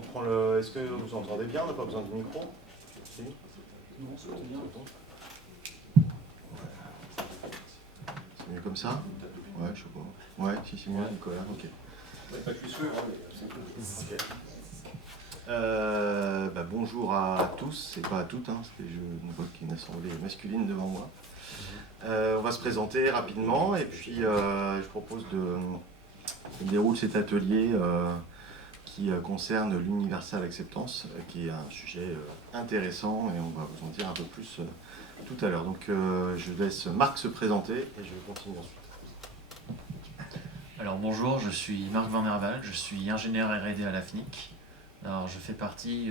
on prend le... Est-ce que vous entendez bien? On n'a pas besoin de micro? Si. Non, c'est bien. C'est mieux comme ça? Ouais, je sais pas. Ouais, si c'est mieux, Nicolas, ok. Pas que je suis sûr, mais c'est tout. Ok. Bonjour à tous, et pas à toutes, parce que je vois qu'il y a une assemblée masculine devant moi. On va se présenter rapidement, et puis je propose qu'on déroule cet atelier qui concerne l'Universal Acceptance, qui est un sujet intéressant, et on va vous en dire un peu plus tout à l'heure. Donc je laisse Marc se présenter, et je continue ensuite. Alors bonjour, je suis Marc Van Herval, je suis ingénieur R&D à l'AFNIC. Alors je fais partie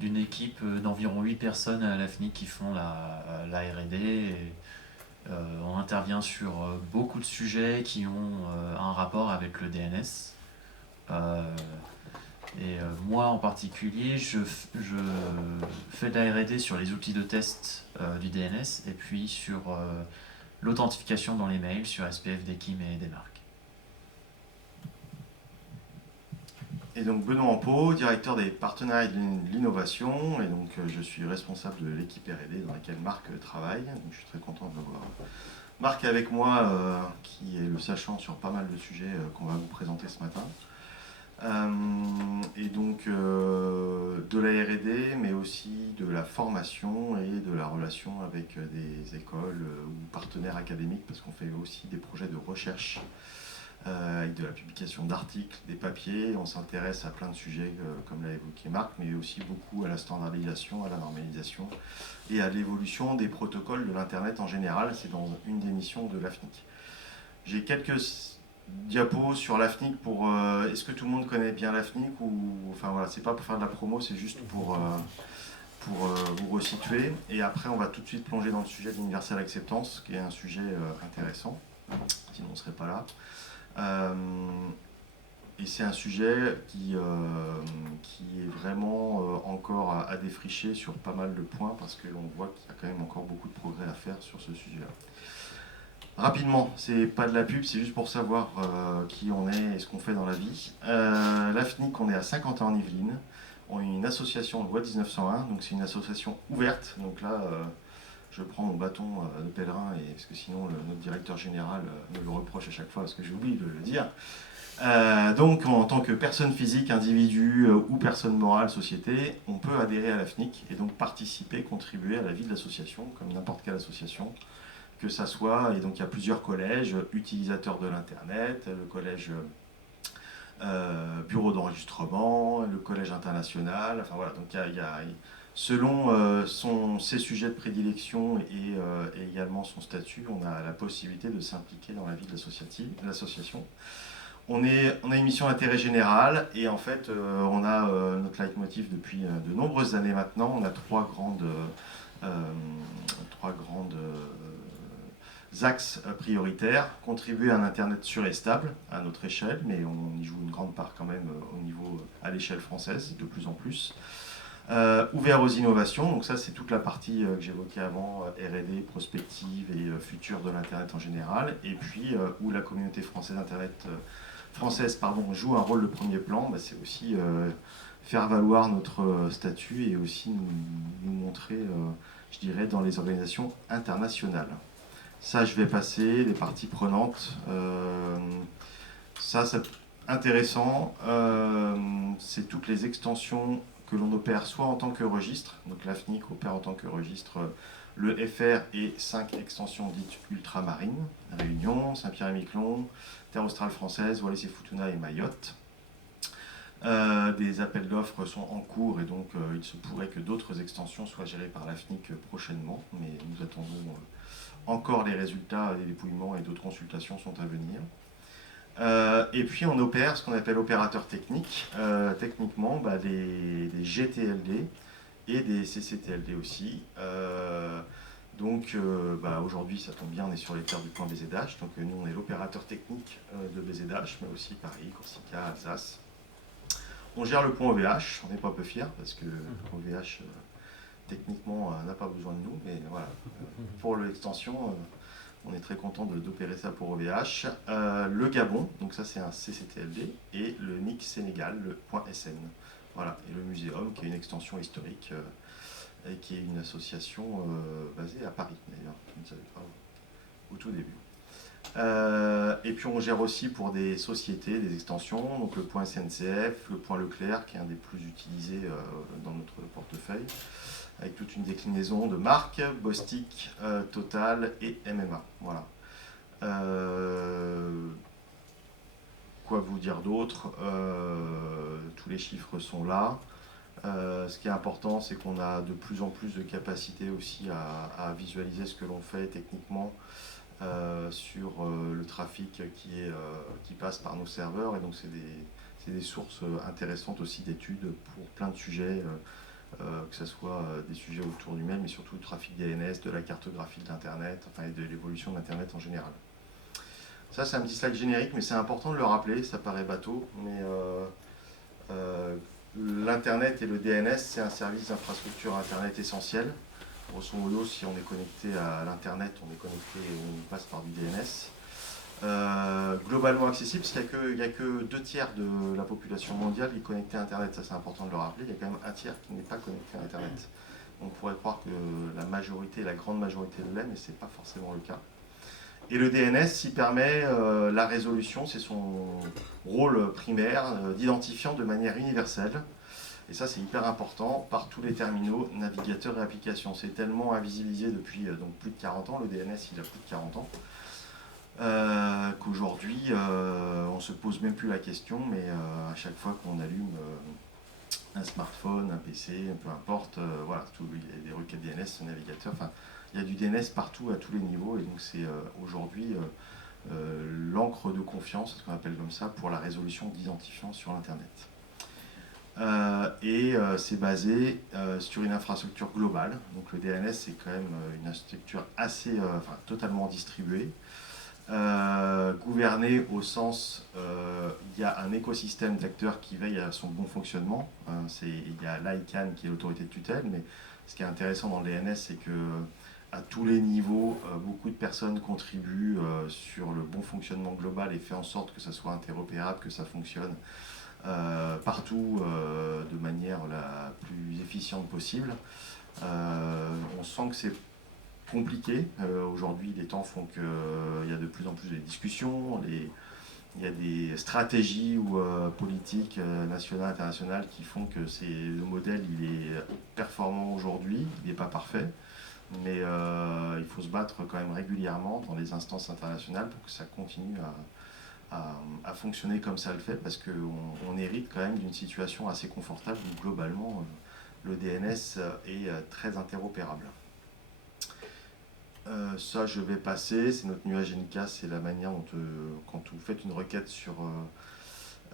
d'une équipe d'environ 8 personnes à l'AFNIC qui font la R&D. Et, on intervient sur beaucoup de sujets qui ont un rapport avec le DNS. Moi en particulier, je fais de la R&D sur les outils de test du DNS et puis sur l'authentification dans les mails sur SPF, DKIM et DMARC. Et donc Benoît Ampeau, directeur des partenariats de l'innovation, et donc je suis responsable de l'équipe R&D dans laquelle Marc travaille, donc je suis très content de voir Marc avec moi, qui est le sachant sur pas mal de sujets qu'on va vous présenter ce matin. Et donc de la R&D, mais aussi de la formation et de la relation avec des écoles ou partenaires académiques, parce qu'on fait aussi des projets de recherche avec de la publication d'articles, des papiers. On s'intéresse à plein de sujets, comme l'a évoqué Marc, mais aussi beaucoup à la standardisation, à la normalisation et à l'évolution des protocoles de l'Internet en général. C'est dans une des missions de l'AFNIC. J'ai quelques diapos sur l'AFNIC pour... est-ce que tout le monde connaît bien l'AFNIC ou... Enfin voilà, c'est pas pour faire de la promo, c'est juste pour vous resituer. Et après, on va tout de suite plonger dans le sujet de l'Universal Acceptance, qui est un sujet intéressant, sinon on ne serait pas là. Et c'est un sujet qui est vraiment encore à défricher sur pas mal de points, parce que l'on voit qu'il y a quand même encore beaucoup de progrès à faire sur ce sujet-là. Rapidement, c'est pas de la pub, c'est juste pour savoir qui on est et ce qu'on fait dans la vie. L'AFNIC, on est à Saint-Quentin-en-Yvelines. On est une association de loi 1901, donc c'est une association ouverte. Donc là, je prends mon bâton de pèlerin, parce que sinon notre directeur général me le reproche à chaque fois, parce que j'oublie de le dire. Donc en tant que personne physique, individu ou personne morale, société, on peut adhérer à l'AFNIC et donc participer, contribuer à la vie de l'association, comme n'importe quelle association. Que ça soit, et donc il y a plusieurs collèges utilisateurs de l'Internet, le collège bureau d'enregistrement, le collège international, enfin voilà, donc selon ses sujets de prédilection et également son statut, on a la possibilité de s'impliquer dans la vie de l'association. On a une mission d'intérêt général, et en fait on a notre leitmotiv depuis de nombreuses années maintenant. On a trois grandes axes prioritaires: contribuer à un Internet sûr et stable à notre échelle, mais on y joue une grande part quand même à l'échelle française, de plus en plus. Ouvert aux innovations, donc ça c'est toute la partie que j'évoquais avant, R&D, prospective et futur de l'Internet en général, et puis où la communauté française joue un rôle de premier plan, c'est aussi faire valoir notre statut et aussi nous montrer, je dirais, dans les organisations internationales. Ça, je vais passer, les parties prenantes. Ça, c'est intéressant. C'est toutes les extensions que l'on opère soit en tant que registre. Donc l'AFNIC opère en tant que registre le FR et 5 extensions dites ultramarines: Réunion, Saint-Pierre-et-Miquelon, Terre australe française, Wallis-et-Futuna et Mayotte. Des appels d'offres sont en cours, et donc il se pourrait que d'autres extensions soient gérées par l'AFNIC prochainement, mais nous attendons encore les résultats des dépouillements, et d'autres consultations sont à venir. Et puis on opère ce qu'on appelle opérateurs techniques, techniquement des GTLD et des CCTLD aussi. Aujourd'hui, ça tombe bien, on est sur les terres du point BZH, donc nous on est l'opérateur technique de BZH, mais aussi Paris, Corsica, Alsace. On gère le point OVH, on n'est pas peu fiers, parce que OVH techniquement n'a pas besoin de nous, mais voilà, pour l'extension, On est très content d'opérer ça pour OVH. Le Gabon, donc ça c'est un CCTLD, et le NIC Sénégal, le .sn. Voilà, et le Muséum, qui est une extension historique, et qui est une association basée à Paris, d'ailleurs, je ne savais pas au tout début. Et puis on gère aussi pour des sociétés, des extensions, donc le .SNCF, le .Leclerc, qui est un des plus utilisés dans notre portefeuille, avec toute une déclinaison de marques, Bostik, Total et MMA. Voilà. Quoi vous dire d'autre? Tous les chiffres sont là. Ce qui est important, c'est qu'on a de plus en plus de capacité aussi à visualiser ce que l'on fait techniquement sur le trafic qui passe par nos serveurs. Et donc c'est des sources intéressantes aussi d'études pour plein de sujets, que ce soit des sujets autour du même, mais surtout du trafic DNS, de la cartographie de l'Internet, enfin, et de l'évolution de l'Internet en général. Ça, c'est un petit slide générique, mais c'est important de le rappeler, ça paraît bateau, mais l'Internet et le DNS, c'est un service d'infrastructure Internet essentiel. Grosso modo, si on est connecté à l'Internet, on est connecté, on passe par du DNS. Globalement accessible, parce qu'il n'y a que 2/3 de la population mondiale qui est connectée à Internet, ça c'est important de le rappeler, il y a quand même 1/3 qui n'est pas connecté à Internet. On pourrait croire que la grande majorité l'est, mais ce n'est pas forcément le cas. Et le DNS, il permet la résolution, c'est son rôle primaire, d'identifiant de manière universelle. Et ça, c'est hyper important, par tous les terminaux, navigateurs et applications. C'est tellement invisibilisé depuis donc plus de 40 ans, le DNS il a plus de 40 ans, qu'aujourd'hui, on ne se pose même plus la question, mais à chaque fois qu'on allume un smartphone, un PC, peu importe, voilà, il y a des requêtes DNS, un navigateur, enfin, il y a du DNS partout, à tous les niveaux, et donc c'est aujourd'hui l'encre de confiance, ce qu'on appelle comme ça, pour la résolution d'identifiants sur Internet. C'est basé sur une infrastructure globale. Donc le DNS, c'est quand même une infrastructure assez, totalement distribuée, gouvernée au sens, il y a un écosystème d'acteurs qui veillent à son bon fonctionnement. Il y a l'ICANN qui est l'autorité de tutelle, mais ce qui est intéressant dans le DNS, c'est que à tous les niveaux, beaucoup de personnes contribuent sur le bon fonctionnement global et fait en sorte que ça soit interopérable, que ça fonctionne partout de manière la plus efficiente possible. On sent que c'est compliqué. Aujourd'hui, les temps font qu'il y a de plus en plus de discussions, il y a des stratégies ou politiques nationales, internationales qui font que le modèle il est performant aujourd'hui, il n'est pas parfait, mais il faut se battre quand même régulièrement dans les instances internationales pour que ça continue à fonctionner comme ça le fait, parce qu'on hérite quand même d'une situation assez confortable où globalement le DNS est très interopérable. Ça je vais passer, c'est notre nuage NK, c'est la manière dont quand vous faites une requête sur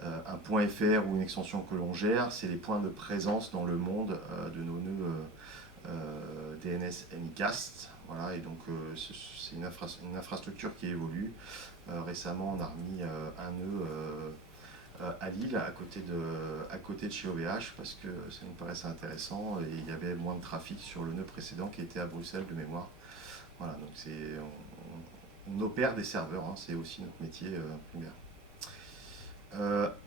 un point .fr ou une extension que l'on gère, c'est les points de présence dans le monde de nos nœuds DNS Anycast. Voilà, et donc c'est une infrastructure qui évolue. Récemment, on a remis un nœud à Lille, à côté de chez OVH, parce que ça nous paraissait intéressant et il y avait moins de trafic sur le nœud précédent qui était à Bruxelles de mémoire. Voilà, donc on opère des serveurs, hein, c'est aussi notre métier primaire.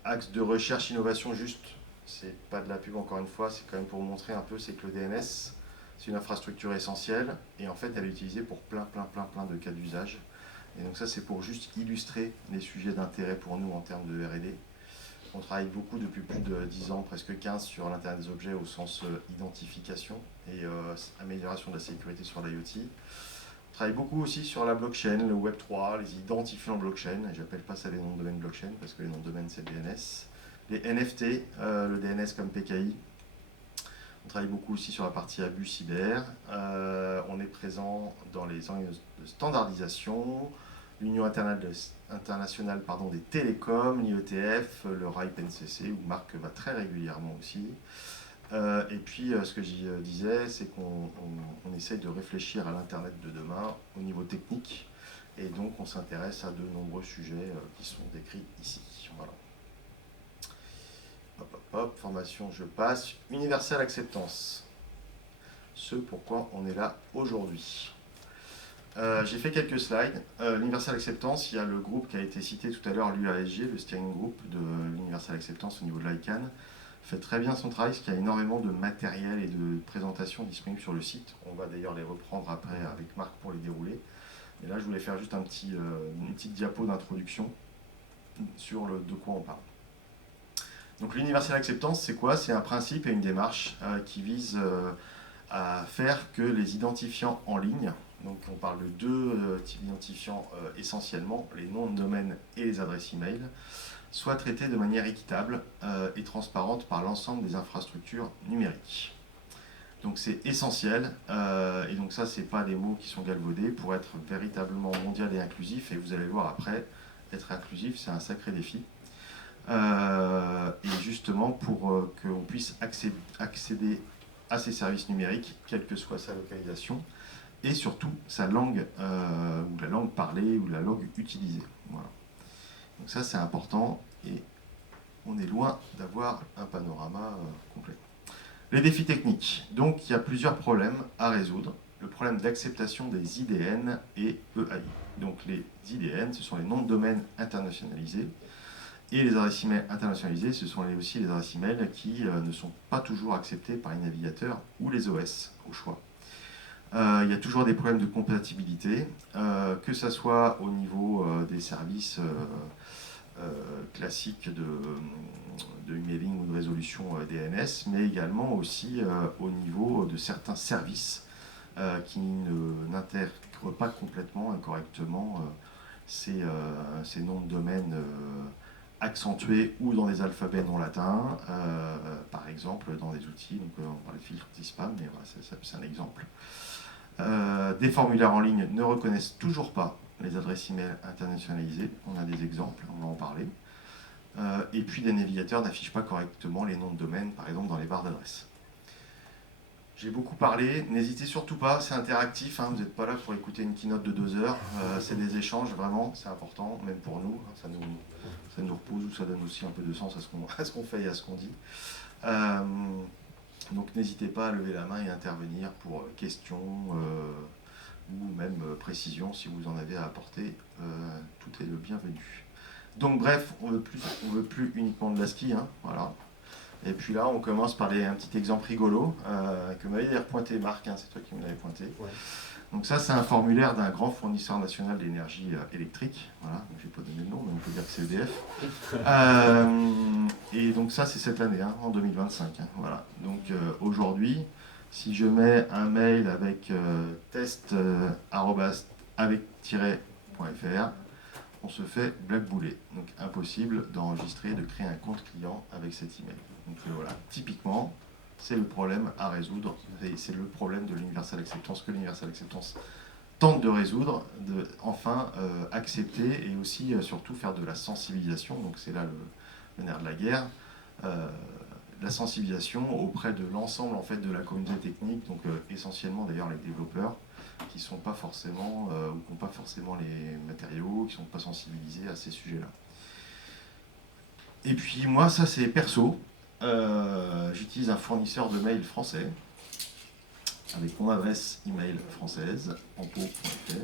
Axe de recherche innovation, juste, c'est pas de la pub encore une fois, c'est quand même pour vous montrer un peu, c'est que le DNS, c'est une infrastructure essentielle et en fait elle est utilisée pour plein de cas d'usage. Et donc ça c'est pour juste illustrer les sujets d'intérêt pour nous en termes de R&D. On travaille beaucoup depuis plus de 10 ans, presque 15, sur l'Internet des objets au sens identification et amélioration de la sécurité sur l'IoT. On travaille beaucoup aussi sur la blockchain, le Web3, les identifiants blockchain. J'appelle pas ça les noms de domaine blockchain parce que les noms de domaine c'est le DNS. Les NFT, le DNS comme PKI. On travaille beaucoup aussi sur la partie abus cyber. On est présent dans les organismes de standardisation, l'Union internationale des télécoms, l'IETF, le RIPE-NCC, où Marc va très régulièrement aussi. Et puis, ce que je disais, c'est qu'on essaye de réfléchir à l'Internet de demain au niveau technique. Et donc, on s'intéresse à de nombreux sujets qui sont décrits ici. Voilà. Formation, je passe. Universelle acceptance. Ce pourquoi on est là aujourd'hui. J'ai fait quelques slides. L'Universal Acceptance, il y a le groupe qui a été cité tout à l'heure, l'UASG, le steering group de l'Universal Acceptance au niveau de l'ICANN, fait très bien son travail, parce qu'il y a énormément de matériel et de présentations disponibles sur le site. On va d'ailleurs les reprendre après avec Marc pour les dérouler. Et là, je voulais faire juste une petite diapo d'introduction sur de quoi on parle. Donc l'Universal Acceptance, c'est quoi? C'est un principe et une démarche qui vise à faire que les identifiants en ligne, donc on parle de deux types d'identifiants essentiellement, les noms de domaine et les adresses e-mail, soient traités de manière équitable et transparente par l'ensemble des infrastructures numériques. Donc c'est essentiel, et donc ça c'est pas des mots qui sont galvaudés, pour être véritablement mondial et inclusif, et vous allez le voir après, être inclusif c'est un sacré défi. Et justement pour qu'on puisse accéder à ces services numériques, quelle que soit sa localisation, et surtout sa langue, ou la langue parlée, ou la langue utilisée. Voilà. Donc ça c'est important, et on est loin d'avoir un panorama complet. Les défis techniques. Donc il y a plusieurs problèmes à résoudre. Le problème d'acceptation des IDN et EAI. Donc les IDN, ce sont les noms de domaine internationalisés. Et les adresses e-mail internationalisées, ce sont aussi les adresses e-mail qui ne sont pas toujours acceptées par les navigateurs ou les OS, au choix. Il y a toujours des problèmes de compatibilité, que ce soit au niveau des services classiques de emailing ou de résolution DNS, mais également aussi au niveau de certains services qui n'intègrent pas complètement et correctement ces noms de domaine accentués ou dans des alphabets non latins, par exemple dans des outils, donc on parle de filtre anti-spam, mais voilà, c'est un exemple. Des formulaires en ligne ne reconnaissent toujours pas les adresses e-mail internationalisées, on a des exemples, on va en parler. Et puis des navigateurs n'affichent pas correctement les noms de domaine, par exemple dans les barres d'adresse. J'ai beaucoup parlé, n'hésitez surtout pas, c'est interactif, hein, vous n'êtes pas là pour écouter une keynote de 2 heures, c'est des échanges, vraiment, c'est important, même pour nous, ça nous repose ou ça donne aussi un peu de sens à ce qu'on fait et à ce qu'on dit. Donc n'hésitez pas à lever la main et intervenir pour questions ou même précisions si vous en avez à apporter, tout est le bienvenu. Donc bref, on veut plus uniquement de l'ASCII, hein, voilà. Et puis là, on commence par un petit exemple rigolo que m'avait pointé Marc, hein, c'est toi qui me l'avais pointé. Ouais. Donc ça, c'est un formulaire d'un grand fournisseur national d'énergie électrique. Voilà, je n'ai pas donné le nom, mais on peut dire que c'est EDF. Et donc ça, c'est cette année, hein, en 2025. Hein, voilà. Donc aujourd'hui, si je mets un mail avec test@avec-.fr, on se fait blackbouler. Donc impossible d'enregistrer, de créer un compte client avec cet email. Donc voilà, typiquement, c'est le problème à résoudre, et c'est le problème de l'Universal Acceptance que l'Universal Acceptance tente de résoudre, de enfin accepter et aussi surtout faire de la sensibilisation, donc c'est là le nerf de la guerre, la sensibilisation auprès de l'ensemble en fait de la communauté technique, donc essentiellement d'ailleurs les développeurs qui sont pas forcément ou qui n'ont pas forcément les matériaux, qui ne sont pas sensibilisés à ces sujets-là. Et puis moi, ça c'est perso. J'utilise un fournisseur de mail français avec mon adresse email française, empo.fr.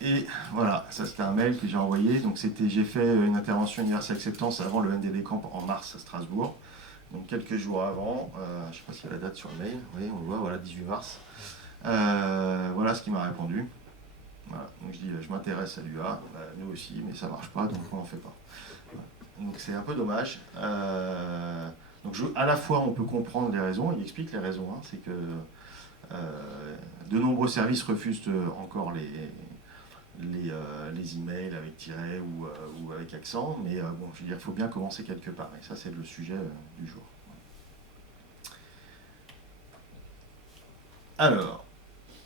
Et voilà, ça c'était un mail que j'ai envoyé. Donc j'ai fait une intervention Universal Acceptance avant le NDD Camp en mars à Strasbourg. Donc quelques jours avant, je ne sais pas s'il y a la date sur le mail, oui, on le voit, voilà, 18 mars. Voilà ce qu'il m'a répondu. Voilà. Donc je dis, je m'intéresse à l'UA, nous aussi, mais ça ne marche pas, donc on n'en fait pas. Voilà. Donc c'est un peu dommage. Donc à la fois on peut comprendre les raisons, il explique les raisons, hein, c'est que de nombreux services refusent encore les emails avec tiret ou avec accent, mais bon, je veux dire, il faut bien commencer quelque part, et ça c'est le sujet du jour. Alors,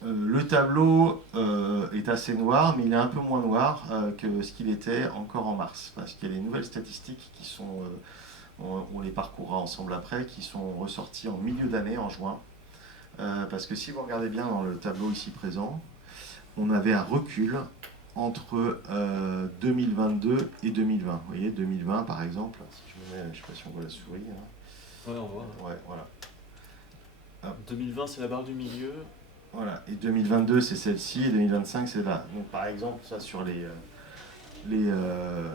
le tableau est assez noir, mais il est un peu moins noir que ce qu'il était encore en mars, parce qu'il y a des nouvelles statistiques qui sont, on les parcourra ensemble après, qui sont ressorties en milieu d'année, en juin. Parce que si vous regardez bien dans le tableau ici présent, on avait un recul entre 2022 et 2020. Vous voyez, 2020 par exemple, si je me mets, je ne sais pas si on voit la souris. Hein. Ouais, on voit. Ouais, voilà. Hop. 2020, c'est la barre du milieu. Voilà, et 2022 c'est celle-ci, et 2025 c'est là. Donc par exemple, ça sur les, euh,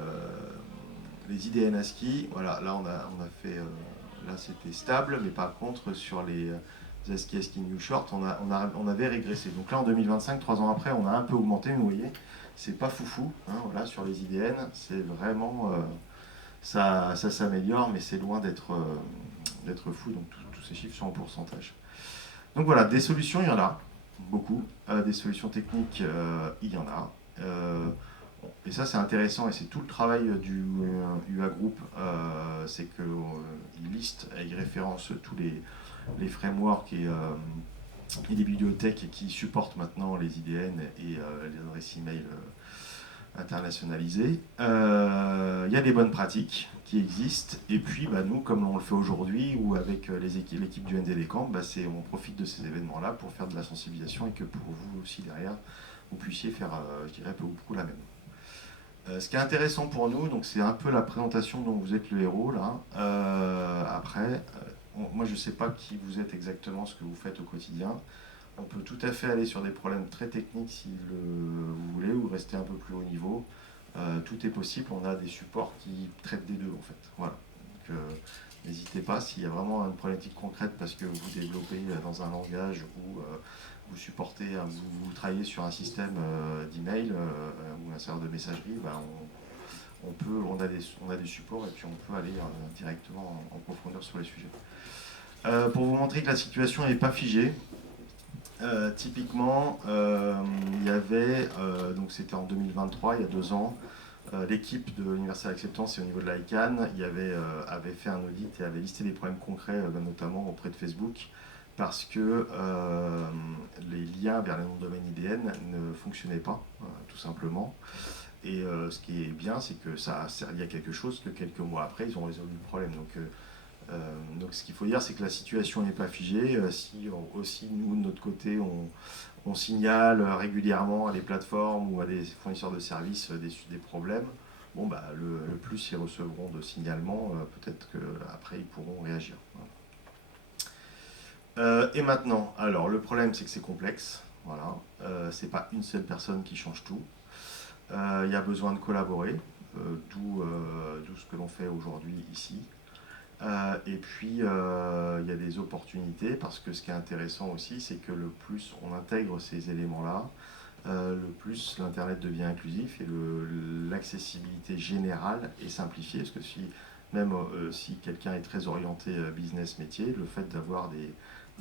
les IDN ASCII, voilà, là on a fait, là c'était stable, mais par contre sur les ASCII New Short, on avait régressé. Donc là en 2025, 3 ans après, on a un peu augmenté, mais vous voyez, c'est pas foufou, hein, voilà, sur les IDN, c'est vraiment, ça s'améliore, mais c'est loin d'être fou, donc tous ces chiffres sont en pourcentage. Donc voilà, des solutions, il y en a beaucoup. Des solutions techniques, il y en a. Et ça, c'est intéressant, et c'est tout le travail du UA Group, c'est qu'il liste et il référence tous les frameworks et les bibliothèques qui supportent maintenant les IDN et les adresses email internationalisées. Il y a des bonnes pratiques qui existent, et puis bah, nous, comme on le fait aujourd'hui, ou avec l'équipe du NDD Camp, bah, on profite de ces événements-là pour faire de la sensibilisation, et que pour vous aussi derrière, vous puissiez faire, je dirais, peu ou prou la même. Ce qui est intéressant pour nous, donc c'est un peu la présentation dont vous êtes le héros là. Après, moi je ne sais pas qui vous êtes exactement, ce que vous faites au quotidien. On peut tout à fait aller sur des problèmes très techniques si vous voulez, ou rester un peu plus haut niveau. Tout est possible, on a des supports qui traitent des deux en fait. Voilà. Donc, n'hésitez pas s'il y a vraiment une problématique concrète parce que vous développez dans un langage ou vous supportez, vous travaillez sur un système d'email ou un serveur de messagerie, ben on a des supports et puis on peut aller directement en profondeur sur les sujets. Pour vous montrer que la situation n'est pas figée, typiquement, il y avait, donc c'était en 2023, il y a 2 ans, l'équipe de l'Université d'Acceptance et au niveau de l'ICANN avait fait un audit et avait listé des problèmes concrets, notamment auprès de Facebook, parce que les liens vers les noms de domaine IDN ne fonctionnaient pas, tout simplement. Et ce qui est bien, c'est que ça a servi à quelque chose, que quelques mois après, ils ont résolu le problème. Donc ce qu'il faut dire, c'est que la situation n'est pas figée. Si aussi nous, de notre côté, on signale régulièrement à des plateformes ou à des fournisseurs de services des problèmes, bon, bah, le plus ils recevront de signalements, peut-être qu'après ils pourront réagir. Et maintenant, alors le problème c'est que c'est complexe. Voilà. C'est pas une seule personne qui change tout. Il y a besoin de collaborer, d'où ce que l'on fait aujourd'hui ici. Et puis, il y a des opportunités, parce que ce qui est intéressant aussi, c'est que le plus on intègre ces éléments-là, le plus l'Internet devient inclusif et l'accessibilité générale est simplifiée. Parce que même si quelqu'un est très orienté business métier, le fait d'avoir des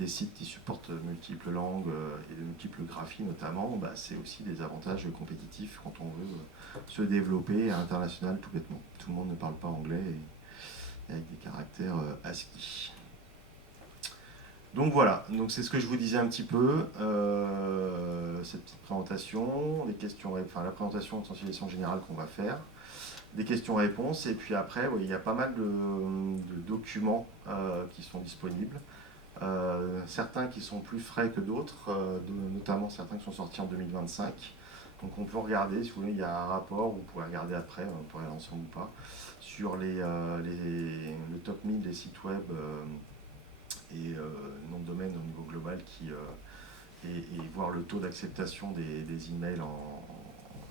sites qui supportent multiples langues et de multiples graphies notamment, bah, c'est aussi des avantages compétitifs quand on veut se développer à l'international tout bêtement. Tout le monde ne parle pas anglais avec des caractères ASCII. Donc voilà, donc c'est ce que je vous disais un petit peu, cette petite présentation, la présentation de sensibilisation générale qu'on va faire, des questions-réponses, et puis après, oui, il y a pas mal de documents qui sont disponibles, certains qui sont plus frais que d'autres, notamment certains qui sont sortis en 2025. Donc on peut regarder, si vous voulez, il y a un rapport, vous pourrez regarder après, on pourrait aller ensemble ou pas, sur le top 1000 des sites web et nom de domaine au niveau global et voir le taux d'acceptation des emails en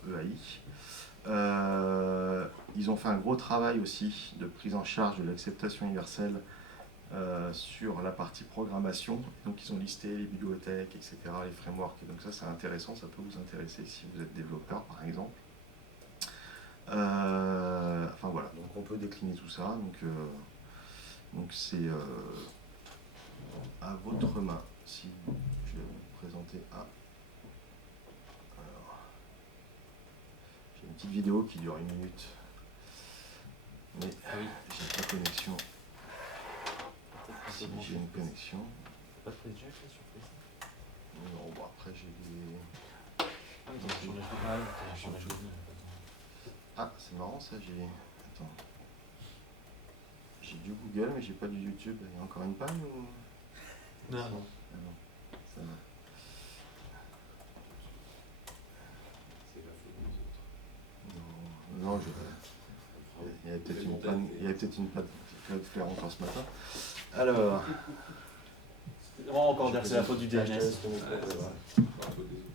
EAI. Ils ont fait un gros travail aussi de prise en charge de l'acceptation universelle sur la partie programmation. Donc ils ont listé les bibliothèques, etc., les frameworks. Et donc ça c'est intéressant, ça peut vous intéresser si vous êtes développeur par exemple. Enfin voilà, donc on peut décliner tout ça. Donc c'est à votre main. Si je vais vous présenter alors, j'ai une petite vidéo qui dure 1 minute, mais j'ai pas de connexion. Si j'ai une connexion. Pas de déjà fait sur Facebook. Non, bon après j'ai des. Ah, c'est marrant ça, Attends. J'ai du Google, mais j'ai pas du YouTube. Il y a encore une panne ou. Non. Ah non, ça va. C'est la faute des autres. Non, il y avait peut-être une panne. Il y avait peut-être une panne de flair encore ce matin. Alors. On va encore dire que c'est la faute du DNS. Ouais, c'est la faute des autres.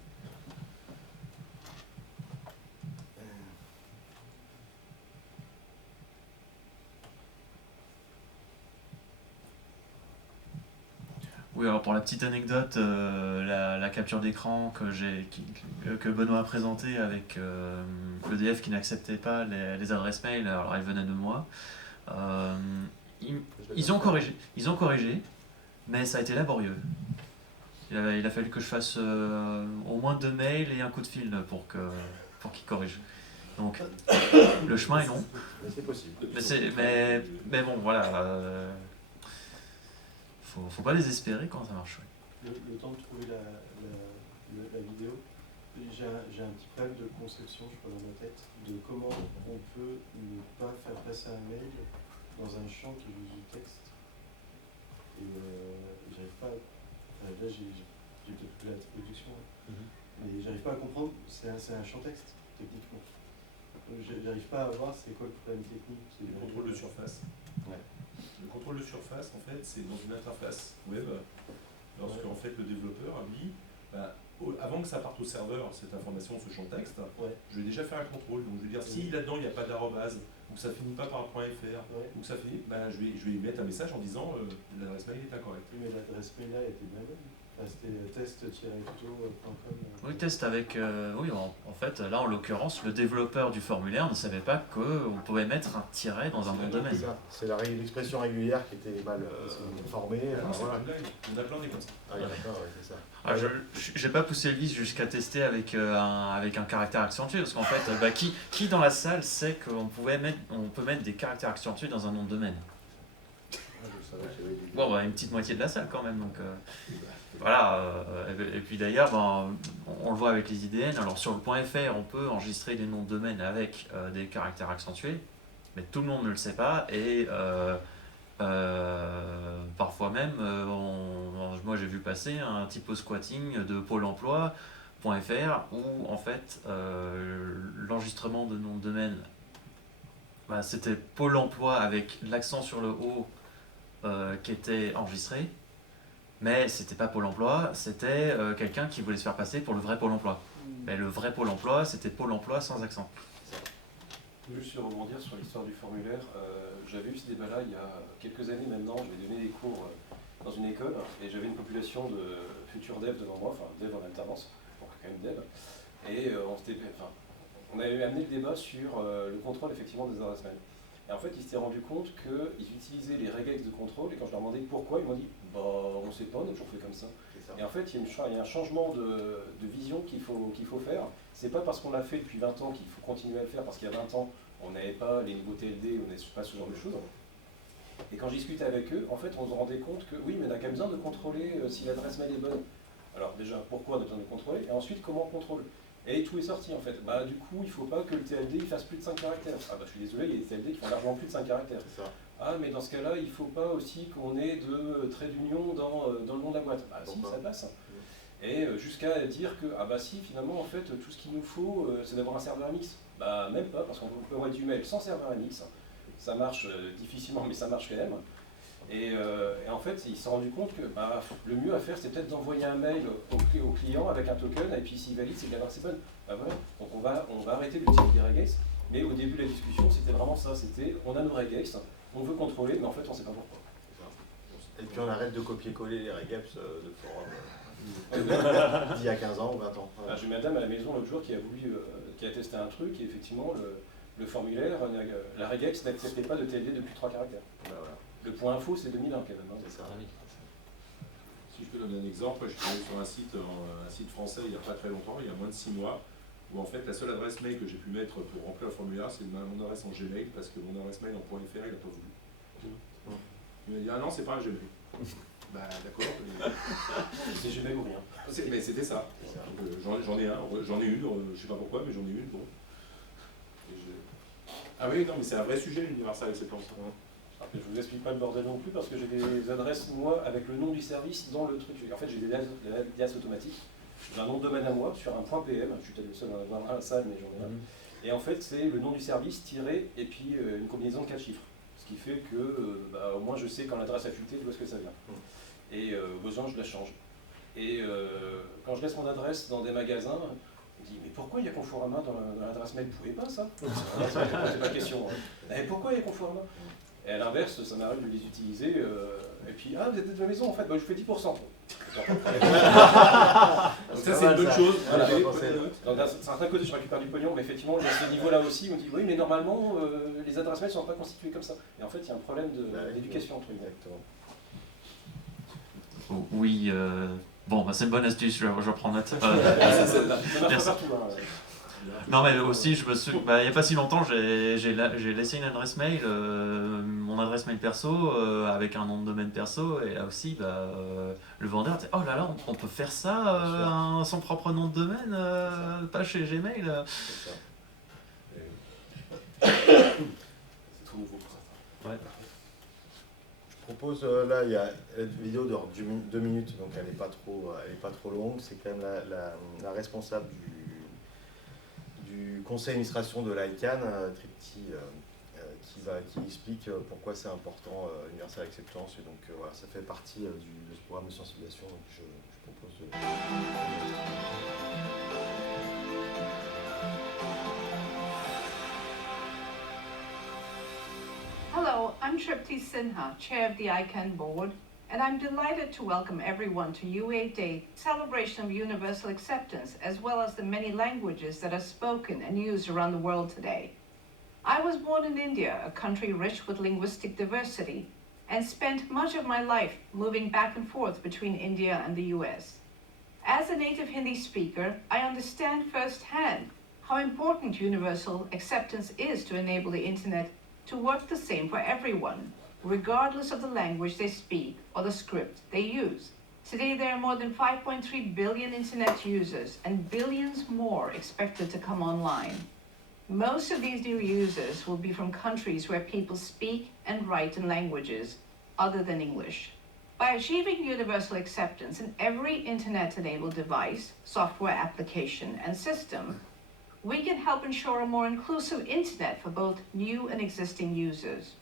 Oui, alors pour la petite anecdote, la capture d'écran que Benoît a présentée avec l'EDF qui n'acceptait pas les adresses mail, alors elle venait de moi. Euh, ils ont corrigé, mais ça a été laborieux. Il a fallu que je fasse au moins 2 mails et un coup de fil pour qu'ils corrigent. Donc le chemin est long, Mais c'est possible. mais bon voilà, faut pas désespérer quand ça marche. Ouais. Le temps de trouver la vidéo, j'ai un petit problème de conception, je crois, dans ma tête, de comment on peut ne pas faire passer un mail dans un champ qui est juste du texte. Et j'arrive pas à... Enfin, là, j'ai peut-être plus la traduction, mais j'arrive pas à comprendre, c'est un champ texte, techniquement. J'arrive pas à voir c'est quoi le problème technique. Le contrôle de surface. Ouais. Le contrôle de surface, en fait, c'est dans une interface web. Lorsque en fait, le développeur, lui, avant que ça parte au serveur, cette information, ce champ texte, je vais déjà faire un contrôle. Donc je vais dire, si là-dedans, il n'y a pas d'arrobase, ou que ça finit pas par .fr, ou que ça finit, je vais lui mettre un message en disant l'adresse mail est incorrecte. Oui, mais l'adresse mail là était bien bonne. Enfin, c'était test-tuto.com. Oui, test avec. Oui, en fait, là en l'occurrence, le développeur du formulaire ne savait pas qu'on pouvait mettre un tiret dans un nom de domaine. C'est l'expression régulière qui était mal formée. Non, c'est Voilà. pas une blague. On a plein des comme ça. Ah, d'accord, ouais, c'est ça. Ah, j'ai pas poussé le vice jusqu'à tester avec un caractère accentué, parce qu'en fait, qui dans la salle sait qu'on peut mettre des caractères accentués dans un nom de domaine? Je savais qu'il y avait des... Bon, une petite moitié de la salle quand même, donc voilà. Et puis d'ailleurs, on le voit avec les IDN. Alors sur le .fr, on peut enregistrer des noms de domaine avec des caractères accentués, mais tout le monde ne le sait pas, et parfois même, moi j'ai vu passer un typo squatting de Pôle emploi.fr où en fait l'enregistrement de nom de domaine, c'était Pôle emploi avec l'accent sur le O qui était enregistré, mais c'était pas Pôle emploi, c'était quelqu'un qui voulait se faire passer pour le vrai Pôle emploi. Mais le vrai Pôle emploi, c'était Pôle emploi sans accent. Juste sur rebondir sur l'histoire du formulaire, j'avais eu ce débat-là il y a quelques années maintenant. J'avais donné des cours dans une école et j'avais une population de futurs devs devant moi, enfin devs en alternance, donc quand même devs. Et on avait amené le débat sur le contrôle effectivement des adresses mail. Et en fait, ils s'étaient rendu compte qu'ils utilisaient les regex de contrôle, et quand je leur demandais pourquoi, ils m'ont dit on ne sait pas, on a toujours fait comme ça. Et en fait, il y a un changement de vision qu'il faut faire. C'est pas parce qu'on l'a fait depuis 20 ans qu'il faut continuer à le faire, parce qu'il y a 20 ans, on n'avait pas les niveaux TLD, on n'avait pas ce genre de choses. Et quand je discutais avec eux, en fait, on se rendait compte que oui, mais on a quand même besoin de contrôler si l'adresse mail est bonne. Alors déjà, pourquoi on a besoin de contrôler? Et ensuite, comment on contrôle? Et tout est sorti en fait. Du coup, il ne faut pas que le TLD il fasse plus de 5 caractères. Je suis désolé, il y a des TLD qui font largement plus de 5 caractères. C'est ça. Mais dans ce cas-là, il ne faut pas aussi qu'on ait de trait d'union dans le nom de la boîte. Si, ça passe. Et jusqu'à dire que, si, finalement, en fait, tout ce qu'il nous faut, c'est d'avoir un serveur MX. Même pas, parce qu'on peut envoyer du mail sans serveur MX. Ça marche difficilement, mais ça marche quand même. Et en fait, il s'est rendu compte que le mieux à faire, c'est peut-être d'envoyer un mail au client avec un token, et puis s'il valide, c'est que l'adresse est bonne. Voilà. Donc on va arrêter d'utiliser des regex. Mais au début de la discussion, c'était vraiment ça. C'était, on a nos regex, on veut contrôler, mais en fait, on ne sait pas pourquoi. Et puis on arrête de copier-coller les regex de forum d'il y a 15 ans ou 20 ans. Voilà. J'ai une madame à la maison l'autre jour qui a testé un truc, et effectivement, le formulaire, la regex n'acceptait pas de TLD de plus de 3 caractères. Voilà. Le point info, c'est 2001 quand même. C'est ça. Si je peux donner un exemple, je travaillais sur un site français il n'y a pas très longtemps, il y a moins de 6 mois, où en fait la seule adresse mail que j'ai pu mettre pour remplir le formulaire, c'est mon adresse en Gmail, parce que mon adresse mail en .fr, il n'a pas voulu. Il m'a dit non, c'est pas un Gmail. D'accord. C'est Gmail ou rien. Mais c'était ça. J'en ai une, je sais pas pourquoi, mais j'en ai une, bon. Ah oui, non, mais c'est un vrai sujet l'Universal Acceptance. Je vous explique pas le bordel non plus, parce que j'ai des adresses, moi, avec le nom du service dans le truc. En fait, j'ai des alias automatiques. J'ai un nom de domaine à moi sur un .pm, je suis peut-être le seul à avoir un salle, mais j'en ai un. Et en fait, c'est le nom du service tiré et puis une combinaison de 4 chiffres. Ce qui fait que, au moins, je sais quand l'adresse a fuité d'où est-ce que ça vient. et au besoin, je la change. Et quand je laisse mon adresse dans des magasins, on me dit, mais pourquoi il y a Conforama dans l'adresse mail? Vous pouvez pas ça? C'est pas question. Mais pourquoi il y a Conforama? Et à l'inverse, ça m'arrive de les utiliser, et puis, ah, vous êtes de la maison en fait, bah, je fais 10%. Donc ça, c'est une bonne chose. Voilà. Allez, Donc, prenez note. d'un certain côté, je récupère du pognon, mais effectivement, il y a ce niveau-là aussi, on me dit, oui, mais normalement, les adresses mail ne sont pas constituées comme ça. Et en fait, il y a un problème d'éducation entre guillemets. Oui, bon, bah, c'est une bonne astuce, je reprends note. C'est celle-là. Ça marche Merci. pas partout. Hein. Non, mais aussi, je me suis, bah, il n'y a pas si longtemps, j'ai laissé une adresse mail, mon adresse mail perso, avec un nom de domaine perso, et là aussi, bah, le vendeur dit, oh là là, on peut faire ça, son propre nom de domaine, pas chez Gmail. C'est ça. C'est trop nouveau pour ça. Je propose, là, il y a une vidéo de 2 minutes, donc elle n'est pas trop longue. C'est quand même la responsable du conseil d'administration de l'ICANN, Tripti, qui explique pourquoi c'est important, Universal Acceptance. Et donc voilà, ça fait partie de ce programme de sensibilisation. Donc je propose de... Hello, I'm Tripti Sinha, Chair of the ICANN Board, and I'm delighted to welcome everyone to UA Day, celebration of universal acceptance, as well as the many languages that are spoken and used around the world today. I was born in India, a country rich with linguistic diversity, and spent much of my life moving back and forth between India and the US. As a native Hindi speaker, I understand firsthand how important universal acceptance is to enable the Internet to work the same for everyone, regardless of the language they speak or the script they use. Today, there are more than 5.3 billion Internet users and billions more expected to come online. Most of these new users will be from countries where people speak and write in languages other than English. By achieving universal acceptance in every Internet-enabled device, software application, and system, we can help ensure a more inclusive Internet for both new and existing users.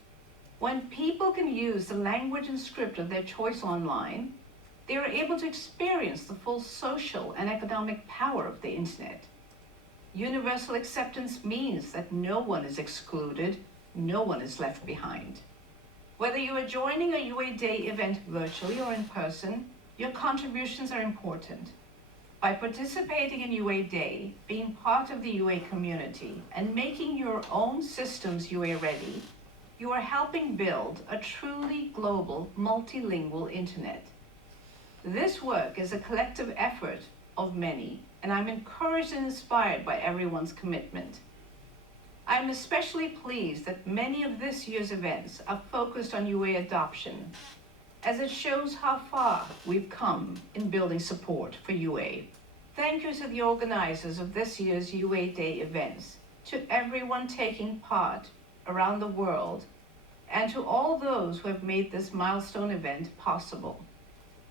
When people can use the language and script of their choice online, they are able to experience the full social and economic power of the Internet. Universal acceptance means that no one is excluded, no one is left behind. Whether you are joining a UA Day event virtually or in person, your contributions are important. By participating in UA Day, being part of the UA community, and making your own systems UA ready, you are helping build a truly global, multilingual Internet. This work is a collective effort of many, and I'm encouraged and inspired by everyone's commitment. I'm especially pleased that many of this year's events are focused on UA adoption, as it shows how far we've come in building support for UA. Thank you to the organizers of this year's UA Day events, to everyone taking part around the world, and to all those who have made this milestone event possible.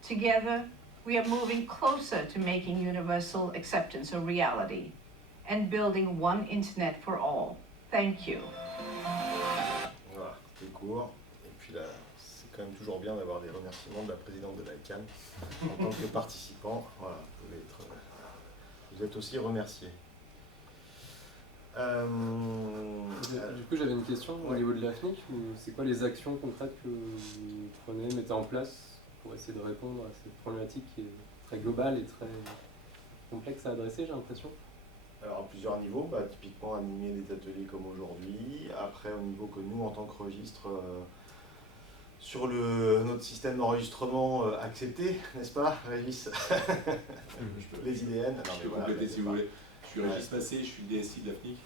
Together, we are moving closer to making universal acceptance a reality and building one Internet for all. Thank you. Voilà, c'était court. Et puis là, c'est quand même toujours bien d'avoir des remerciements de la présidente de l'ICANN en tant que participant. Voilà, vous êtes aussi remerciés. Du coup, j'avais une question au niveau de l'AFNIC. C'est quoi les actions concrètes que vous prenez, mettez en place pour essayer de répondre à cette problématique qui est très globale et très complexe à adresser, j'ai l'impression? Alors à plusieurs niveaux, typiquement animer des ateliers comme aujourd'hui. Après au niveau que nous en tant que registre, sur notre système d'enregistrement accepté, n'est-ce pas Régis? Les IDN. Je peux compléter si vous voulez. Je suis Régis Massé, je suis le DSI de l'AFNIC.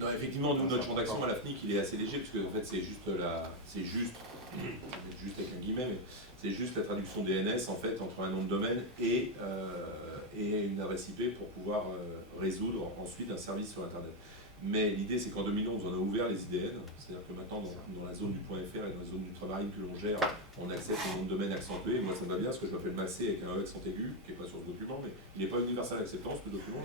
Non, effectivement, nous, notre champ d'action à l'AFNIC, il est assez léger, puisque en fait, c'est juste avec un guillemet, mais c'est juste la traduction DNS en fait entre un nom de domaine et une adresse IP pour pouvoir résoudre ensuite un service sur Internet. Mais l'idée, c'est qu'en 2011, on a ouvert les IDN, c'est-à-dire que maintenant, dans la zone du .fr et dans la zone du ultramarine que l'on gère, on accepte un nom de domaine accentué. Moi, ça me va bien, parce que je m'appelle Massé avec un E accent aigu, qui n'est pas sur le document, mais il n'est pas universal acceptance, le document.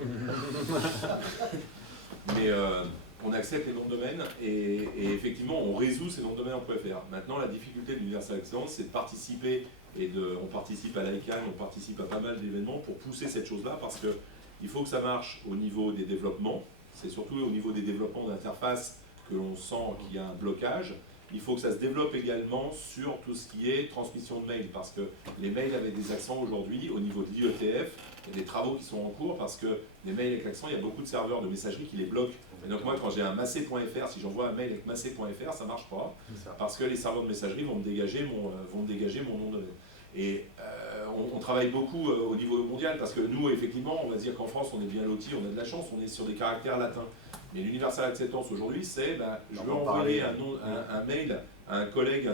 on accepte les noms de domaine et effectivement on résout ces noms de domaine en .fr. Maintenant la difficulté de l'Universal Excellence c'est de participer on participe à l'ICANN, on participe à pas mal d'événements pour pousser cette chose-là parce que il faut que ça marche au niveau des développements, c'est surtout au niveau des développements d'interface que l'on sent qu'il y a un blocage. Il faut que ça se développe également sur tout ce qui est transmission de mails parce que les mails avec des accents aujourd'hui au niveau de l'IETF, il y a des travaux qui sont en cours parce que les mails avec l'accent, il y a beaucoup de serveurs de messagerie qui les bloquent. Et donc moi, quand j'ai un massé.fr, si j'envoie un mail avec massé.fr, ça ne marche pas, parce que les serveurs de messagerie vont me dégager mon nom de domaine. Et on travaille beaucoup au niveau mondial, parce que nous, effectivement, on va dire qu'en France, on est bien lotis, on a de la chance, on est sur des caractères latins. Mais l'Universal Acceptance aujourd'hui, c'est, je veux envoyer un mail à un collègue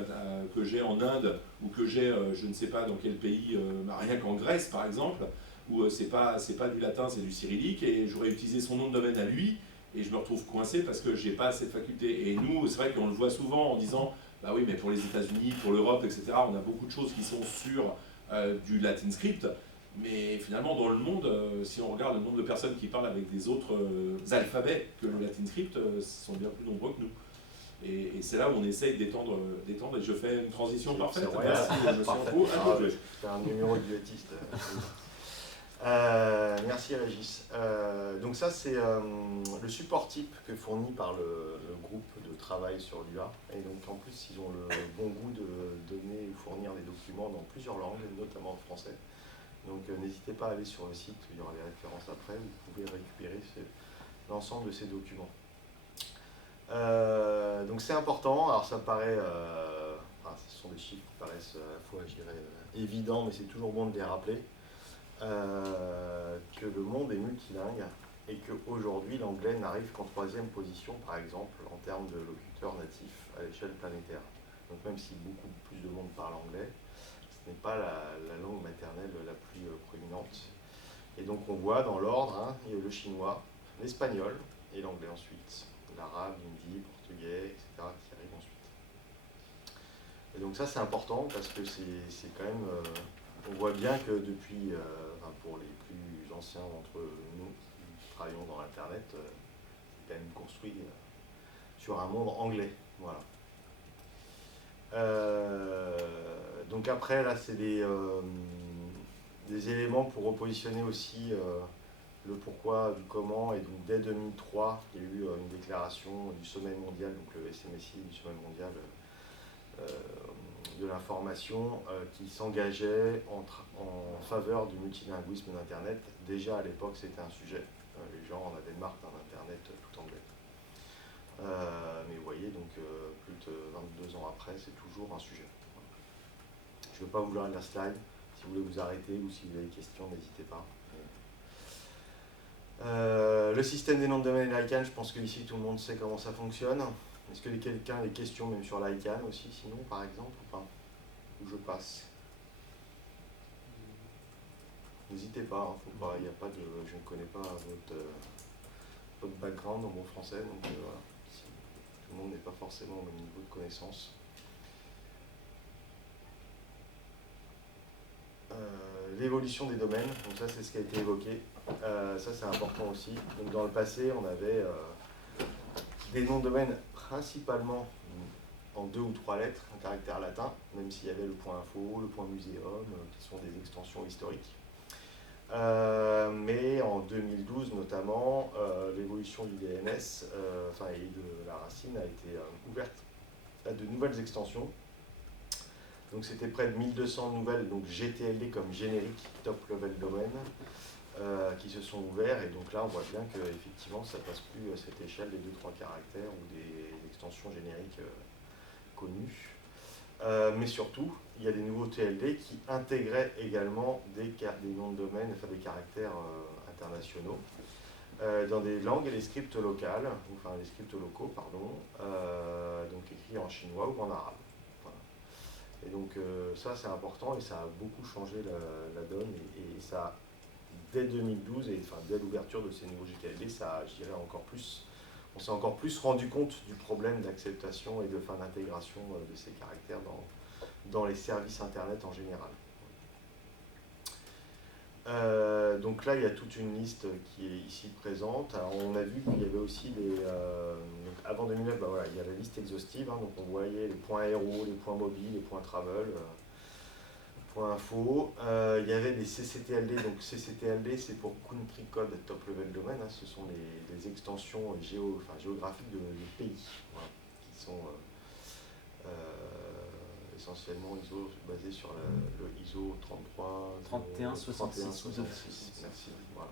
que j'ai en Inde, ou que j'ai, je ne sais pas dans quel pays, rien qu'en Grèce par exemple, où c'est pas du latin, c'est du cyrillique, et j'aurais utilisé son nom de domaine à lui, et je me retrouve coincé parce que j'ai pas cette faculté. Et nous, c'est vrai qu'on le voit souvent en disant, bah oui, mais pour les États-Unis, pour l'Europe, etc., on a beaucoup de choses qui sont sur du Latin script, mais finalement dans le monde, si on regarde le nombre de personnes qui parlent avec des autres alphabets que le Latin script, sont bien plus nombreux que nous. Et c'est là où on essaye d'étendre, et je fais une transition parfaite. Merci, monsieur Anco. C'est un numéro de duettiste. Merci Régis. Donc ça c'est le support type que fournit par le groupe de travail sur l'UA. Et donc en plus ils ont le bon goût de donner ou fournir des documents dans plusieurs langues, notamment en français. Donc n'hésitez pas à aller sur le site, il y aura les références après, vous pouvez récupérer l'ensemble de ces documents. Donc c'est important, alors ça paraît, ce sont des chiffres qui paraissent à la fois, je dirais, évidents, mais c'est toujours bon de les rappeler. Que le monde est multilingue et qu'aujourd'hui l'anglais n'arrive qu'en 3e position par exemple en termes de locuteurs natifs à l'échelle planétaire. Donc même si beaucoup plus de monde parle anglais, ce n'est pas la langue maternelle la plus proéminente. Et donc on voit dans l'ordre, il y a le chinois, l'espagnol et l'anglais ensuite, l'arabe, l'hindi, le portugais, etc. qui arrivent ensuite. Et donc ça c'est important parce que c'est quand même... on voit bien que depuis, pour les plus anciens d'entre nous qui travaillons dans l'Internet, c'est quand même construit sur un monde anglais. Voilà. Donc après, là, c'est des éléments pour repositionner aussi le pourquoi, du comment. Et donc dès 2003, il y a eu une déclaration du sommet mondial, donc le SMSI du sommet mondial de l'information qui s'engageait en faveur du multilinguisme d'Internet. Déjà à l'époque c'était un sujet, les gens en avaient marre d'un Internet tout anglais. Mais vous voyez, donc plus de 22 ans après, c'est toujours un sujet. Je ne veux pas vous lire la slide, si vous voulez vous arrêter ou si vous avez des questions, n'hésitez pas. Le système des noms de domaine et l'ICANN, je pense qu'ici tout le monde sait comment ça fonctionne. Est-ce que quelqu'un a des questions même sur l'ICANN aussi, sinon, par exemple, enfin, où je passe? N'hésitez pas, il n'y a pas de, je ne connais pas votre background en bon français, donc voilà, si tout le monde n'est pas forcément au même niveau de connaissance. L'évolution des domaines, donc ça c'est ce qui a été évoqué, ça c'est important aussi. Donc dans le passé, on avait des noms de domaine principalement en 2 ou 3 lettres, un caractère latin, même s'il y avait le point .info, le point .museum, qui sont des extensions historiques. Mais en 2012 notamment, l'évolution du DNS et de la racine a été ouverte à de nouvelles extensions. Donc c'était près de 1200 nouvelles, donc GTLD comme générique, top level domain, qui se sont ouverts, et donc là on voit bien qu'effectivement ça passe plus à cette échelle des 2-3 caractères ou des extensions génériques connues. Mais surtout, il y a des nouveaux TLD qui intégraient également des noms de domaine, enfin des caractères internationaux, dans des langues et des scripts locales, enfin des scripts locaux, pardon, donc écrits en chinois ou en arabe. Voilà. Et donc ça c'est important et ça a beaucoup changé la donne et ça, dès 2012 et enfin, dès l'ouverture de ces nouveaux GTLD, ça, je dirais on s'est encore plus rendu compte du problème d'acceptation et d'intégration de ces caractères dans les services Internet en général. Donc là, il y a toute une liste qui est ici présente. Alors, on a vu qu'il y avait aussi en 2009, bah voilà, il y a la liste exhaustive, hein, donc on voyait les points héros, les points mobiles, les points travel, points info. Il y avait des CCTLD, donc CCTLD c'est pour Country Code Top Level Domain, hein, ce sont les extensions géographiques de pays, voilà, qui sont essentiellement basées sur le ISO 3166. Merci. Voilà.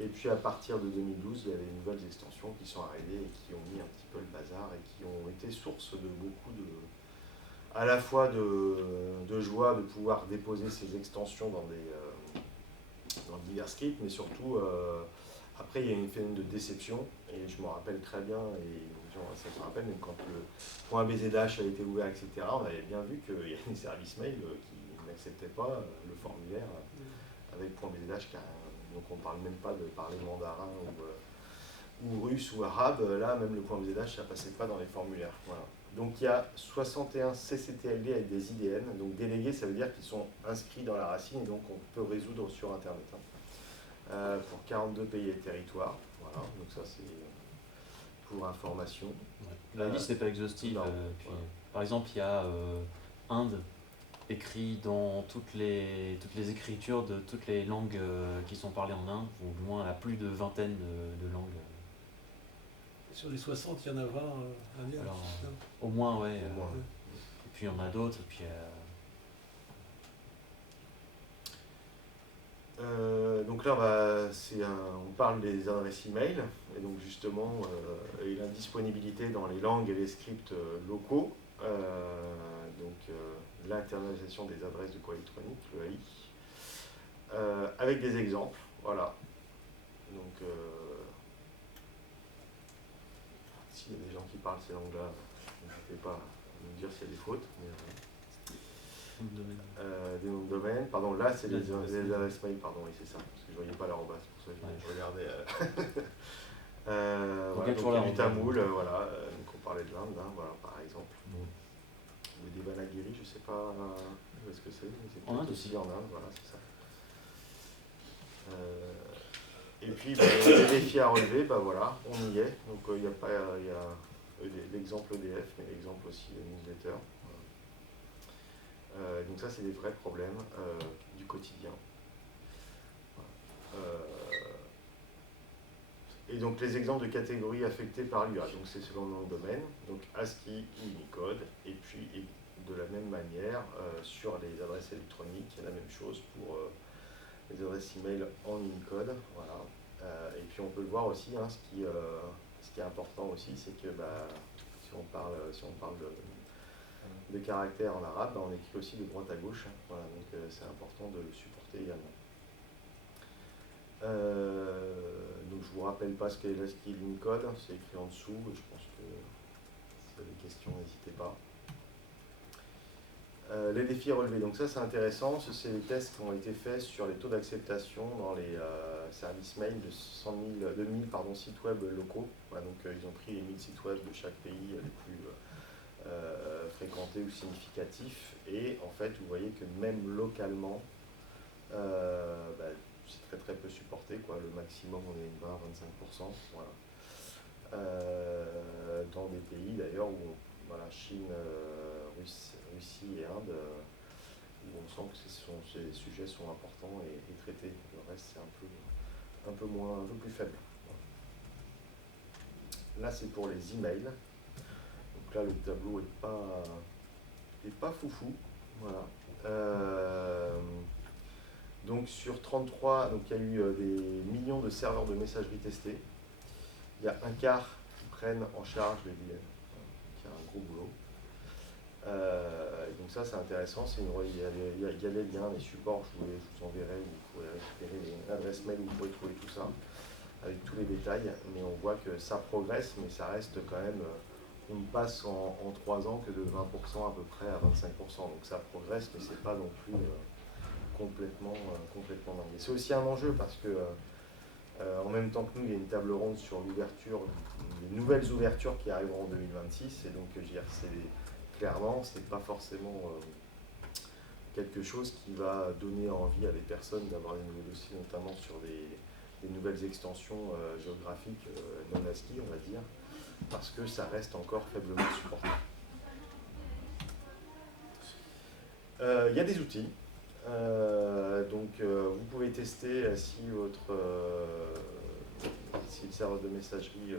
Et puis à partir de 2012, il y avait de nouvelles extensions qui sont arrivées et qui ont mis un petit peu le bazar et qui ont été source de beaucoup à la fois de joie de pouvoir déposer ces extensions dans divers scripts, mais surtout après il y a une phénomène de déception et je me rappelle très bien, et ça se rappelle même quand le point .bzdash a été ouvert, etc., on avait bien vu qu'il y a des services mail qui n'acceptaient pas le formulaire avec point .bzdash car donc on ne parle même pas de parler mandarin ou russe ou arabe, là même le point .bzdash ça ne passait pas dans les formulaires. Voilà. Donc il y a 61 CCTLD avec des IDN, donc délégués ça veut dire qu'ils sont inscrits dans la racine et donc on peut résoudre sur internet. Pour 42 pays et territoires, voilà, donc ça c'est pour information. Ouais. La liste n'est pas exhaustive, puis, voilà. Par exemple il y a Inde écrit dans toutes les écritures de toutes les langues qui sont parlées en Inde, ou du moins à plus de vingtaine de langues. Sur les 60, il y en a 20 indiens. Alors, au moins, ouais. Au moins. Et puis il y en a d'autres. Puis, donc là, on parle des adresses email, et donc justement, et l'indisponibilité dans les langues et les scripts locaux. L'internalisation des adresses de courrier électronique, le AI, avec des exemples, voilà. Donc, s'il y a des gens qui parlent ces langues-là, n'hésitez pas à nous dire s'il y a des fautes. Des noms de domaine, pardon, là c'est les adresses mail, pardon, oui c'est ça, parce que je ne voyais pas l'arrobase, pour ça que je regardais. Voilà, donc il y a du tamoul, voilà, donc on parlait de l'Inde, hein, voilà, par exemple. Le Devanagari, je ne sais pas où est-ce que c'est, mais c'est en Inde aussi en Inde, voilà, c'est ça. Et puis les défis à relever, bah voilà, on y est. Donc il y a l'exemple EDF, mais l'exemple aussi newsletter. Voilà. Donc ça, c'est des vrais problèmes du quotidien. Et donc les exemples de catégories affectées par l'UA, donc c'est selon le nom de domaine, donc ASCII ou Unicode, et puis de la même manière sur les adresses électroniques, il y a la même chose pour les adresses email en Unicode, voilà. Et puis on peut le voir aussi, hein, ce qui est important aussi, c'est que si on parle de caractères en arabe, on écrit aussi de droite à gauche, hein, voilà, donc c'est important de le supporter également. Donc je vous rappelle pas ce qu'est l'ASCII Unicode, c'est écrit en dessous, et je pense que si vous avez des questions, n'hésitez pas. Les défis à relever, donc ça c'est intéressant, c'est les tests qui ont été faits sur les taux d'acceptation dans les services mail de 1000 sites web locaux. Voilà, donc ils ont pris les 1000 sites web de chaque pays les plus fréquentés ou significatifs, et en fait vous voyez que même localement, c'est très très peu supporté, quoi. Le maximum on est 20-25%, voilà. Dans des pays d'ailleurs où voilà, Chine, Russie et Inde, où on sent que ces sujets sont importants et traités. Le reste c'est un peu plus faible. Voilà. Là c'est pour les emails. Donc là le tableau est pas foufou. Voilà. Donc sur 33, donc il y a eu des millions de serveurs de messagerie testés. Il y a un quart qui prennent en charge les VN, qui a un gros boulot. Donc ça c'est intéressant, il y a les liens, les supports, je vous enverrai, vous pourrez récupérer l'adresse mail où vous pouvez trouver tout ça, avec tous les détails, mais on voit que ça progresse, mais ça reste quand même, on ne passe en 3 ans que de 20% à peu près à 25%, donc ça progresse, mais c'est pas non plus complètement dingue. Et c'est aussi un enjeu parce que en même temps que nous, il y a une table ronde sur l'ouverture, les nouvelles ouvertures qui arriveront en 2026, et donc je veux dire, clairement, c'est pas forcément quelque chose qui va donner envie à des personnes d'avoir des nouveaux dossiers, notamment sur des nouvelles extensions géographiques non ASCII, on va dire. parce que ça reste encore faiblement supporté. Il y a des outils. Vous pouvez tester si le serveur de messagerie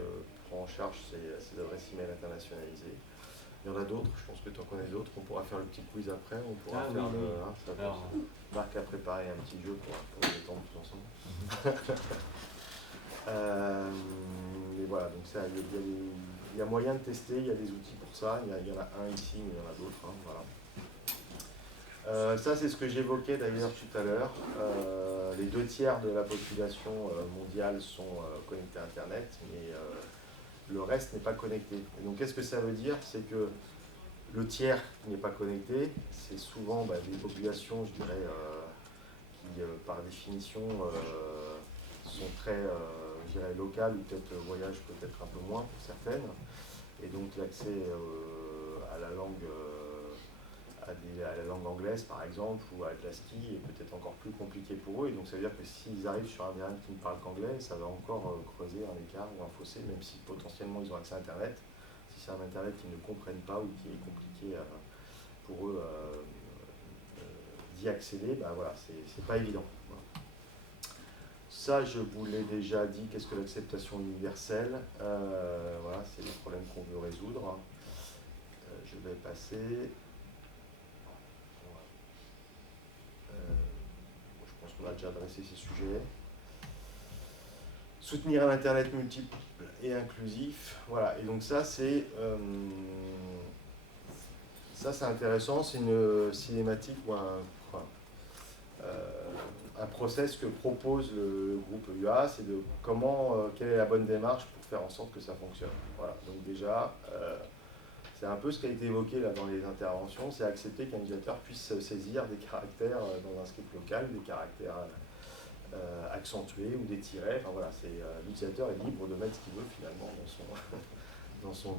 prend en charge ces adresses email internationalisées. Il y en a d'autres, je pense que tu en connais d'autres. On pourra faire le petit quiz après, on pourra faire Marc a préparé un petit jeu pour les détendre tous ensemble. Mais voilà, donc ça, il y a moyen de tester, il y a des outils pour ça. Il y en a un ici, mais il y en a d'autres. Voilà. Ça, c'est ce que j'évoquais d'ailleurs tout à l'heure. Les 2/3 de la population mondiale sont connectés à Internet, mais le reste n'est pas connecté. Et donc, qu'est-ce que ça veut dire? C'est que le tiers qui n'est pas connecté, c'est souvent des populations, je dirais, qui, par définition, sont très, je dirais, locales, ou peut-être voyagent peut-être un peu moins pour certaines. Et donc, l'accès à la langue... à la langue anglaise par exemple, ou à de l'ASCII est peut-être encore plus compliqué pour eux, et donc ça veut dire que s'ils arrivent sur un Internet qui ne parle qu'anglais, ça va encore creuser un écart ou un fossé, même si potentiellement ils ont accès à Internet. Si c'est un Internet qu'ils ne comprennent pas ou qui est compliqué pour eux d'y accéder, voilà, c'est pas évident. Voilà. Ça, je vous l'ai déjà dit, qu'est-ce que l'acceptation universelle? Voilà, c'est les problèmes qu'on veut résoudre. Je vais passer... je pense qu'on a déjà adressé ces sujets. Soutenir un Internet multiple et inclusif. Voilà, et donc ça c'est intéressant, c'est une cinématique ou un process que propose le groupe UA, c'est de quelle est la bonne démarche pour faire en sorte que ça fonctionne. Voilà, donc déjà, c'est un peu ce qui a été évoqué là dans les interventions, c'est accepter qu'un utilisateur puisse saisir des caractères dans un script local, des caractères accentués ou des tirets. Enfin voilà, l'utilisateur est libre de mettre ce qu'il veut finalement dans son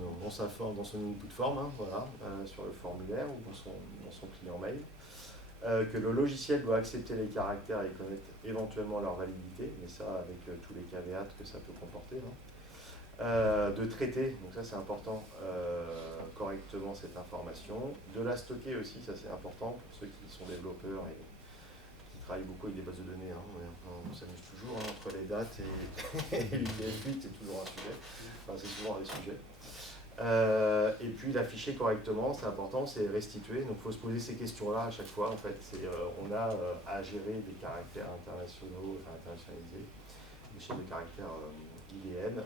input form, voilà, sur le formulaire ou dans son client mail. Que le logiciel doit accepter les caractères et connaître éventuellement leur validité, mais ça avec tous les caveats que ça peut comporter. De traiter, donc ça c'est important, correctement cette information, de la stocker aussi, ça c'est important pour ceux qui sont développeurs et qui travaillent beaucoup avec des bases de données, on s'amuse toujours entre les dates et l'IDF8, c'est toujours un sujet, enfin c'est souvent un des sujets. Et puis l'afficher correctement, c'est important, c'est restituer, donc il faut se poser ces questions-là à chaque fois, en fait, on a à gérer des caractères internationaux, internationalisés, des chaînes de caractères IDN,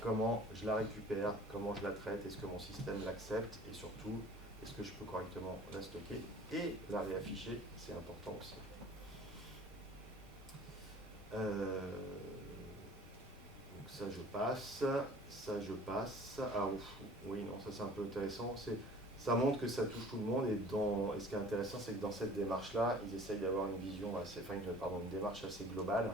comment je la récupère, comment je la traite, est-ce que mon système l'accepte, et surtout, est-ce que je peux correctement la stocker et la réafficher, c'est important aussi. Donc ça je passe. Ah oui, non, ça c'est un peu intéressant. Ça montre que ça touche tout le monde, et ce qui est intéressant, c'est que dans cette démarche-là, ils essayent d'avoir une démarche assez globale.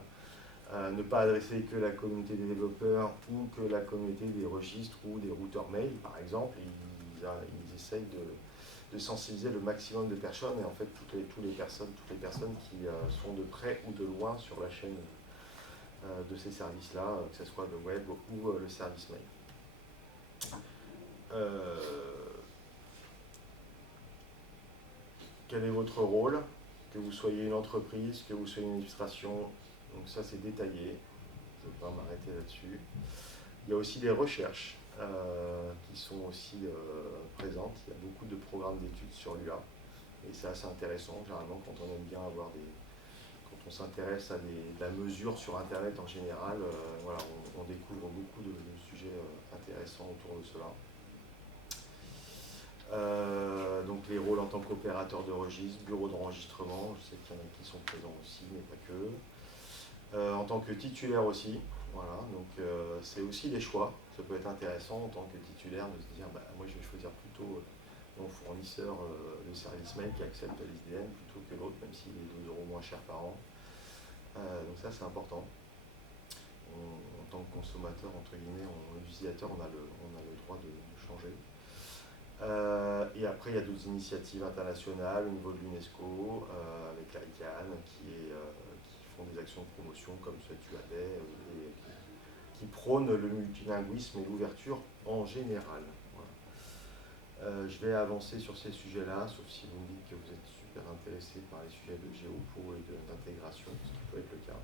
Ne pas adresser que la communauté des développeurs ou que la communauté des registres ou des routeurs mail, par exemple. Ils essayent de sensibiliser le maximum de personnes, et en fait toutes les personnes qui sont de près ou de loin sur la chaîne de ces services-là, que ce soit le web ou le service mail. Quel est votre rôle? Que vous soyez une entreprise, que vous soyez une illustration, donc ça c'est détaillé, je ne vais pas m'arrêter là-dessus. Il y a aussi des recherches qui sont aussi présentes, il y a beaucoup de programmes d'études sur l'UA, et c'est assez intéressant, généralement quand on aime bien avoir quand on s'intéresse à la mesure sur Internet en général, voilà, on découvre beaucoup de sujets intéressants autour de cela. Donc les rôles en tant qu'opérateur de registre, bureau d'enregistrement, je sais qu'il y en a qui sont présents aussi, mais pas que. En tant que titulaire aussi, voilà, donc c'est aussi des choix. Ça peut être intéressant en tant que titulaire de se dire, moi je vais choisir plutôt mon fournisseur de service mail qui accepte l'ISDN plutôt que l'autre, même s'il est 2 € moins cher par an. Donc ça c'est important. En tant que consommateur, entre guillemets, utilisateur, on a le droit de changer. Et après, il y a d'autres initiatives internationales au niveau de l'UNESCO, avec l'ICANN, qui font des actions de promotion comme cette UAD, qui qui prône le multilinguisme et l'ouverture en général. Voilà. Je vais avancer sur ces sujets-là, sauf si vous me dites que vous êtes super intéressé par les sujets de géopo et d'intégration, ce qui peut être le cas.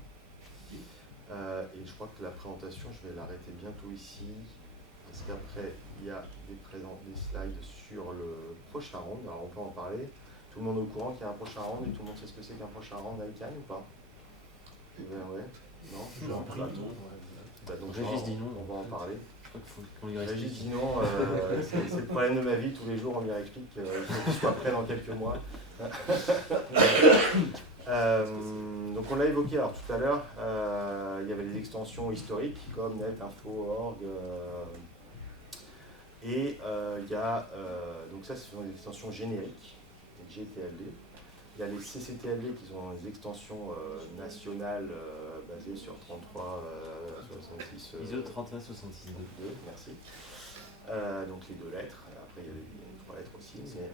Et je crois que la présentation, je vais l'arrêter bientôt ici, parce qu'après, il y a des slides sur le prochain round. Alors, on peut en parler. Tout le monde est au courant qu'il y a un prochain round et tout le monde sait ce que c'est qu'un prochain round avec Cannes ou pas? Ouais. Non, je vais en parler. Donc, Régis dit non. On va en parler. Je crois qu'il faut qu'on lui explique. Régis dit non, c'est le problème de ma vie. Tous les jours, on lui explique qu'il faut qu'il soit prêt dans quelques mois. Donc on l'a évoqué alors tout à l'heure, il y avait des extensions historiques comme net, info, org, et il y a, donc ça ce sont des extensions génériques, GTLD. Il y a les CCTLD qui sont des extensions nationales basées sur 33, 66... ISO 3966.2. Merci. Donc les 2 lettres, après il y a les 3 lettres aussi. Mais,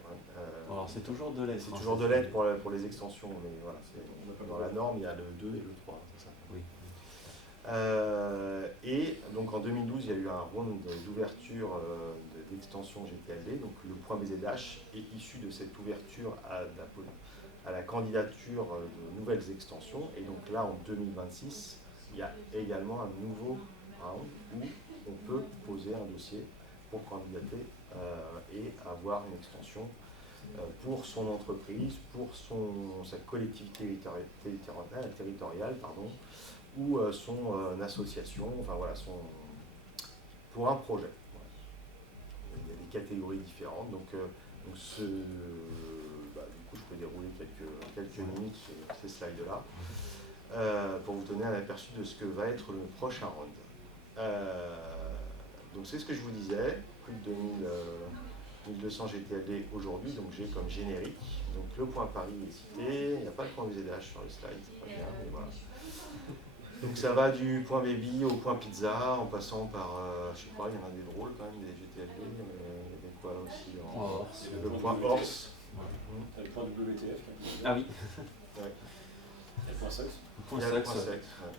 alors c'est toujours 2 lettres. C'est toujours 2 lettres pour les extensions, mais voilà, dans la norme il y a le 2 et le 3, c'est ça. Oui. Et donc en 2012 il y a eu un round d'ouverture d'extension GTLD, donc le point BZH est issu de cette ouverture à la candidature de nouvelles extensions, et donc là en 2026 il y a également un nouveau round où on peut poser un dossier pour candidater et avoir une extension pour son entreprise, pour sa collectivité territoriale, ou son association, enfin voilà, pour un projet. Voilà. Il y a des catégories différentes, donc du coup je peux dérouler quelques minutes sur ces slides-là pour vous donner un aperçu de ce que va être le prochain round. Donc c'est ce que je vous disais, plus de 1200 GTLD aujourd'hui, donc j'ai comme générique. Donc le point Paris est cité, il n'y a pas le point VZH sur les slides, c'est pas bien, mais voilà. Donc ça va du point baby au point pizza, en passant par, je sais pas, il y en a des drôles quand même, des GTLD, mais il y a des quoi aussi, le point horse. T'as le point WTF. Ah oui. Ouais. Et le point sexe. Il y a le point sexe. Ouais.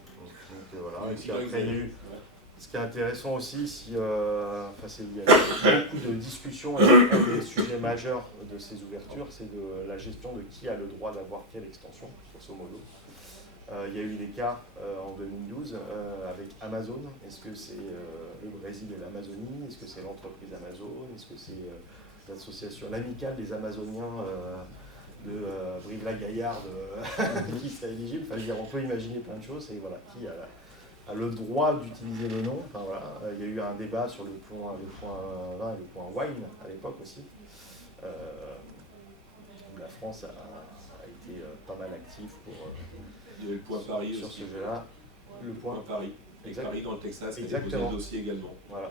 Donc voilà, et puis après il y a eu... Ce qui est intéressant aussi, il y a beaucoup de discussions et des sujets majeurs de ces ouvertures, c'est de la gestion de qui a le droit d'avoir quelle extension, grosso modo. Il y a eu des cas en 2012 avec Amazon. Est-ce que c'est le Brésil et l'Amazonie? Est-ce que c'est l'entreprise Amazon? Est-ce que c'est l'association, l'amicale des Amazoniens de Brive-la-Gaillarde qui serait éligible? Enfin, je veux dire, on peut imaginer plein de choses, et voilà, qui a le droit d'utiliser le nom. Enfin, voilà. Il y a eu un débat sur le point vin et le point wine à l'époque aussi, où la France a été pas mal active pour, il y avait le point Paris sur aussi. Ce sujet-là. Le point Paris. Et Paris dans le Texas qui a déposé Exactement. le dossier également. Voilà.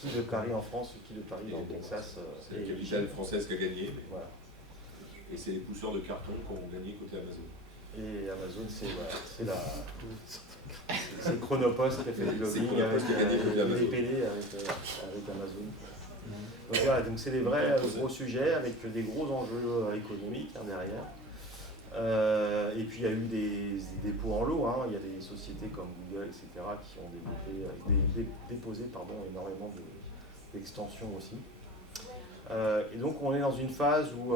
Qui de Paris en France ou qui de Paris dans le Texas. C'est la capitale française qui a gagné. Mais... Voilà. Et c'est les pousseurs de carton qui ont gagné côté Amazon. Et Amazon, c'est Chronopost qui a fait du lobbying avec les PD avec Amazon. Donc voilà, donc c'est des vrais gros sujets avec des gros enjeux économiques derrière. Et puis il y a eu des dépôts en lot, hein. Il y a des sociétés comme Google, etc., qui ont déposé énormément d'extensions aussi. Et donc on est dans une phase où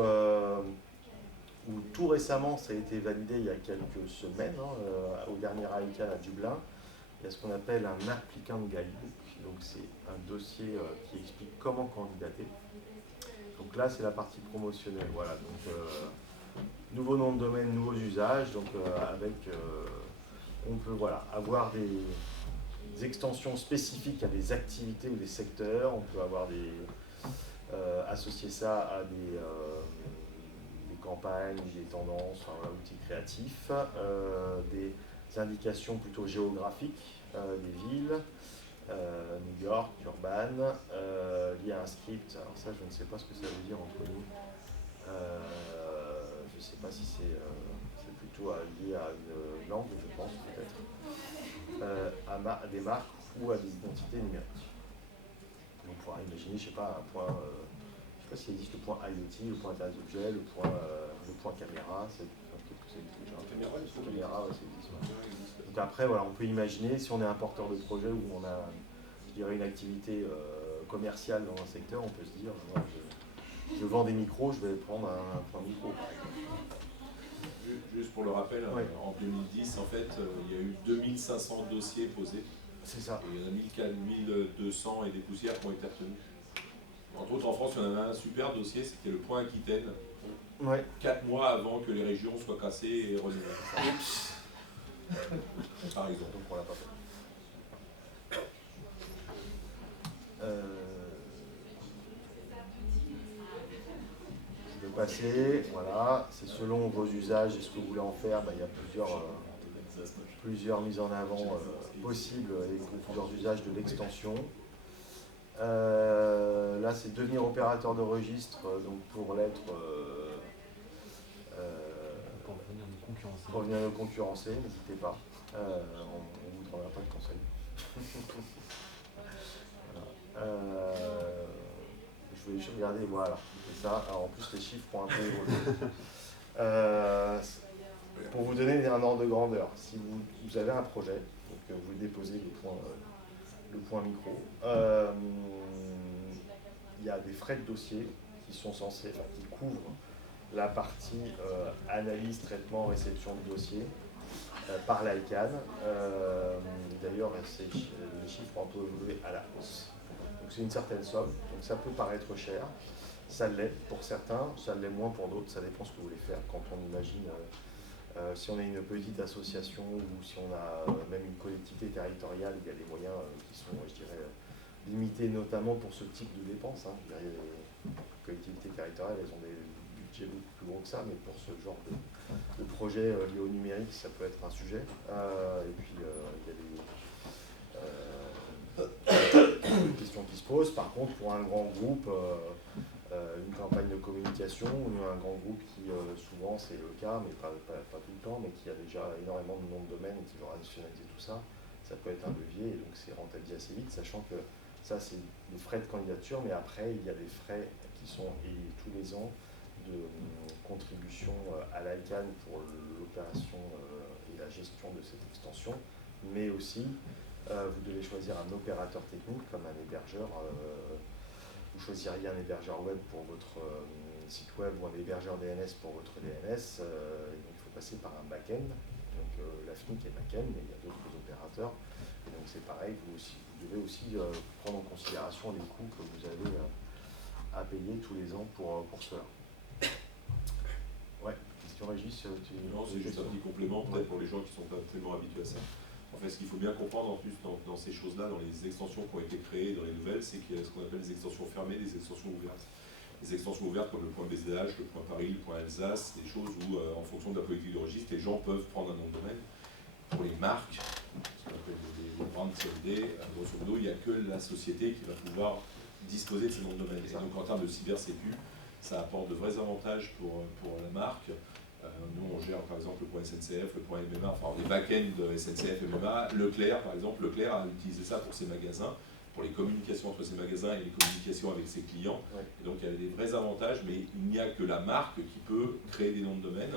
tout récemment, ça a été validé il y a quelques semaines, au dernier ICANN à Dublin. Il y a ce qu'on appelle un applicant guidebook, donc c'est un dossier qui explique comment candidater. Donc là, c'est la partie promotionnelle. Voilà, donc nouveau nom de domaine, nouveaux usages, donc on peut avoir des extensions spécifiques à des activités ou des secteurs. On peut avoir associer ça à des campagnes, des tendances, outils créatifs, des indications plutôt géographiques des villes, New York, Durban, lié à un script. Alors ça, je ne sais pas ce que ça veut dire entre nous. Je ne sais pas si c'est plutôt lié à une langue, je pense peut-être, à des marques ou à des identités numériques. On pourra imaginer, je ne sais pas, un point, je ne sais pas s'il existe le point IoT, le point Internet des objets, le point caméra, caméra, ouais, ça existe. Donc après, voilà, on peut imaginer, si on est un porteur de projet ou on a, je dirais, une activité commerciale dans un secteur, on peut se dire, moi, je vends des micros, je vais prendre un point micro. Juste pour le rappel, Ouais. en 2010, en fait, il y a eu 2500 dossiers posés. C'est ça. Et il y en a 1200 et des poussières qui ont été retenus. Entre autres, en France, il y en avait un super dossier, c'était le point Aquitaine, Ouais. 4 mois avant que les régions soient cassées et renouvellées. Par exemple. Donc on l'a pas fait. Je vais passer, voilà, c'est selon vos usages et ce que vous voulez en faire, il y a plusieurs mises en avant possibles et plusieurs usages de l'extension. Là, c'est devenir opérateur de registre, donc pour l'être, pour venir nous concurrencer, n'hésitez pas, on ne vous donnera pas de conseils. Voilà. Je vais regarder, voilà, c'est ça. Alors en plus, les chiffres ont un peu évolué. Pour vous donner un ordre de grandeur, si vous avez un projet, donc vous déposez le point micro, il y a des frais de dossier qui sont censés, qui couvrent la partie analyse, traitement, réception de dossier par l'ICANN. D'ailleurs, les chiffres ont un peu évolué à la hausse. Donc c'est une certaine somme, donc ça peut paraître cher. Ça l'est pour certains, ça l'est moins pour d'autres, ça dépend ce que vous voulez faire. Quand on imagine, si on est une petite association ou si on a même une collectivité territoriale, il y a des moyens qui sont, je dirais, limités notamment pour ce type de dépenses. Hein. Je dirais, les collectivités territoriales, elles ont des budgets beaucoup plus gros que ça, mais pour ce genre de projet lié au numérique, ça peut être un sujet. Et puis, il y a des questions qui se posent. Par contre, pour un grand groupe, une campagne de communication ou un grand groupe qui, souvent c'est le cas, mais pas tout le temps, mais qui a déjà énormément de noms de domaines et qui veut rationaliser tout ça, ça peut être un levier et donc c'est rentabilisé assez vite, sachant que ça c'est des frais de candidature, mais après il y a des frais qui sont tous les ans de contribution à l'ICANN pour l'opération et la gestion de cette extension, mais aussi vous devez choisir un opérateur technique comme un hébergeur. Vous choisiriez un hébergeur web pour votre site web ou un hébergeur DNS pour votre DNS. Donc il faut passer par un back-end. Donc la FNIC est back-end, mais il y a d'autres opérateurs. Et donc c'est pareil, vous devez aussi prendre en considération les coûts que vous avez à payer tous les ans pour cela. Ouais, question Régis, Non, c'est juste un petit complément, peut-être pour les gens qui ne sont pas tellement habitués à ça. En fait, ce qu'il faut bien comprendre en plus dans ces choses-là, dans les extensions qui ont été créées dans les nouvelles, c'est qu'il y a ce qu'on appelle des extensions fermées, des extensions ouvertes. Les extensions ouvertes comme le point BZH, le point Paris, le point Alsace, des choses où, en fonction de la politique de registre, les gens peuvent prendre un nom de domaine. Pour les marques, ce qu'on appelle les brands CLD, grosso modo, il n'y a que la société qui va pouvoir disposer de ces noms de domaine. Et donc en termes de cybersécu, ça apporte de vrais avantages pour la marque. Nous, on gère par exemple le point SNCF, le point MMA, enfin les back-ends de SNCF, MMA. Leclerc, par exemple, Leclerc a utilisé ça pour ses magasins, pour les communications entre ses magasins et les communications avec ses clients. Ouais. Et donc il y a des vrais avantages, mais il n'y a que la marque qui peut créer des noms de domaine.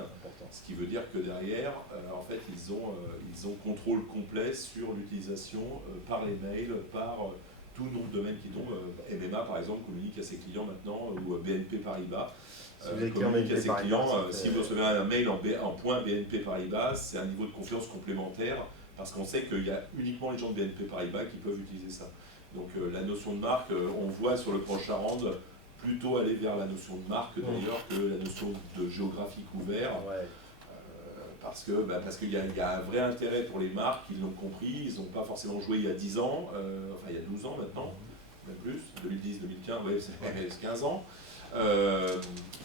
Ce qui veut dire que derrière, en fait, ils ont contrôle complet sur l'utilisation par les mails, par tout nom de domaine qui tombe. MMA, par exemple, communique à ses clients maintenant, ou BNP Paribas. Communique à ses clients. Si vous recevez un mail en point BNP Paribas, c'est un niveau de confiance complémentaire parce qu'on sait qu'il y a uniquement les gens de BNP Paribas qui peuvent utiliser ça. Donc la notion de marque, on voit sur le Proche Charente plutôt aller vers la notion de marque d'ailleurs que la notion de géographique ouvert. Ouais. Parce qu'il y a un vrai intérêt pour les marques, ils l'ont compris, ils n'ont pas forcément joué il y a 10 ans, enfin il y a 12 ans maintenant, même plus, 2010, 2015, ouais, c'est 15 ans.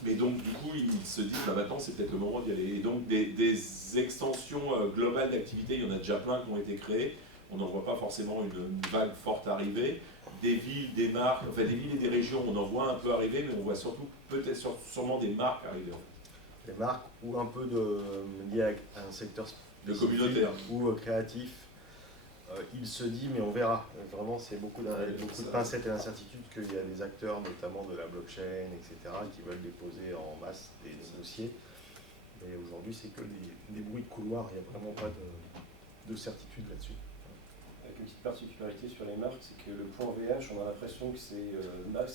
Mais donc du coup ils se disent maintenant c'est peut-être le moment d'y aller. Et donc des extensions globales d'activités, il y en a déjà plein qui ont été créées, on n'en voit pas forcément une vague forte arriver. Des villes, des marques, enfin des villes et des régions, on en voit un peu arriver, mais on voit surtout peut-être sûrement des marques arriver. Des marques ou un peu lié à un secteur de communautaire ou créatif. Il se dit, mais on verra. Vraiment, c'est beaucoup de pincettes et d'incertitudes qu'il y a des acteurs, notamment de la blockchain, etc., qui veulent déposer en masse des dossiers. Mais aujourd'hui, c'est que des bruits de couloir. Il n'y a vraiment pas de certitude là-dessus. Avec une petite particularité sur les marques, c'est que le point VH, on a l'impression que c'est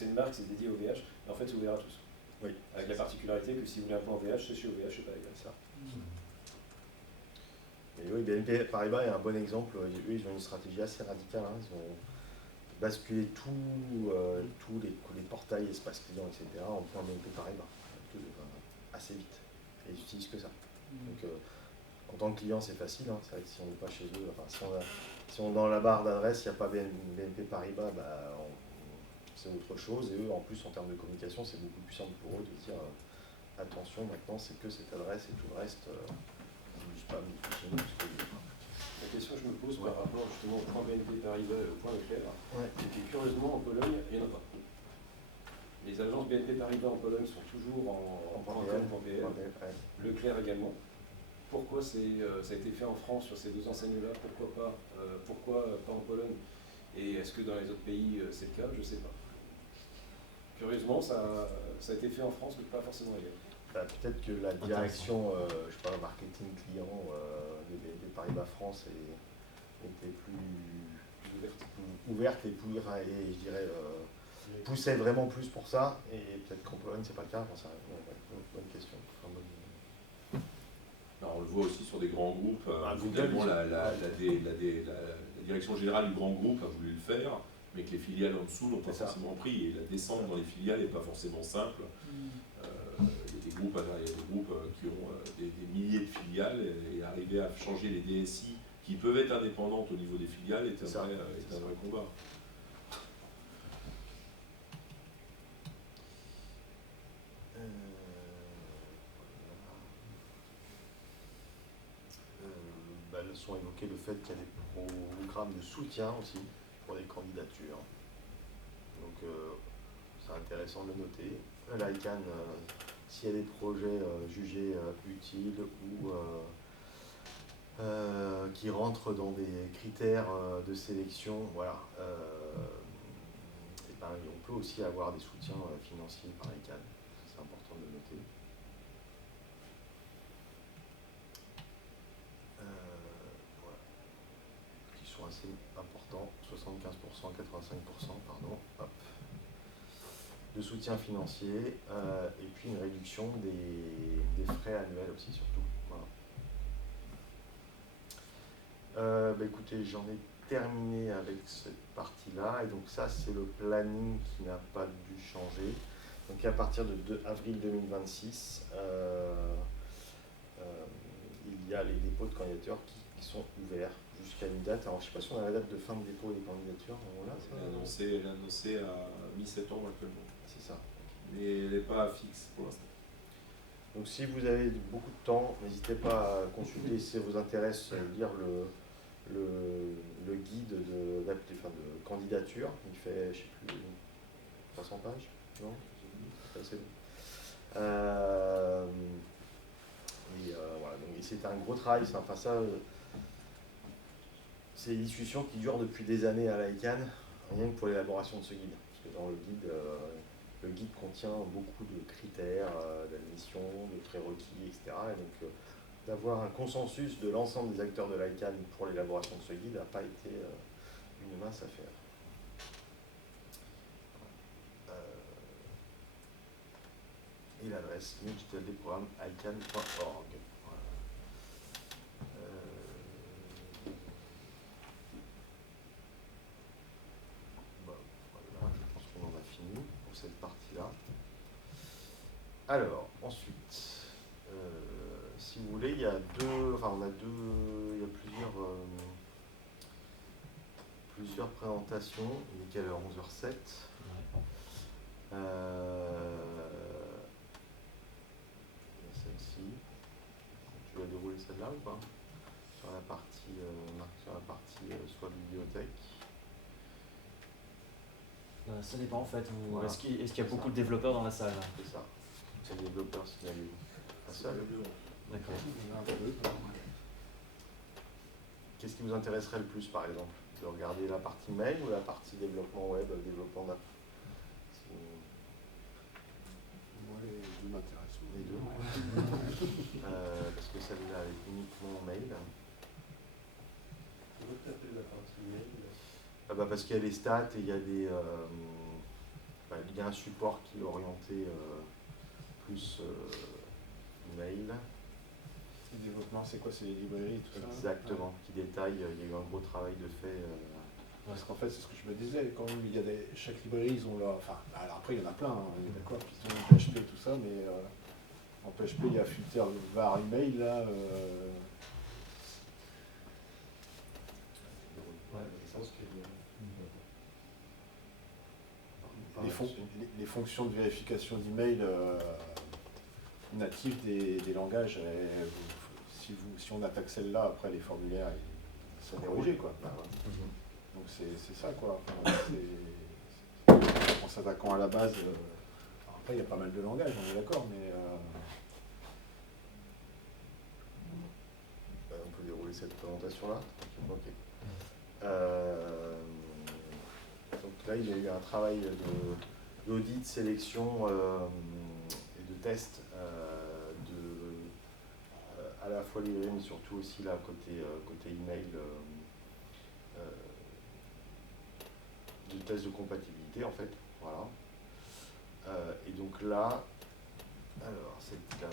une marque, c'est dédié au VH, mais en fait c'est ouvert à tous. Oui. Avec la particularité que si vous voulez un point VH, c'est chez OVH, c'est pas égal. Ça. Et oui, BNP Paribas est un bon exemple. Eux, ils ont une stratégie assez radicale. Hein. Ils ont basculé tous les portails, espaces clients, etc. en point BNP Paribas. Assez vite. Et ils n'utilisent que ça. Donc, en tant que client, c'est facile. Hein. C'est vrai que si on n'est pas chez eux, enfin, si on est dans la barre d'adresse, il n'y a pas BNP Paribas, c'est autre chose. Et eux, en plus, en termes de communication, c'est beaucoup plus simple pour eux de dire attention, maintenant, c'est que cette adresse et tout le reste, du spam, du phishing, tout ce que vous voulez. La question que je me pose par rapport justement au point BNP Paribas et au point Leclerc, Ouais. c'est que curieusement, en Pologne, il n'y en a pas. Les agences BNP Paribas en Pologne sont toujours en .com.pl, Leclerc également. Pourquoi ça a été fait en France sur ces deux enseignes-là? Pourquoi pas en Pologne? Et est-ce que dans les autres pays c'est le cas? Je ne sais pas. Curieusement, ça a été fait en France, mais pas forcément ailleurs. Peut-être que la direction, je sais pas, marketing client de BNP Paribas France était plus ouverte et plus, et je dirais, poussait vraiment plus pour ça. Et peut-être qu'en Pologne, c'est pas le cas. Enfin, bonne question. Alors, on le voit aussi sur des grands groupes. Google, la direction générale du grand groupe a voulu le faire, mais que les filiales en dessous n'ont pas forcément pris. Et la descente dans les filiales n'est pas forcément simple. Il y a des groupes qui ont des milliers de filiales et arriver à changer les DSI qui peuvent être indépendantes au niveau des filiales est un vrai combat. Elles sont évoqué le fait qu'il y a des programmes de soutien aussi pour les candidatures. Donc c'est intéressant de le noter. L'ICANN, s'il y a des projets jugés utiles ou qui rentrent dans des critères de sélection, voilà, et ben, on peut aussi avoir des soutiens financiers par l'ICANN. C'est important de le noter. Voilà. Qui sont assez importants, 75%, 85%, pardon. Hop. De soutien financier et puis une réduction des frais annuels aussi surtout. Voilà. Écoutez, j'en ai terminé avec cette partie-là et donc ça c'est le planning qui n'a pas dû changer. Donc à partir de avril 2026, il y a les dépôts de candidatures qui sont ouverts jusqu'à une date. Alors je ne sais pas si on a la date de fin de dépôt des candidatures. Voilà, Elle est annoncée à mi-septembre actuellement. C'est ça. Mais elle n'est pas fixe pour l'instant. Donc si vous avez beaucoup de temps, n'hésitez pas à consulter si ça vous intéresse, lire le guide de candidature. Il fait, je ne sais plus, 300 pages, non? C'est bon. Voilà, donc c'est un gros travail. C'est une discussion qui dure depuis des années à l'ICANN, rien que pour l'élaboration de ce guide. Parce que dans le guide contient beaucoup de critères d'admission, de prérequis, etc. Et donc d'avoir un consensus de l'ensemble des acteurs de l'ICANN pour l'élaboration de ce guide n'a pas été une mince affaire. Et l'adresse digital des programmes icann.org. Voilà, je pense qu'on en a fini pour cette partie-là. Alors, ensuite, si vous voulez, il y a plusieurs présentations. Il est quelle heure? 11h07. Celle-ci. Tu vas dérouler celle-là ou pas? Sur la partie, soit bibliothèque. Ça dépend en fait. Voilà. Est-ce qu'il y a beaucoup de développeurs dans la salle? C'est ça. C'est les développeurs signalés. La seule. D'accord. Qu'est-ce qui vous intéresserait le plus, par exemple? De regarder la partie mail ou la partie développement web, développement d'app? Moi, les deux m'intéressent. Les deux. Parce que celle-là est uniquement mail. taper la partie mail. Parce qu'il y a les stats et il y a il y a un support qui est orienté plus mail. Le développement, c'est quoi? C'est les librairies et tout ça? Exactement, qui détaille, il y a eu un gros travail de fait. Parce qu'en fait, c'est ce que je me disais, quand même, il y a chaque librairie, ils ont leur... Enfin, alors après, il y en a plein, hein, on est d'accord, Python, PHP, tout ça, mais en PHP, il y a filter var email, là. Je pense qu'il y a Les fonctions de vérification d'email natives des langages, si on attaque celle-là, après les formulaires, ça déroge, quoi. Donc c'est ça, quoi. Enfin, en s'attaquant à la base, après il y a pas mal de langages, on est d'accord, mais On peut dérouler cette présentation-là. Ok. Donc là, il y a eu un travail d'audit, sélection et de test à la fois livré, mais surtout aussi là côté email, de test de compatibilité en fait. Voilà. Et donc là, alors c'est là,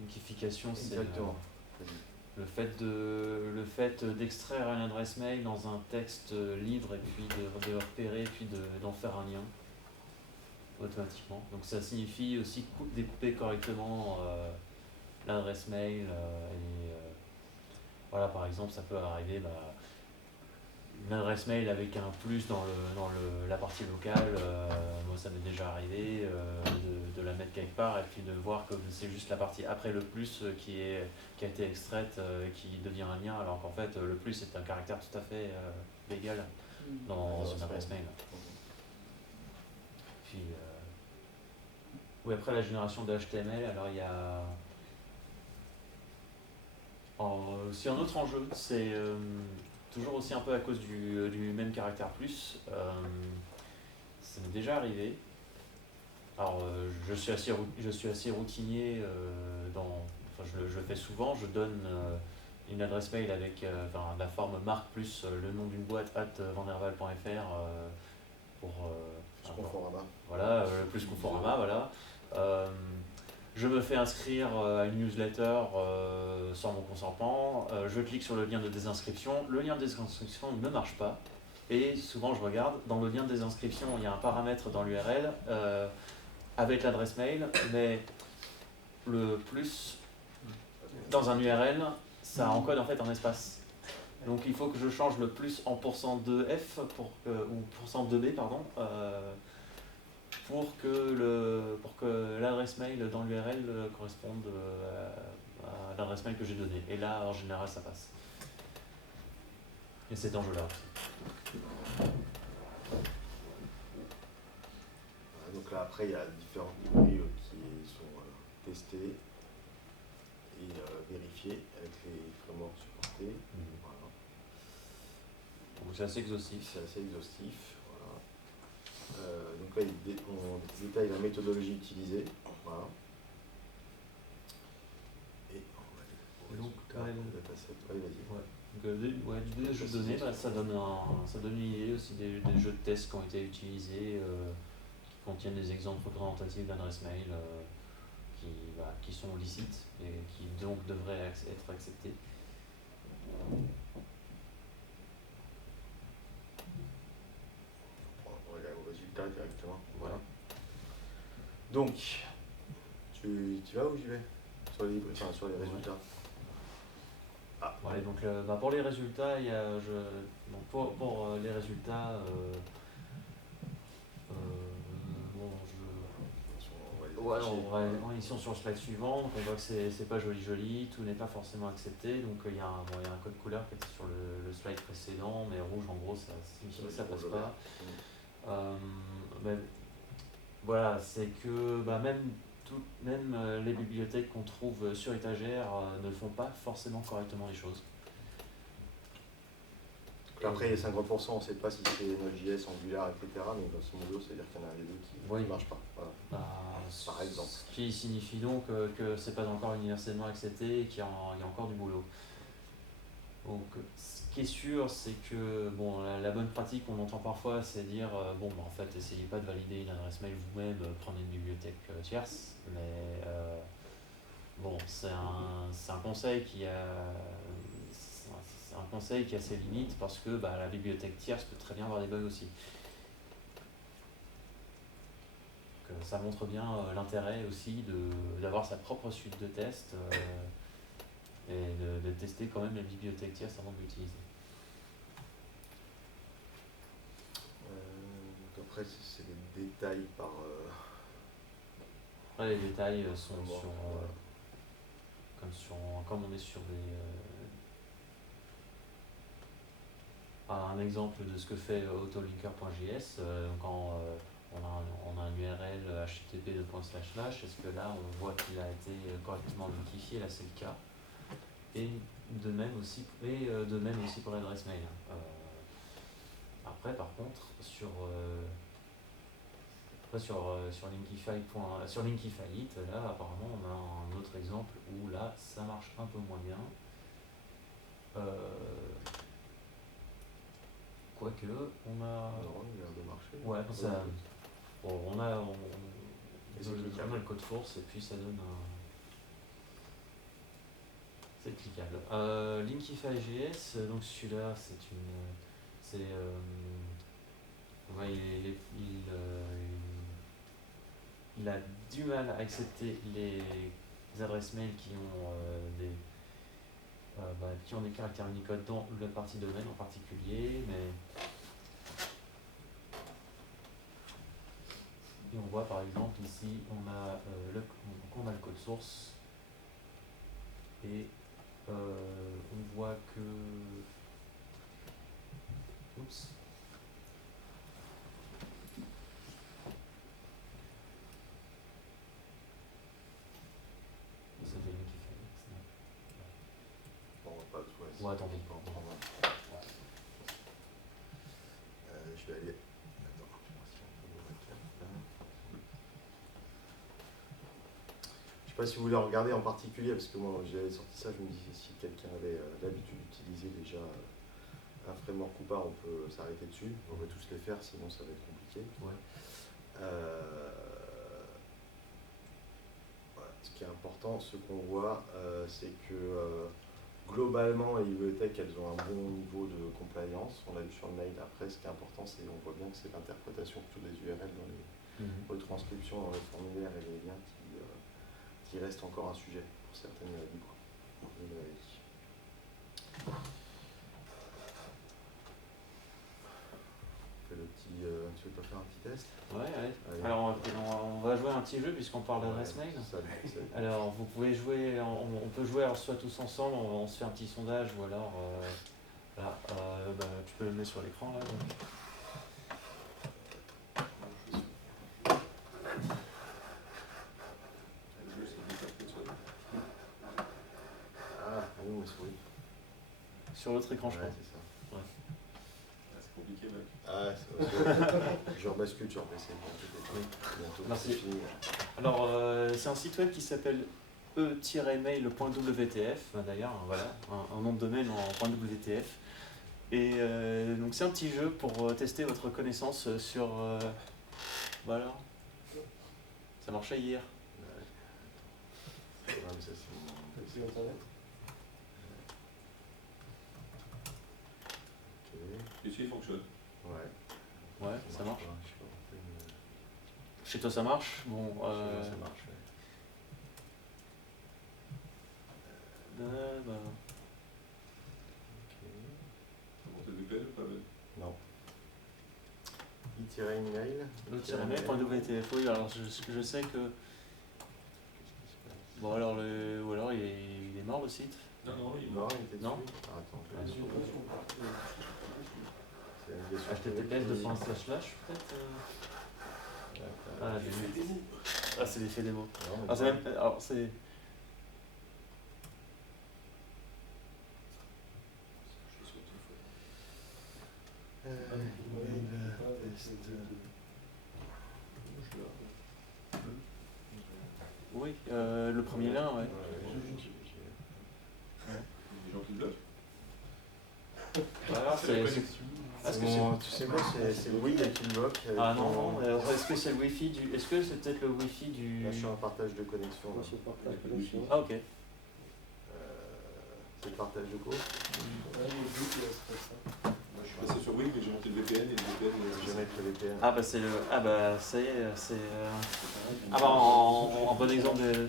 Linkification, c'est exactement. le fait d'extraire une adresse mail dans un texte libre et puis de le repérer et puis d'en faire un lien automatiquement. Donc ça signifie aussi découper correctement l'adresse mail voilà, par exemple, ça peut arriver une adresse mail avec un plus dans la partie locale. Moi, ça m'est déjà arrivé de la mettre quelque part et puis de voir que c'est juste la partie après le plus qui a été extraite qui devient un lien, alors qu'en fait le plus est un caractère tout à fait légal dans une adresse mail. Puis oui, après la génération de HTML, alors il y a aussi un autre enjeu, c'est toujours aussi un peu à cause du même caractère plus. Ça m'est déjà arrivé. Alors je suis assez routinier je le fais souvent, je donne une adresse mail avec la forme marque plus le nom d'une boîte @vanderval.fr pour Conforama. voilà, le plus Conforama, voilà. Je me fais inscrire à une newsletter sans mon consentement, je clique sur le lien de désinscription, le lien de désinscription ne marche pas, et souvent je regarde, dans le lien de désinscription il y a un paramètre dans l'URL avec l'adresse mail, mais le plus dans un URL, ça encode en fait un espace. Donc il faut que je change le plus en %2f ou %2b, pardon, pour que l'adresse mail dans l'URL corresponde à l'adresse mail que j'ai donnée. Et là, en général, ça passe. Et cet enjeu-là aussi. Donc là, après, il y a différentes librairies qui sont testées et vérifiées avec les frameworks supportés. Voilà. Donc c'est assez exhaustif. C'est assez exhaustif. Voilà. Donc là, on détaille la méthodologie utilisée. Voilà. Et on va aller au résultat. Oui, vas-y. Donc, l'idée des jeux de données, ça donne une idée aussi des jeux de tests qui ont été utilisés, qui contiennent des exemples représentatifs d'adresses mail qui sont licites et qui donc devraient être acceptés. On regarde au résultat directement. Voilà. Donc, tu vas où j'y vais sur les résultats. Ouais, donc pour les résultats, il y a pour les résultats ils sont sur le slide suivant, donc on voit que c'est pas joli, tout n'est pas forcément accepté, donc il y a un code couleur qui était sur le slide précédent, mais rouge en gros ça signifie que ça passe pas. Voilà, c'est que même les bibliothèques qu'on trouve sur étagère ne font pas forcément correctement les choses. après, il y a 50%, on ne sait pas si c'est Node.js, Angular, etc. Mais grosso modo, c'est-à-dire qu'il y en a un des deux qui ne marche pas. Voilà. Par exemple. Ce qui signifie donc que c'est pas encore universellement accepté et qu'il y a encore du boulot. Donc, ce qui est sûr, c'est que bon, la bonne pratique qu'on entend parfois, c'est dire bon, en fait, essayez pas de valider une adresse mail vous-même, prenez une bibliothèque tierce. Mais bon, c'est un conseil qui a ses limites parce que la bibliothèque tierce peut très bien avoir des bugs aussi. Donc, ça montre bien l'intérêt aussi d'avoir sa propre suite de tests. Et de tester quand même la bibliothèque tierce avant de l'utiliser. Après, c'est des détails par... Après, les détails sont comme on est sur un exemple de ce que fait autolinker.js, quand on a un URL http://, est-ce que là on voit qu'il a été correctement notifié? Là c'est le cas. Et de même aussi pour l'adresse mail. Après, par contre, sur Linkify It, là, apparemment, on a un autre exemple où là, ça marche un peu moins bien. Quoique, on a... Non, il vient de marcher. Ouais, ça... Bon, on a le code source et puis ça donne un... C'est cliquable. Linkify.js, donc celui-là, il a du mal à accepter les adresses mail qui ont des caractères Unicode dans la partie domaine en particulier, mais et on voit par exemple ici, on a le code source et on voit que oups. C'était lui qui fait. Bon, on va pas tout. Ouais, attendez. Je vais aller. Attends, je sais pas si vous voulez regarder en particulier, parce que moi j'avais sorti ça, je me disais si quelqu'un avait l'habitude d'utiliser déjà un framework ou pas, on peut s'arrêter dessus. On va tous les faire, sinon ça va être compliqué. Ouais. Voilà. Ce qui est important, ce qu'on voit, c'est que globalement, les bibliothèques, elles ont un bon niveau de compliance. On l'a vu sur le mail. Après, ce qui est important, c'est on voit bien que c'est l'interprétation plutôt des URL dans les retranscriptions, dans les formulaires et les liens qui reste encore un sujet pour certaines libres. Tu veux pas faire un petit test? Ouais. Allez. Alors on va jouer un petit jeu puisqu'on parle d'adresse mail. Salut. Alors vous pouvez jouer, on peut jouer alors soit tous ensemble, on se fait un petit sondage ou alors là, tu peux le mettre sur l'écran là. Donc. Oui, oui. Sur l'autre écran, je crois. C'est ça. Ouais. C'est compliqué, mec. Je rebascule sur PC. Oui. Merci. Alors, c'est un site web qui s'appelle e-mail.wtf, d'ailleurs, voilà, un nom de domaine en .wtf. Et donc c'est un petit jeu pour tester votre connaissance sur... voilà. Ça marchait hier. Ouais, mais ça, c'est Internet. Et si il fonctionne. Ouais. Ouais, ça marche. Ouais, Chez toi ça marche. Bon, ça marche. Comment t'as VPN ou pas même? Non. E-mail. Le-mail.wtf, oui, alors je sais que... Bon alors, ou alors il est mort le site. Non, il est Non, mort. il était Non. dessus. Attends, HTTPS peut-être Ah, j'ai vu. Ah, c'est l'effet démo. Ah, c'est même... Alors, c'est... reste. Oui, le premier lien, ouais. Les gens qui bloquent. Voilà, c'est. Est-ce que c'est. Tu sais quoi, c'est le Wii qui bloque. Ah non, non, alors, est-ce que c'est le Wi-Fi du. Est-ce que c'est peut-être le Wi-Fi du. Là, je suis en partage de connexion. Moi, là. je partage pas de le wifi. chien. Ah, ok. C'est le partage de quoi? Ouais, les deux qui restent comme ça. Moi, je suis passé sur Wii, mais j'ai monté le VPN et le VPN. Je vais mettre le VPN. Ah, bah c'est le. Ah, bah ça y est, c'est. Ah, bah en bon exemple de.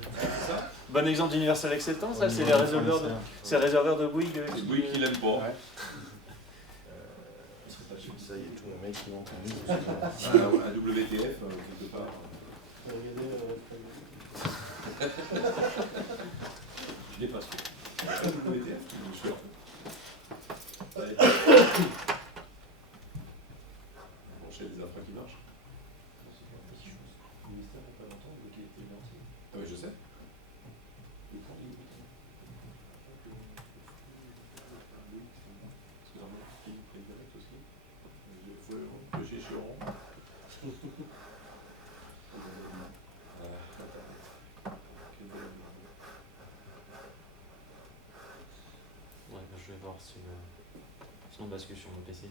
Bon exemple d'Universal Acceptance, ça, c'est les résolveurs de. C'est le réserveur de Bouygues. C'est Bouygues qui l'aime pas. Ouais. Ça y est, tous les mecs qui vont Un WTF, quelque part. Regardez, Je l'ai pas su. Un WTF, je suis sûr. Bon, j'ai des infras qui marchent. Le ministère n'a pas longtemps bloqué les télévisions. Ah oui, je sais. Parce que normalement, il faut une direct aussi. Il faut piocher chez Orange. Ouais, bah, je vais voir si. Sinon, on bascule sur mon PC.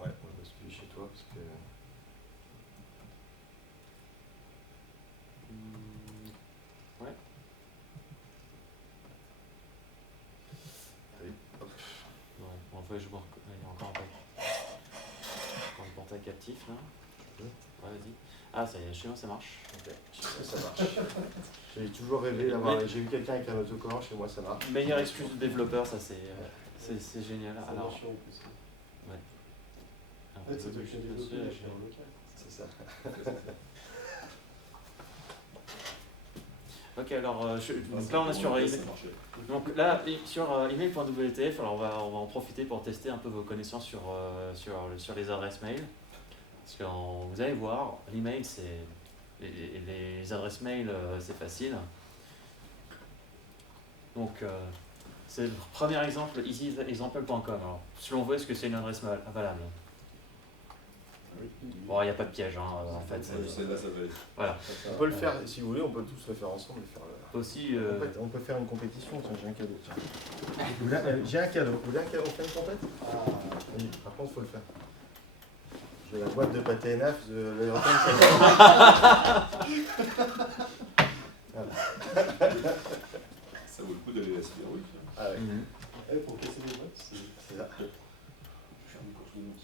Ouais, on va basculer chez toi parce que. Ouais. Allez, hop. Ouais, bon, en fait, je vois. Il y a encore un peu. Encore le portail captif là. peux. Ouais, vas-y. Ah, ça y est, chez moi ça marche. Ok, chez moi ça marche. J'ai toujours rêvé d'avoir. J'ai vu quelqu'un avec un autocollant, chez moi ça marche. Meilleure excuse de développeur, ça c'est génial. Alors, chiant, en plus. ouais. En fait, c'est toi qui as développé la chaîne locale. C'est ça. Ok, alors donc là on est sur email. Donc là sur email.wtf, alors on va en profiter pour tester un peu vos connaissances sur les adresses mail. Parce que vous allez voir, l'email c'est les adresses mail c'est facile. Donc c'est le premier exemple, easyexample.com. Alors selon vous, est-ce que c'est une adresse valable? Bon, il n'y a pas de piège, hein, en fait. Celle-là, ça va être. Voilà. On peut le faire, si vous voulez, on peut tous le faire ensemble. Aussi, On peut faire une compétition, tiens, j'ai un cadeau. Tiens. J'ai un cadeau. Vous voulez un cadeau? On fait une compète? Oui, par contre, il faut le faire. J'ai la boîte de pâté NAF de l'aéroport. Ça vaut le coup d'aller la Sidéroïque. Ah ouais. Pour casser les boîtes, c'est ça. Je vais faire une course de monde.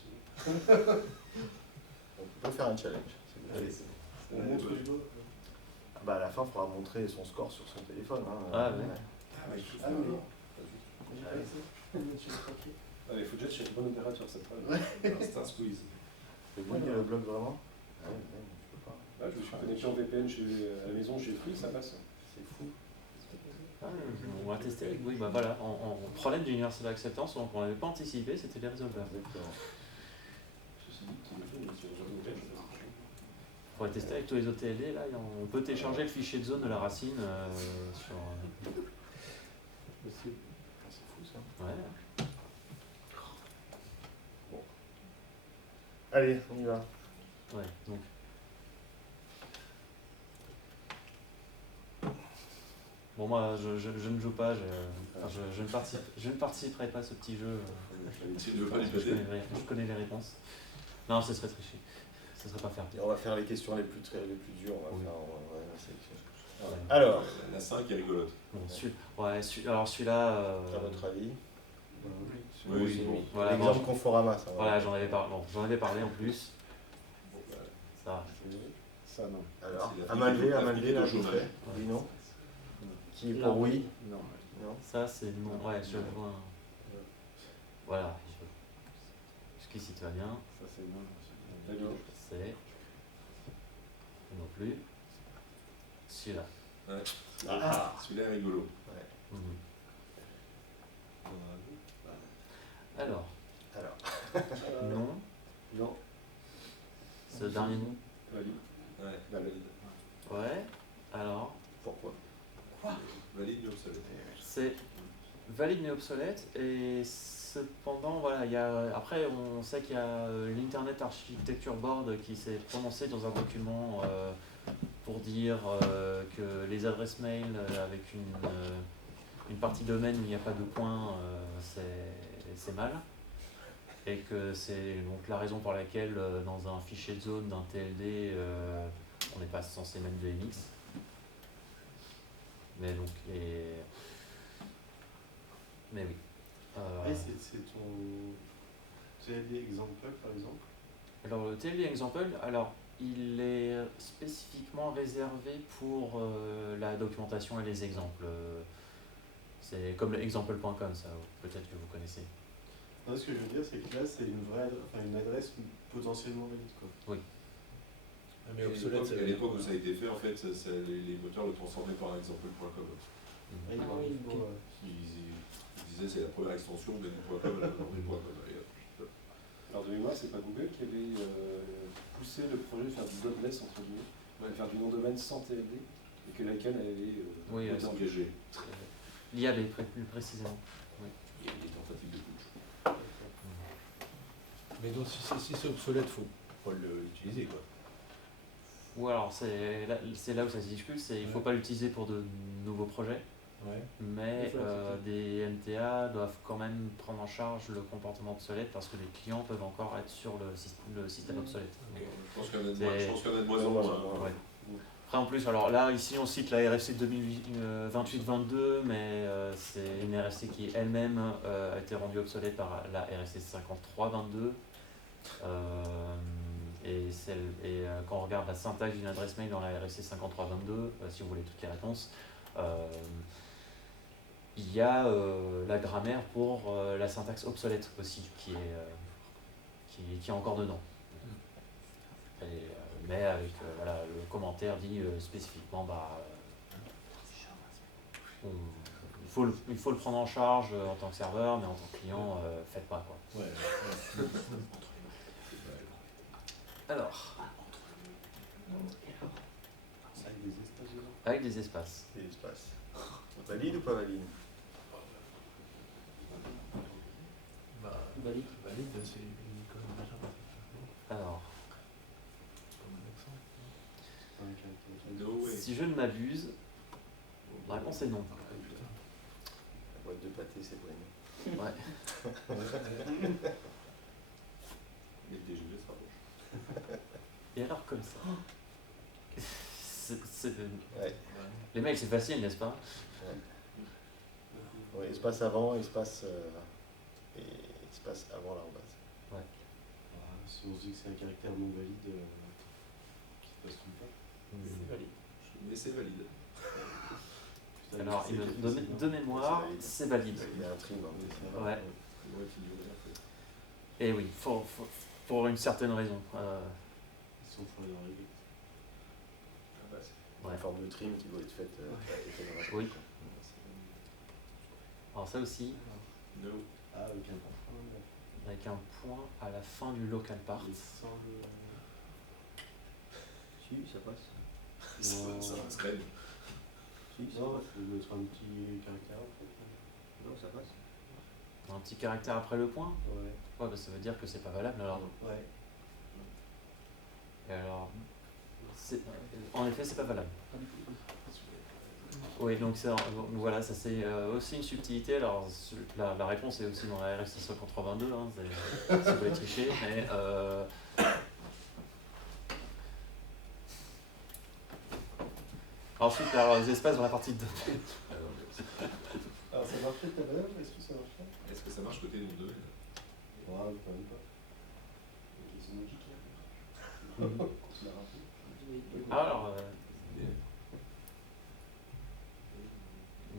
Donc, on peut faire un challenge. Si vous voulez. On montre du doigt. Bah, à la fin, il faudra montrer son score sur son téléphone. Hein. Ah, ouais. Ah ouais, il faut Ah faire. oui. Ah, J'ai pas essayé. Sur le papier. Ah, il faut déjà chercher une bonne opérature, cette phrase. c'est un squeeze. Oui, le blog vraiment. Ah ouais, je peux pas. Là, je me suis connecté en VPN à la maison chez Free, ça passe. C'est fou. Ah, on va tester avec oui, bah voilà, en problème d'Universal Acceptance, donc on n'avait pas anticipé, c'était les résolveurs. Exactement. Ceci dit, qui me fait, mais sur le réseau VPN, je fais On pourrait tester avec tous les OTLD, là, on peut télécharger le fichier de zone de la racine sur. C'est fou ça. Ouais. Allez, on y va. Ouais, donc. Bon, moi, je ne joue pas, je ne participerai pas à ce petit jeu. Tu ne veux pas du pâté? Je connais les réponses. Non, ce serait triché. Ce serait pas faire. Et on va faire les questions les plus dures. On va Oui. faire la sélection. Ouais. Alors, La 5 est rigolote. Bon, alors celui-là. à votre avis, Oui, bon. Voilà, l'exemple bon, Conforama, ça. voilà, j'en avais parlé en plus. Ça. Ça, non. Alors, C'est à main levée, là, de je vous chômage. fais. Oui, non. Qui est Là, pour oui? Non. Non. Ça, c'est non. Ouais, je vois. Voilà. Jusqu'ici, tout va bien. Ça, c'est non. Valide. C'est. Non plus. Celui-là. Ouais. Ah. Celui-là est rigolo. Mhm. Alors, non. Non. Ce dernier nom. Valide. Ouais. Valide. Ouais. Alors, Pourquoi? Valide, mais obsolète. c'est valide mais obsolète, et cependant, voilà, après on sait qu'il y a l'Internet Architecture Board qui s'est prononcé dans un document pour dire que les adresses mail avec une partie domaine où il n'y a pas de point, c'est mal. Et que c'est donc la raison pour laquelle dans un fichier de zone d'un TLD, on n'est pas censé mettre de MX. Mais donc, mais oui. C'est ton TLD example par exemple. Alors le TLD example, alors il est spécifiquement réservé pour la documentation et les exemples. C'est comme le example.com, ça, peut-être que vous connaissez. Non, ce que je veux dire, c'est que là, c'est une adresse potentiellement valide, quoi. Oui. Mais obsolète, à l'époque où ça a été fait, en fait, les moteurs le transformaient par example.com. Ils disaient c'est la première extension de .com à la .com. Alors de mémoire, c'est pas Google qui avait poussé le projet de faire du .less entre guillemets, de faire du nom de domaine sans TLD, et que l'ICANN avait été engagé. L'IAB plus précisément. Oui. Il y a des tentatives de push. Mais donc si c'est obsolète, faut pas l'utiliser, quoi. Ou alors c'est là où ça se discute, il ne faut pas l'utiliser pour de nouveaux projets, mais des MTA doivent quand même prendre en charge le comportement obsolète parce que les clients peuvent encore être sur le système obsolète. Okay. Je pense qu'il y en a de moins en moins. Ouais. Après en plus, alors là ici on cite la RFC 2028-22, mais c'est une RFC qui elle-même a été rendue obsolète par la RFC 53-22. Et quand on regarde la syntaxe d'une adresse mail dans la RFC 5322, si vous voulez toutes les réponses, il y a la grammaire pour la syntaxe obsolète aussi, qui est encore dedans. Mais avec voilà, le commentaire dit spécifiquement, il faut le prendre en charge en tant que serveur, mais en tant que client, faites pas quoi. Alors, avec des espaces. Des espaces. Valide ou pas valide? Valide, c'est une combinaison. Alors, No way. si je ne m'abuse, la réponse est non. La boîte de pâté, c'est vrai. Ouais. Mais le DGB se rapproche. Erreur comme ça. Ouais. Les mails, c'est facile, n'est-ce pas? Ouais, espace avant, espace avant l'arrobase. Ouais. Si on se dit que c'est un caractère non valide, qui se passe tout le temps. C'est valide. Mais c'est valide. Alors, de mémoire, c'est valide. Il y a un trim. Hein, ouais. Et oui, pour une certaine raison. Ils sont forts dans les Une forme de trim qui doit être faite oui. Alors ça aussi, No. avec un point. avec un point à la fin du local part. Sans le... Si, ça passe. Ça reste quand même. Si, ça Non, passe. je vais mettre un petit caractère en fait. Non, ça passe. Un petit caractère après le point? Ouais. Ouais, bah, ça veut dire que c'est pas valable alors. Ouais. Et alors, en effet, c'est pas valable. Oui, donc voilà, ça c'est aussi une subtilité. Alors, la réponse est aussi dans la RFC 5322, hein, si vous voulez tricher, mais ensuite, alors, les espaces dans la partie 2. Alors ça marchait tout à l'heure, est-ce que ça marchait? Est-ce que ça marche côté nom 2? Ouais, quand même pas. C'est magique,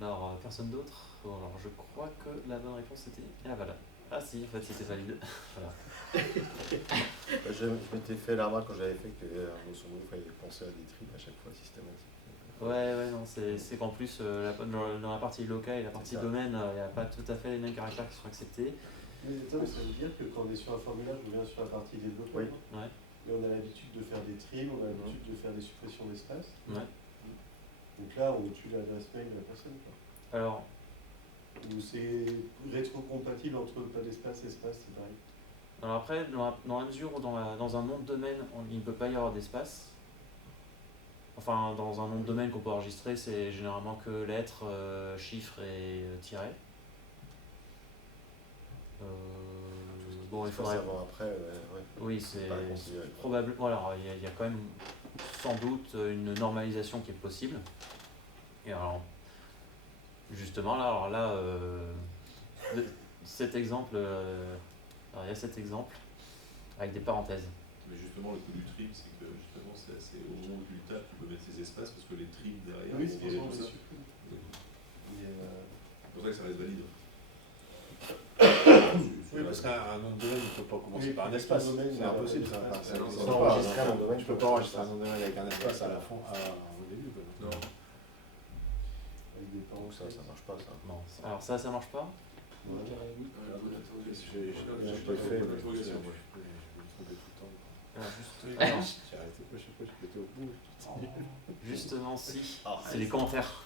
Alors, personne d'autre? Alors, je crois que la bonne réponse était... Ah, voilà. Ah si, en fait, c'était valide. Voilà. Je m'étais fait la remarque quand j'avais fait que grosso modo, il fallait penser à des tripes à chaque fois systématiques. Ouais, non, c'est qu'en plus, dans la partie locale et la partie domaine, il n'y a pas tout à fait les mêmes caractères qui sont acceptés. Mais attends, ça veut dire que quand on est sur un formulaire, je reviens sur la partie développement. Oui. Ouais. Et on a l'habitude de faire des trims, on a l'habitude de faire des suppressions d'espace. Ouais. Donc là, on tue l'adresse mail de la personne, quoi. Alors, Ou c'est rétro-compatible entre pas d'espace, espace, c'est pareil. Alors après, dans la mesure où dans un nom de domaine, il ne peut pas y avoir d'espace. Enfin, dans un nom de domaine qu'on peut enregistrer, c'est généralement que lettres, chiffres et tirets. Bon, il faudrait. Après, ouais. Oui, c'est Pas considéré. probablement. Voilà, il y a quand même sans doute une normalisation qui est possible. Et alors, justement, là, cet exemple, alors il y a cet exemple avec des parenthèses. Mais justement, le coup du trim, c'est que justement, c'est au moment où tu le tapes, tu peux mettre ces espaces parce que les trims derrière, Oui, vont c'est virer pour tout ça. ça. Et, C'est pour ça que ça reste valide. Oui, parce qu'un nom de domaine ne peut pas commencer Oui, par un avec espace. un domaine, C'est impossible. Ça, espace. ça Non, n'existe ça pas. enregistrer un nom de domaine, Tu peux pas enregistrer un nom de domaine avec un espace à la fin, au début. quoi. Non. avec des Donc ça marche pas, ça. Non, alors ça marche pas. Je l'ai fait, mais je me trompais tout le temps. Alors, J'ai arrêté, je sais pas, je l'étais au bout. justement, si, c'est les commentaires.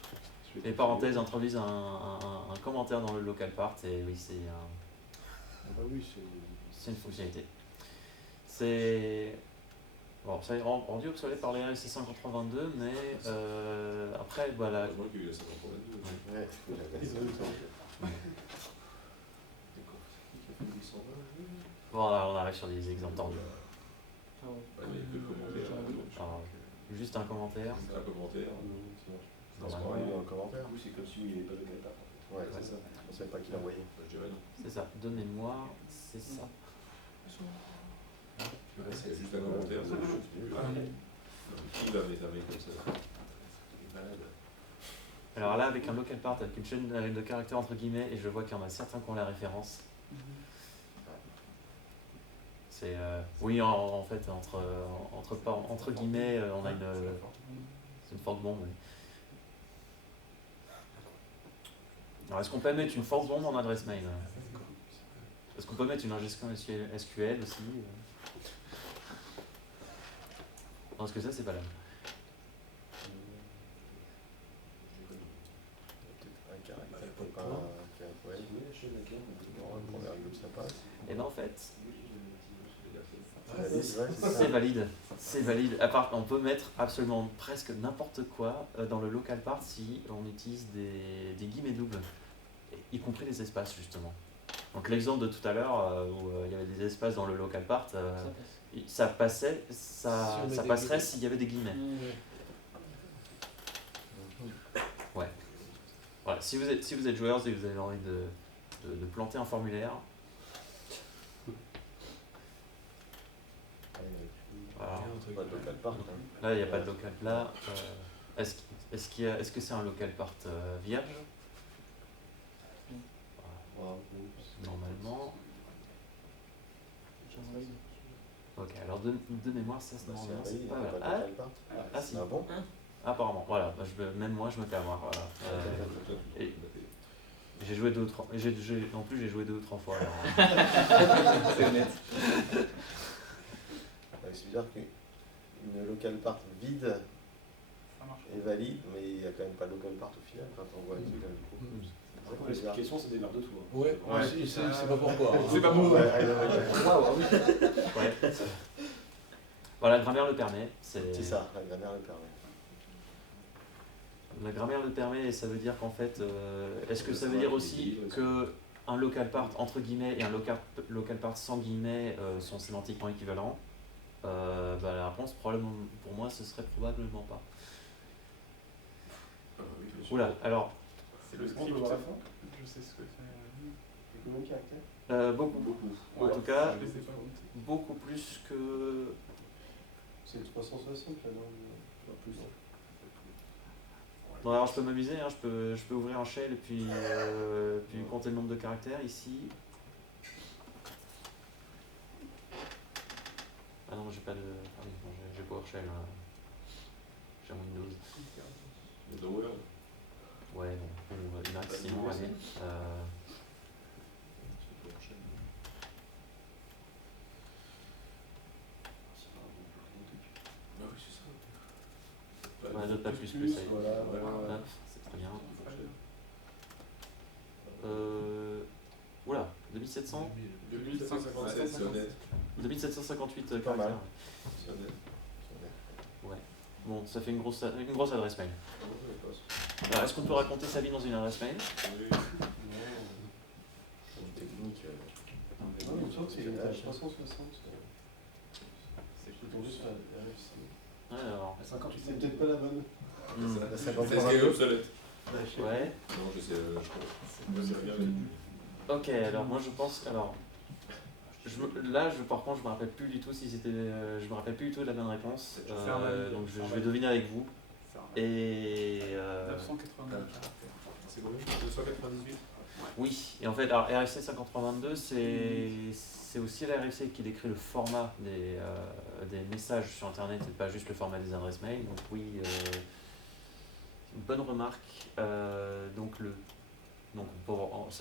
Les parenthèses introduisent un commentaire dans le local part et oui, c'est Bah oui, une fonctionnalité. C'est bon, ça est rendu obsolète par les RFC 5322, mais après, voilà. Heureusement qu'il y a eu la 532. Ouais, faut la laisser. Bon, là, on arrive sur des exemples tendus. Ouais, mais il y a que le commentaire. Alors, juste un commentaire. Un commentaire. Parce qu'on a eu dans le commentaire. Du coup, c'est comme s'il n'y avait pas de cata. Ouais, C'est ça. on savait pas qui l'a envoyé. Je dirais non. C'est ça, de mémoire, c'est ça. C'est juste un commentaire, c'est des choses plus. Qui va mettre un mec comme ça? Il est malade. Alors là, avec un local part, avec une chaîne de caractères entre guillemets, et je vois qu'il y en a certains qui ont la référence. C'est oui, en fait, entre guillemets, on a c'est une forte bombe. Oui. Alors, est-ce qu'on peut mettre une forte bombe en adresse mail? Est-ce qu'on peut mettre une ingestion SQL aussi? Non, parce que ça, c'est pas là. Un caractère, pas un caractère. Ouais, le premier rigole, ça passe. Et ben en fait, C'est c'est valide. C'est valide. À part, on peut mettre absolument presque n'importe quoi dans le local part si on utilise des guillemets doubles, y compris les espaces justement. Donc l'exemple de tout à l'heure où il y avait des espaces dans le local part, ça passait, ça passerait s'il y avait des guillemets. Ouais. Voilà. Si vous êtes joueur et que vous avez envie de planter un formulaire. Voilà. Pas de local part. Là, il n'y a pas de local. Là, est-ce que c'est un local part vierge? Normalement. Ok, alors de mémoire, ça normalement c'est pas là. Ah si. Ah bon? Apparemment, voilà. Même moi, je me fais avoir. Voilà. Et j'ai joué 2 ou 3. En plus, j'ai joué 2 ou 3 fois. C'est honnête. C'est bizarre qu'une local part vide est valide, mais il n'y a quand même pas de local part au final quand on voit les trucs du coup. L'explication, c'est des merdes de tout. Ouais, c'est pas pourquoi. C'est pas pour Ouais. Voilà, la grammaire le permet. C'est ça, la grammaire le permet. La grammaire le permet et ça veut dire qu'en fait, est-ce que ça veut dire aussi que un local part entre guillemets et un local part sans guillemets sont sémantiquement équivalents? La réponse, probablement, pour moi, ce serait probablement pas. Oula, alors. C'est le script. Je sais ce que c'est. Combien de caractères? Beaucoup. En tout cas, beaucoup plus que. C'est 360 là-dedans. Plus. Bon, alors je peux m'amuser, hein, je peux ouvrir un shell et puis compter le nombre de caractères ici. Ah non, j'ai pas de. Ah oui, non, j'ai PowerShell. J'ai Windows. Dans Word. Ouais, bon, ou Emacs sinon, allez. Ouais, Notepad++, ça y est. Voilà. Hop, c'est très bien. 2700 2757, c'est honnête. 2758 Pas mal. caractères. C'est honnête. Ouais. Bon, ça fait une grosse adresse mail. Alors, est-ce qu'on peut raconter sa vie dans une adresse mail? Technique. Ah oui, il me semble que c'est à 360. Je suis tombé sur la RFC. Ouais, alors. C'est peut-être pas la bonne. La C'est 50 ce qui est obsolète. Ouais. Non, je sais rien. Ok, alors moi je pense. Alors. Par contre, je me rappelle plus du tout si c'était. Je me rappelle plus du tout de la bonne réponse. Donc je vais deviner avec vous. Et. 989 caractères. C'est combien 298. Oui, et en fait, alors RFC 5032, c'est aussi la RFC qui décrit le format des messages sur Internet et pas juste le format des adresses mail. Donc oui, une bonne remarque. Ça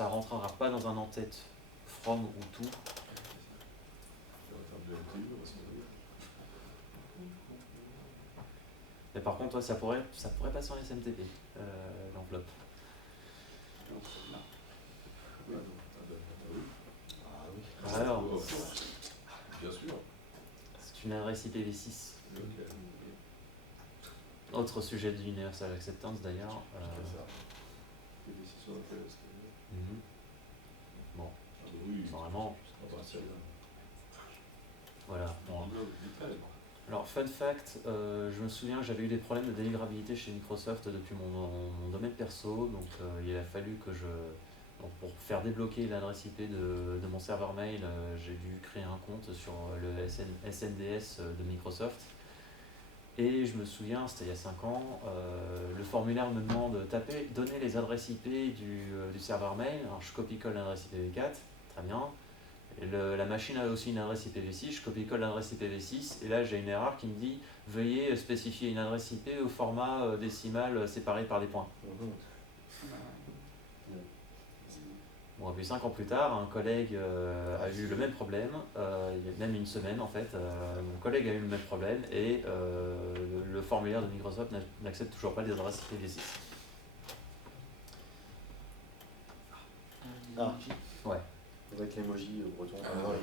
ne rentrera pas dans un en-tête from ou to. Mais par contre, ça pourrait passer en SMTP, l'enveloppe. Alors, bien sûr. c'est une adresse IPv6. Autre sujet de l'Universal Acceptance d'ailleurs. Mhm. Bon, vraiment. Voilà. Bon. Alors, fun fact, je me souviens, j'avais eu des problèmes de délivrabilité chez Microsoft depuis mon domaine perso, donc il a fallu que donc, pour faire débloquer l'adresse IP de mon serveur mail, j'ai dû créer un compte sur le SNDS de Microsoft. Et je me souviens, c'était il y a 5 ans, le formulaire me demande donner les adresses IP du serveur mail. Alors je copie-colle l'adresse IPv4, très bien. Et la machine a aussi une adresse IPv6, je copie-colle l'adresse IPv6, et là j'ai une erreur qui me dit veuillez spécifier une adresse IP au format décimal séparé par des points. Bon, et puis 5 ans plus tard, un collègue a eu le même problème, il y a même une semaine en fait, mon collègue a eu le même problème et le formulaire de Microsoft n'accepte toujours pas les adresses IPv6. Ah, ouais. Avec l'emoji breton.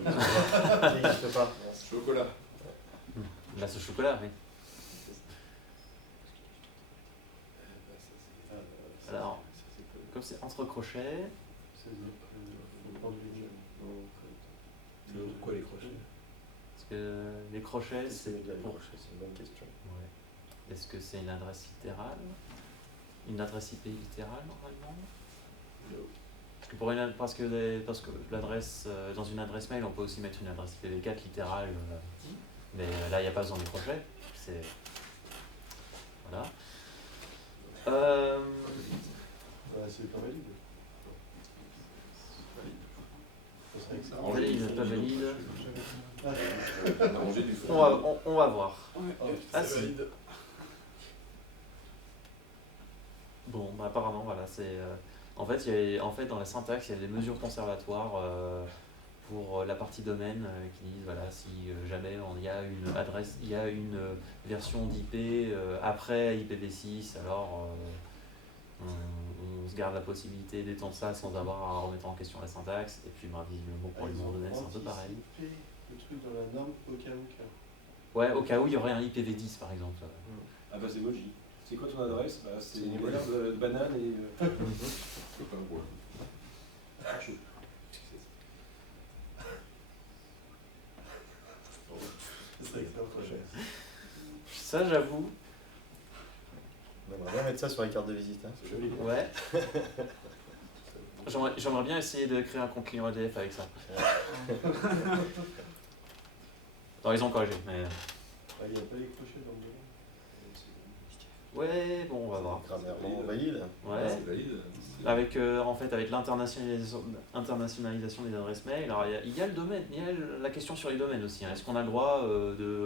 Il n'existe pas. Chocolat. Là, ce chocolat, oui. Alors, comme c'est entre crochets. Quoi les crochets? Parce que les crochets, c'est une bonne question. Ouais. Est-ce que c'est une adresse littérale? Une adresse IP littérale normalement? Parce que l'adresse, dans une adresse mail, on peut aussi mettre une adresse IPv4 littérale, mais là, il n'y a pas besoin de crochet. Voilà. C'est pas valide. Valide, pas valide. On a mangé du feu. On va voir. Ah si. Valide. Bon, bah, apparemment, voilà, c'est. En fait, dans la syntaxe, il y a des mesures conservatoires pour la partie domaine qui disent voilà, si jamais il y a une version d'IP après IPv6, alors on se garde la possibilité d'étendre ça sans avoir à remettre en question la syntaxe. Et puis, visiblement, pour les noms de domaine, c'est un peu pareil. Le truc dans la norme au cas où. Ouais, au cas où il y aurait un IPv10 par exemple. Ah bah c'est Moji. C'est quoi ton adresse? Bah c'est une valeur de banane et... C'est pas drôle. Ça, j'avoue. On aimerait bien mettre ça sur les cartes de visite. Hein. C'est joli. Ouais. J'aimerais bien essayer de créer un compte client EDF avec ça. Non, ils ont corrigé, mais... Il n'y a pas les crochets dans le domaine. Ouais, bon, on va voir. Grammairement valide. Ouais. C'est valide. Avec, avec l'internationalisation des adresses mail, alors il y a le domaine, il y a la question sur les domaines aussi. Hein. Est-ce qu'on a le droit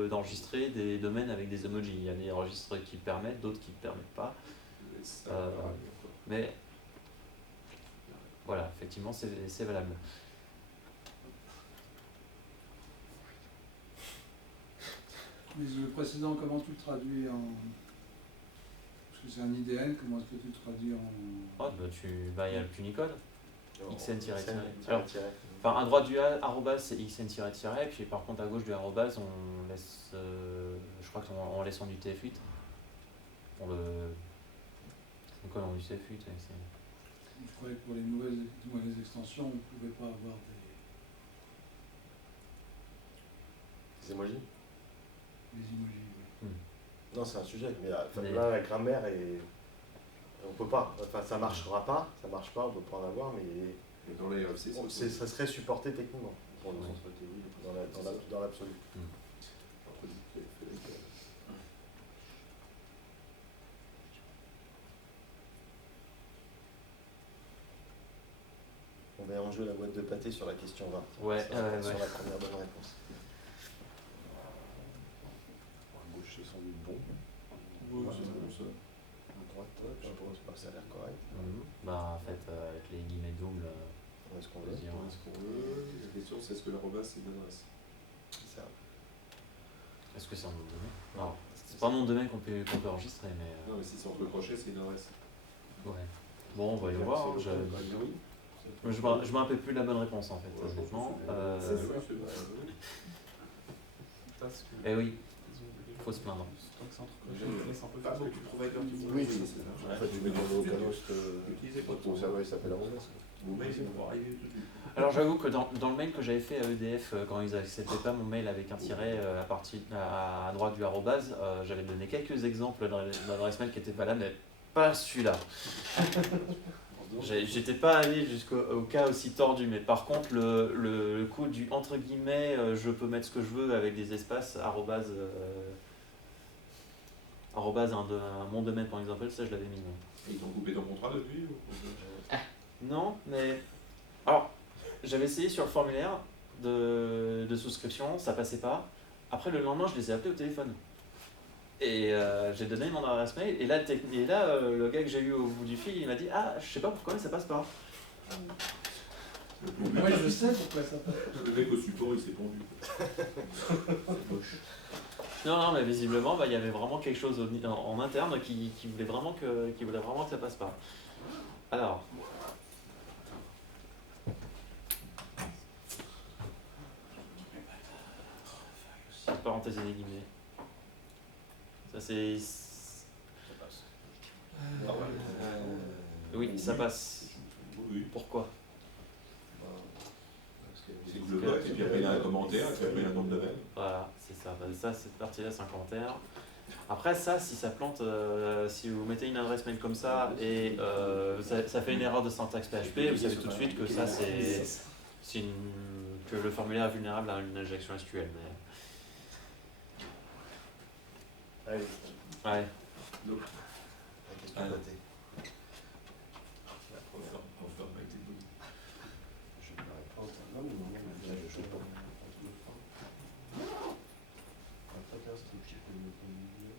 d'enregistrer des domaines avec des emojis? Il y a des registres qui le permettent, d'autres qui ne le permettent pas. Mais voilà, effectivement, c'est valable. Mais le précédent, comment tu le traduis en... Parce que c'est un IDN, comment est-ce que tu le traduis en... Oh, il y a le Punicode. xn-tiret. Alors, enfin, à droite du arrobase, c'est xn-tiret, puis par contre à gauche du arrobase, on laisse, je crois qu'on laisse en UTF-8. On colle en UTF-8. Je croyais que pour les nouvelles extensions, on ne pouvait pas avoir Des emojis. des emojis. Oui. Non, c'est un sujet, mais là, la grammaire est. On peut pas. Enfin, ça marchera pas, on peut pas en avoir, mais. Dans les RFC, ça serait supporté techniquement pour nous, dans l'absolu. On met en jeu la boîte de pâté sur la question 20. Ouais, sur la première bonne réponse. À gauche, c'est sans doute bon. ça. À droite, Ça a l'air correct. Bah, en fait, avec les guillemets doubles, Est-ce qu'on veut dire, Est-ce qu'on veut La question, c'est est-ce que l'arrobase, c'est une adresse? C'est ça. est-ce que c'est un nom de domaine? Non, c'est pas un nom de domaine qu'on peut enregistrer, mais. Non, mais si c'est entre crochets, c'est une adresse. Ouais. Bon, on va y voir. Hein, je me rappelle plus de la bonne réponse en fait, honnêtement. Eh oui, faut se plaindre. Pas beaucoup de providers qui font Oui, ça. en fait, tu mets dans le localhost, ton serveur il s'appelle arrobase. Vos mails, ils vont arriver tout de suite. Alors j'avoue que dans le mail que j'avais fait à EDF, quand ils acceptaient pas mon mail avec un tiret à droite du arrobase, j'avais donné quelques exemples d'adresse mail qui étaient valables, mais pas celui-là. J'étais pas allé jusqu'au cas aussi tordu, mais par contre le coup du entre guillemets, je peux mettre ce que je veux avec des espaces arrobase mon domaine par exemple, ça je l'avais mis. Et ils t'ont coupé ton contrat depuis ou... Non, mais alors j'avais essayé sur le formulaire de souscription, ça passait pas. Après le lendemain, je les ai appelés au téléphone. Et j'ai donné mon adresse mail, et là, le gars que j'ai eu au bout du fil, il m'a dit « Ah, je sais pas pourquoi, mais ça passe pas. » Moi, je sais pourquoi ça passe. Le mec au support, il s'est pendu. C'est moche. Non, mais visiblement, il y avait vraiment quelque chose en interne qui voulait vraiment que ça passe pas. Alors... Parenthèse et des guillemets. Ça c'est... Oui, ça passe. Oui. Pourquoi? C'est que le bot, et puis après il y a un commentaire, et puis après il y a un nom de domaine. Voilà, c'est ça. Ça, cette partie-là, c'est un commentaire. Après ça, si ça plante, si vous mettez une adresse mail comme ça et ça fait une erreur de syntaxe PHP, vous savez tout de suite que ça que le formulaire est vulnérable à une injection SQL. Mais... Allez. Ouais. Donc, La question pâté. on va faire avec tes données. Je vais répondre. Non, mais non, là, je joue pas.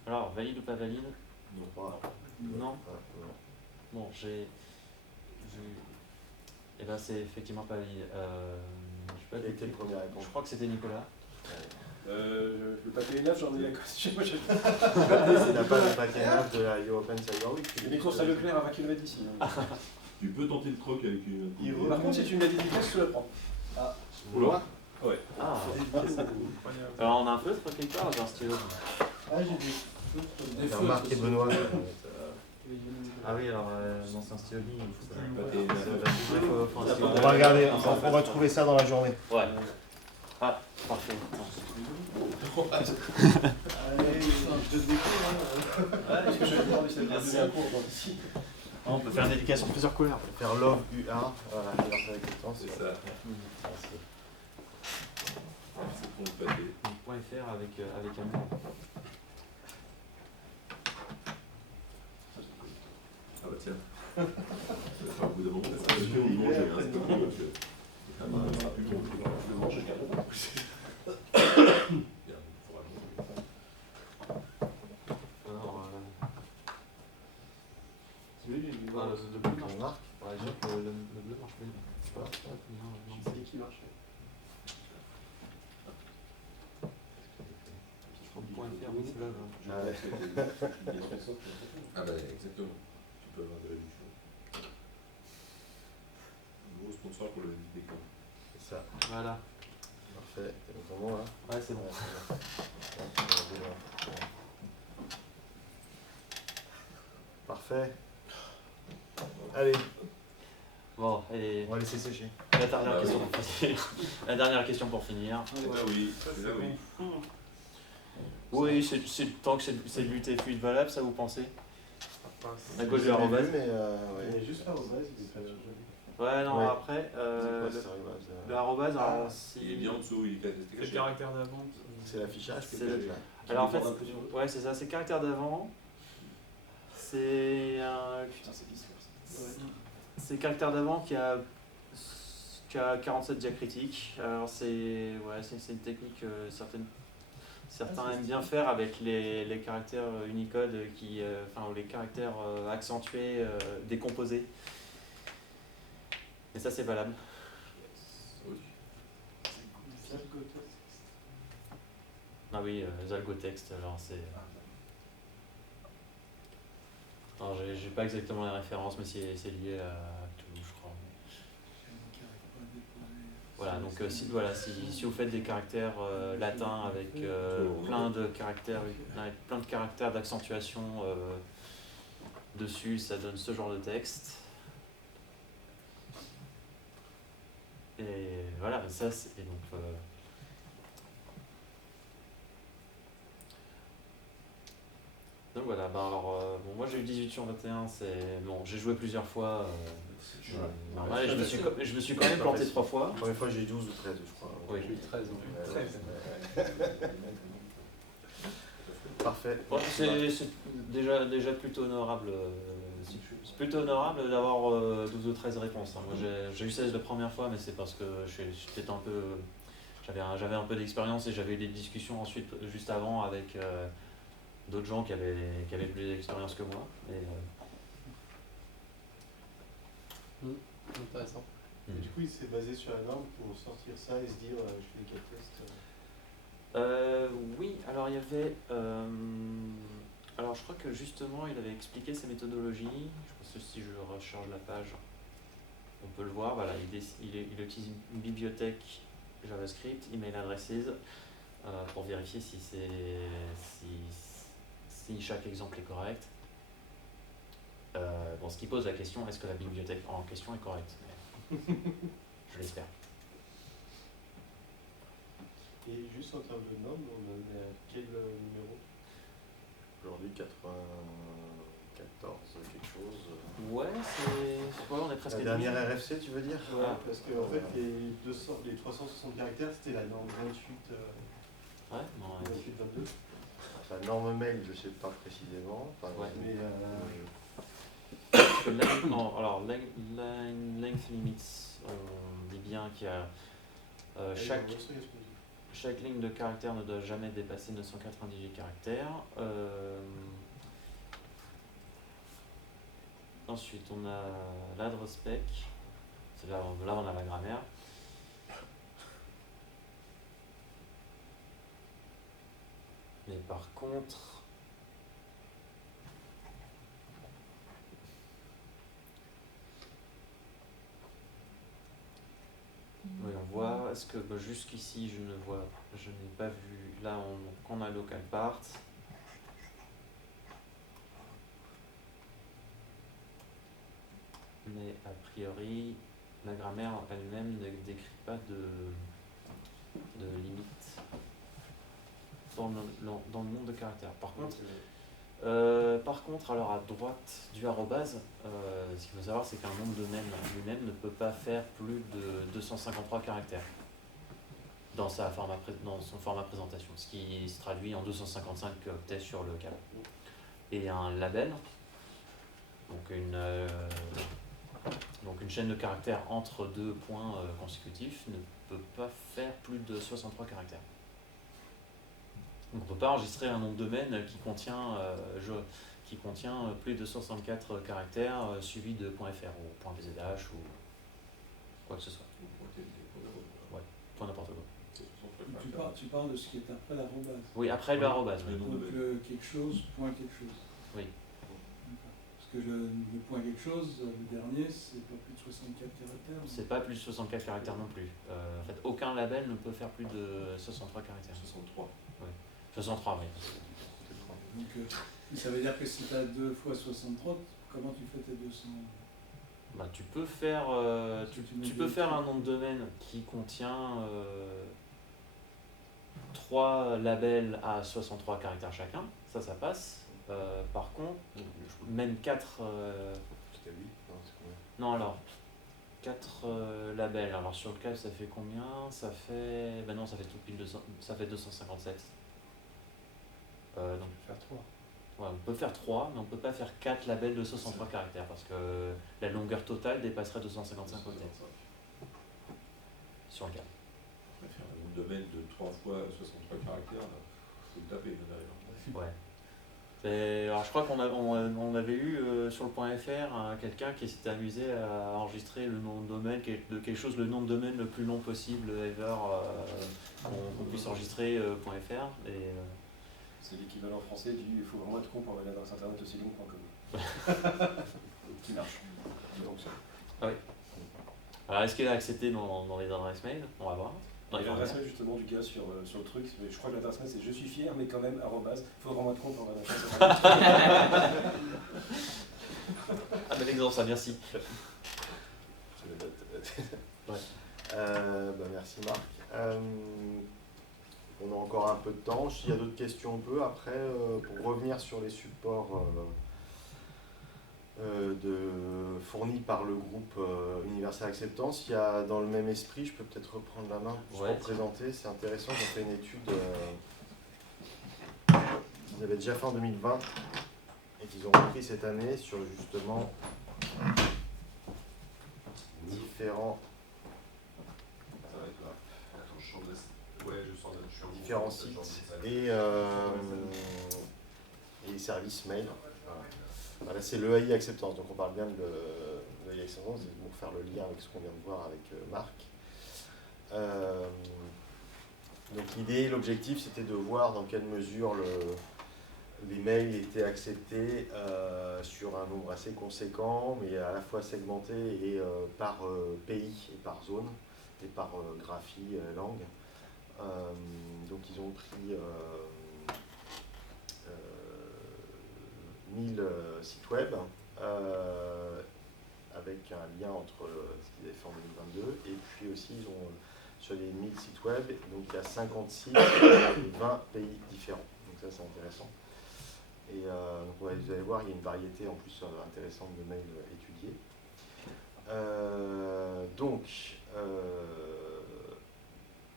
Alors, valide ou pas valide? Non. Bon, j'ai vu. Et là, c'est effectivement pas valide. Je sais pas. Quelle première réponse? Je crois que c'était Nicolas. Le papier 9, j'en ai la chez moi. Il n'a pas le paquet 9 de la European Cyber Week. J'ai des courses à Leclerc à 20 km d'ici. Tu peux tenter le croc avec une... Par contre, si tu me la dédicace, je te la prends. Ah, Oula. Ouais. Ah. Alors, on a un feutre quelque part, j'ai un stylo. Ah, j'ai des J'ai remarqué Benoît. Ah oui, alors, dans un stylo, il faut On va regarder, on va trouver ça dans la journée. Ouais. Ah, parfait. Merci à vous. On peut faire une dédicace en plusieurs couleurs. On peut faire Love UA, voilà, avec le temps. C'est ça. C'est pour le papier. .fr avec un mot. Ah bah tiens. Au bout d'un moment, ça va se manger, hein, c'est pas cool, parce que... Ah bah, on sera plus long. Je le mange, je garde pas. Bien, il faudra le manger. Alors, Oui, j'ai dû le voir. bleu marche pas. Ouais, je dirais que le bleu marche pas. Je sais pas. Non, C'est qui marche. .fr, oui, c'est là. Ah bah exactement. Tu peux avoir de la lumière. Une grosse soir pour le déco. C'est ça. Voilà. Parfait. C'est bon pour moi, là? Ouais, c'est bon. Parfait. Allez, Bon, et on va laisser sécher. la dernière question pour finir. La dernière question pour finir. Ah oui, là oui. Oui, tant que c'est du TFUI valable, ça vous pensez? À cause de l'arrobase. Mais Il y a juste l'arrobase, il est pas joli. Ouais, non, Ouais. après, le arrobase, alors si... Il est bien en dessous, il est C'est le caché. caractère d'avant. c'est l'affichage qui est C'est- peut-être là. Alors en fait, ouais, c'est ça, c'est le caractère d'avant. C'est un... Putain, c'est discours. C'est le caractère d'avant qui a 47 diacritiques. Alors c'est une technique certains aiment bien faire avec les caractères Unicode ou les caractères accentués, décomposés. Et ça c'est valable. Ah oui, Zalgotext, alors c'est... Alors j'ai pas exactement les références, mais c'est lié à Toulouse, je crois. Voilà, donc si vous faites des caractères latins avec plein de caractères d'accentuation dessus, ça donne ce genre de texte. Et voilà, ça c'est donc donc voilà, bon, moi j'ai eu 18 sur 21, j'ai joué plusieurs fois, normal, et je me suis quand même planté 3 fois. La première fois, j'ai 12 ou 13, je crois. Oui. 13 ans. Parfait. Bon, c'est déjà plutôt honorable. C'est plutôt honorable d'avoir 12 ou 13 réponses. Hein. Moi j'ai eu 16 la première fois, mais c'est parce que j'avais un peu d'expérience et j'avais eu des discussions ensuite, juste avant, avec d'autres gens qui avaient plus d'expérience que moi. Intéressant. Et du coup, il s'est basé sur la norme pour sortir ça et se dire je fais les 4 tests. Oui, alors il y avait... alors je crois que justement il avait expliqué sa méthodologie. Je pense que si je recharge la page, on peut le voir. Voilà, il utilise une bibliothèque JavaScript, email addresses, pour vérifier si chaque exemple est correct. Ce qui pose la question, est-ce que la bibliothèque en question est correcte? Je l'espère. Et juste en termes de normes, on en est à quel numéro? Aujourd'hui, 94, quelque chose. Ouais, on est presque... La dernière RFC, tu veux dire? Ouais, parce que en fait, les 360 caractères, c'était la norme 28, Ouais, non, 28-22. La norme mail, je sais pas précisément. Enfin, Ouais. Mais alors, length limits, on dit bien qu'il y a chaque ligne de caractère ne doit jamais dépasser 998 caractères. Ensuite, on a l'adresse spec. Là, on a la grammaire. Mais par contre, oui, on voit, est-ce que jusqu'ici je n'ai pas vu, là on a local part. Mais a priori, la grammaire elle-même ne décrit pas de limite dans le nombre de caractères. Par contre, alors à droite du arrobase, ce qu'il faut savoir, c'est qu'un nom de domaine lui-même ne peut pas faire plus de 253 caractères dans son format présentation, ce qui se traduit en 255 octets sur le câble. Et un label, donc une chaîne de caractères entre deux points consécutifs, ne peut pas faire plus de 63 caractères. Donc on ne peut pas enregistrer un nom de domaine qui contient plus de 64 caractères suivi de .fr ou .bzh ou quoi que ce soit. Ouais, point n'importe quoi. Tu parles de ce qui est après l'arrobase. Oui, après le arrobase. Oui. Donc quelque chose, point quelque chose. Oui. Parce Parce que le point quelque chose, le dernier, c'est pas plus de 64 caractères. C'est pas plus de 64 caractères non plus. En fait, aucun label ne peut faire plus de 63 caractères. 63. Oui. 63, oui. Donc, ça veut dire que si tu as 2 fois 63, comment tu fais tes 200? Bah, tu peux faire, tu peux faire un nom de domaine qui contient 3 labels à 63 caractères chacun, ça passe. Par contre, même 4... Jusqu'à 8, non, c'est combien? Non, alors, 4 labels, alors sur le câble ça fait combien? Ça fait... Ben non, ça fait tout pile 200, ça fait 257. Donc, faire 3. Ouais, on peut faire 3, mais on peut pas faire 4 labels de 63 caractères parce que la longueur totale dépasserait 255 octets sur le câble. On va faire un nom de domaine de 3 fois 63 caractères, faut le taper derrière. Ouais. Alors je crois on avait eu sur le point .fr quelqu'un qui s'était amusé à enregistrer le nom de domaine de quelque chose, le nom de domaine le plus long possible ever qu'on puisse enregistrer .fr. C'est l'équivalent français du il faut vraiment être con pour avoir l'adresse internet aussi longue.com. Qui marche. Donc ça. Ah oui. Alors est-ce qu'il a accepté dans les adresses mail? On va voir. Il y a l'adresse mail justement du gars sur le truc, je crois que l'adresse mail c'est je suis fier mais quand même arrobase, il faut vraiment être con pour avoir l'adresse internet. Ah bel exemple ça, merci. Je le note. Ouais. Merci Marc. On a encore un peu de temps. S'il y a d'autres questions, on peut. Après, pour revenir sur les supports fournis par le groupe Universal Acceptance, il y a dans le même esprit, je peux peut-être reprendre la main pour présenter. C'est intéressant, j'ai fait une étude qu'ils avaient déjà fait en 2020 et qu'ils ont repris cette année sur justement différents sites et services mail. Voilà, c'est l'EAI Acceptance, donc on parle bien de l'EAI Acceptance, c'est pour faire le lien avec ce qu'on vient de voir avec Marc. Donc l'idée, l'objectif, c'était de voir dans quelle mesure les mails étaient acceptés sur un nombre assez conséquent, mais à la fois segmenté et par pays et par zone, et par graphie, langue. Donc ils ont pris 1000 sites web avec un lien entre ce qu'ils avaient fait en 2022 et puis aussi ils ont sur les 1000 sites web, donc il y a 56 et 20 pays différents, donc ça c'est intéressant. Et donc vous allez voir, il y a une variété en plus intéressante de mails étudiés.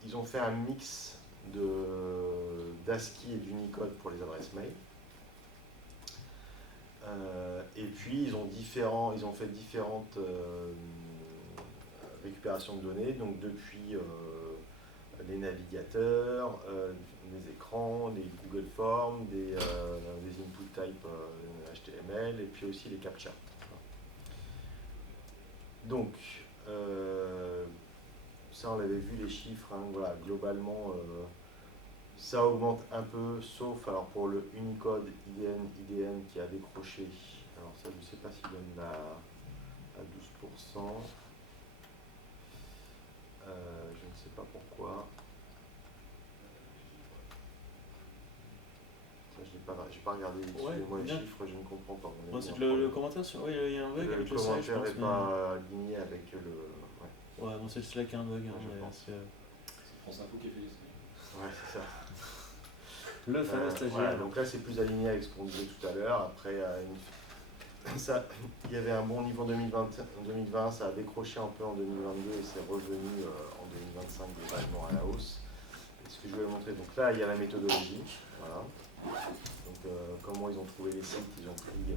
Ils ont fait un mix d'ASCII et d'Unicode pour les adresses mail. Et puis ils ont fait différentes récupérations de données, donc depuis les navigateurs, les écrans, les Google Forms, des input type HTML et puis aussi les CAPTCHA. Donc ça on avait vu les chiffres, hein, voilà, globalement ça augmente un peu, sauf alors pour le Unicode IDN qui a décroché, alors ça je ne sais pas s'il donne à 12%, je ne sais pas pourquoi. Je n'ai pas regardé les chiffres, je ne comprends pas. C'est le commentaire sur... Oui, il y a un bug avec le Slack. Le commentaire n'est pas aligné avec le... Ouais, bon, c'est le Slack qui a un bug. C'est France Info qui a fait les... Ouais, c'est ça. Le fameux stagiaire. Voilà, donc là, c'est plus aligné avec ce qu'on disait tout à l'heure. Après, il y avait un bon niveau en 2020, ça a décroché un peu en 2022 et c'est revenu en 2025 globalement à la hausse. Et ce que je voulais montrer, donc là, il y a la méthodologie. Voilà. Donc, comment ils ont trouvé les sites, ils ont pris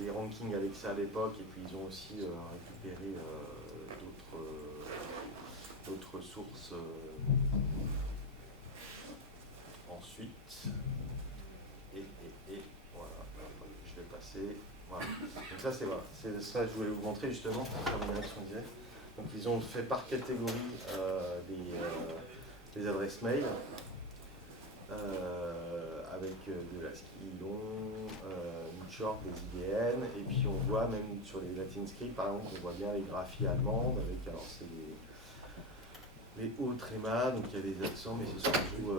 les rankings avec ça à l'époque et puis ils ont aussi récupéré d'autres sources ensuite. Et voilà, je vais passer. Voilà. Donc ça, c'est ça que je voulais vous montrer justement pour terminer ce qu'on disait. Donc ils ont fait par catégorie des adresses mail. Avec de l'ASCII long, short, des IDN, et puis on voit même sur les Latin scripts, par exemple, on voit bien les graphies allemandes, avec, alors c'est les hauts trémas, donc il y a des accents, mais c'est surtout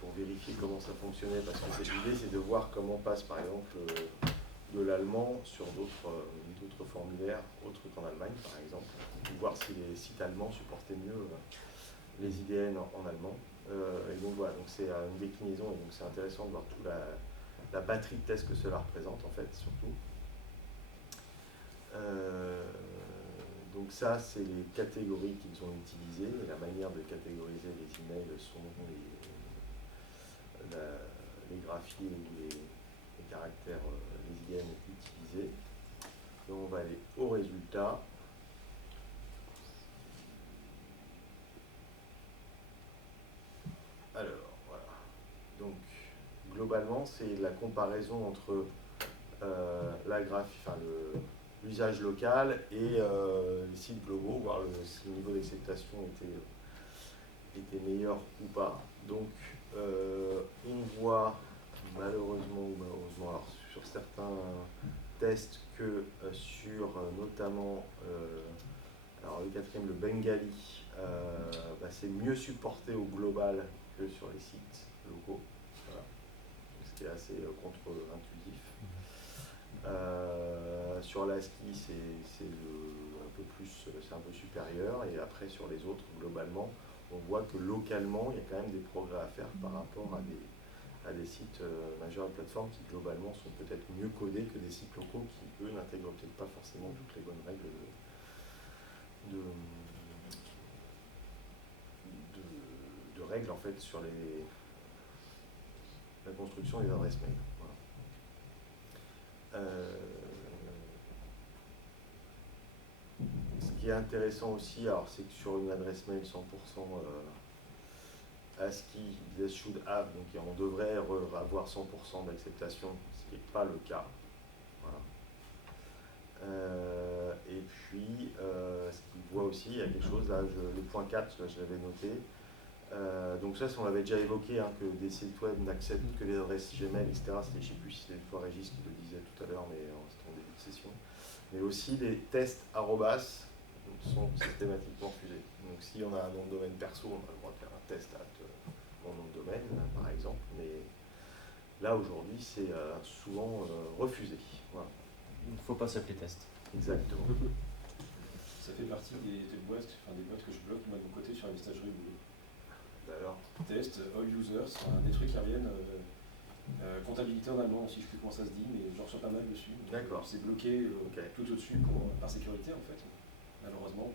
pour vérifier comment ça fonctionnait, parce que l'idée c'est de voir comment passe par exemple de l'allemand sur d'autres formulaires, autres qu'en Allemagne par exemple, ou voir si les sites allemands supportaient mieux les IDN en allemand. Et donc voilà, donc c'est une déclinaison, et donc c'est intéressant de voir toute la batterie de tests que cela représente en fait, surtout. Donc ça, c'est les catégories qu'ils ont utilisées, et la manière de catégoriser les emails sont les graphies ou les caractères, les IDN utilisés. Donc on va aller au résultat. Alors, voilà. Donc, globalement, c'est la comparaison entre la graphie, enfin l'usage local et les sites globaux, voir si le niveau d'acceptation était meilleur ou pas. Donc, on voit malheureusement ou malheureusement, alors, sur certains tests que sur notamment alors le quatrième, le Bengali, c'est mieux supporté au global que sur les sites locaux, voilà. Ce qui est assez contre-intuitif. Sur l'ASCII, c'est un peu supérieur, et après sur les autres, globalement, on voit que localement, il y a quand même des progrès à faire par rapport à des sites majeurs et plateformes qui globalement sont peut-être mieux codés que des sites locaux qui, eux, n'intègrent peut-être pas forcément toutes les bonnes règles de règles en fait sur la construction des adresses mail. Voilà. Ce qui est intéressant aussi, alors c'est que sur une adresse mail 100% ASCII, this should have, donc on devrait avoir 100% d'acceptation, ce qui n'est pas le cas. Voilà. Et puis, ce qu'il voit aussi, il y a quelque chose, là, les points 4, là, je l'avais noté. Donc ça, on l'avait déjà évoqué, hein, que des sites web n'acceptent que les adresses Gmail, etc. C'était, je ne sais plus si c'était toi Régis qui le disait tout à l'heure, mais c'était en début de session. Mais aussi, les tests arrobas sont systématiquement refusés. Donc si on a un nom de domaine perso, on a le droit de faire un test à mon nom de domaine, par exemple. Mais là, aujourd'hui, c'est souvent refusé. Voilà. Il ne faut pas s'appeler test. Exactement. Ça fait partie des boîtes que je bloque moi de mon côté sur la messagerie Google. D'ailleurs. Test, all users, des trucs qui reviennent. Comptabilité en allemand aussi, je ne sais plus comment ça se dit, mais j'en reçois pas mal dessus. D'accord. C'est bloqué tout au-dessus par sécurité en fait. Malheureusement.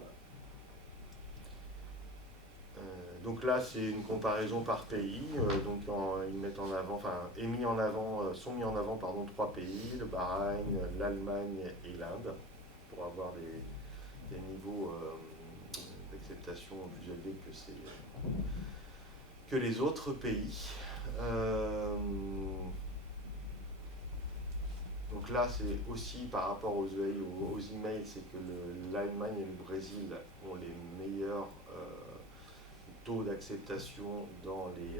Donc là, c'est une comparaison par pays. Donc ils mettent en avant, sont mis en avant 3 pays, le Bahreïn, l'Allemagne et l'Inde, pour avoir des niveaux d'acceptation plus élevés que les autres pays. Donc là, c'est aussi par rapport aux emails, c'est que l'Allemagne et le Brésil ont les meilleurs taux d'acceptation dans les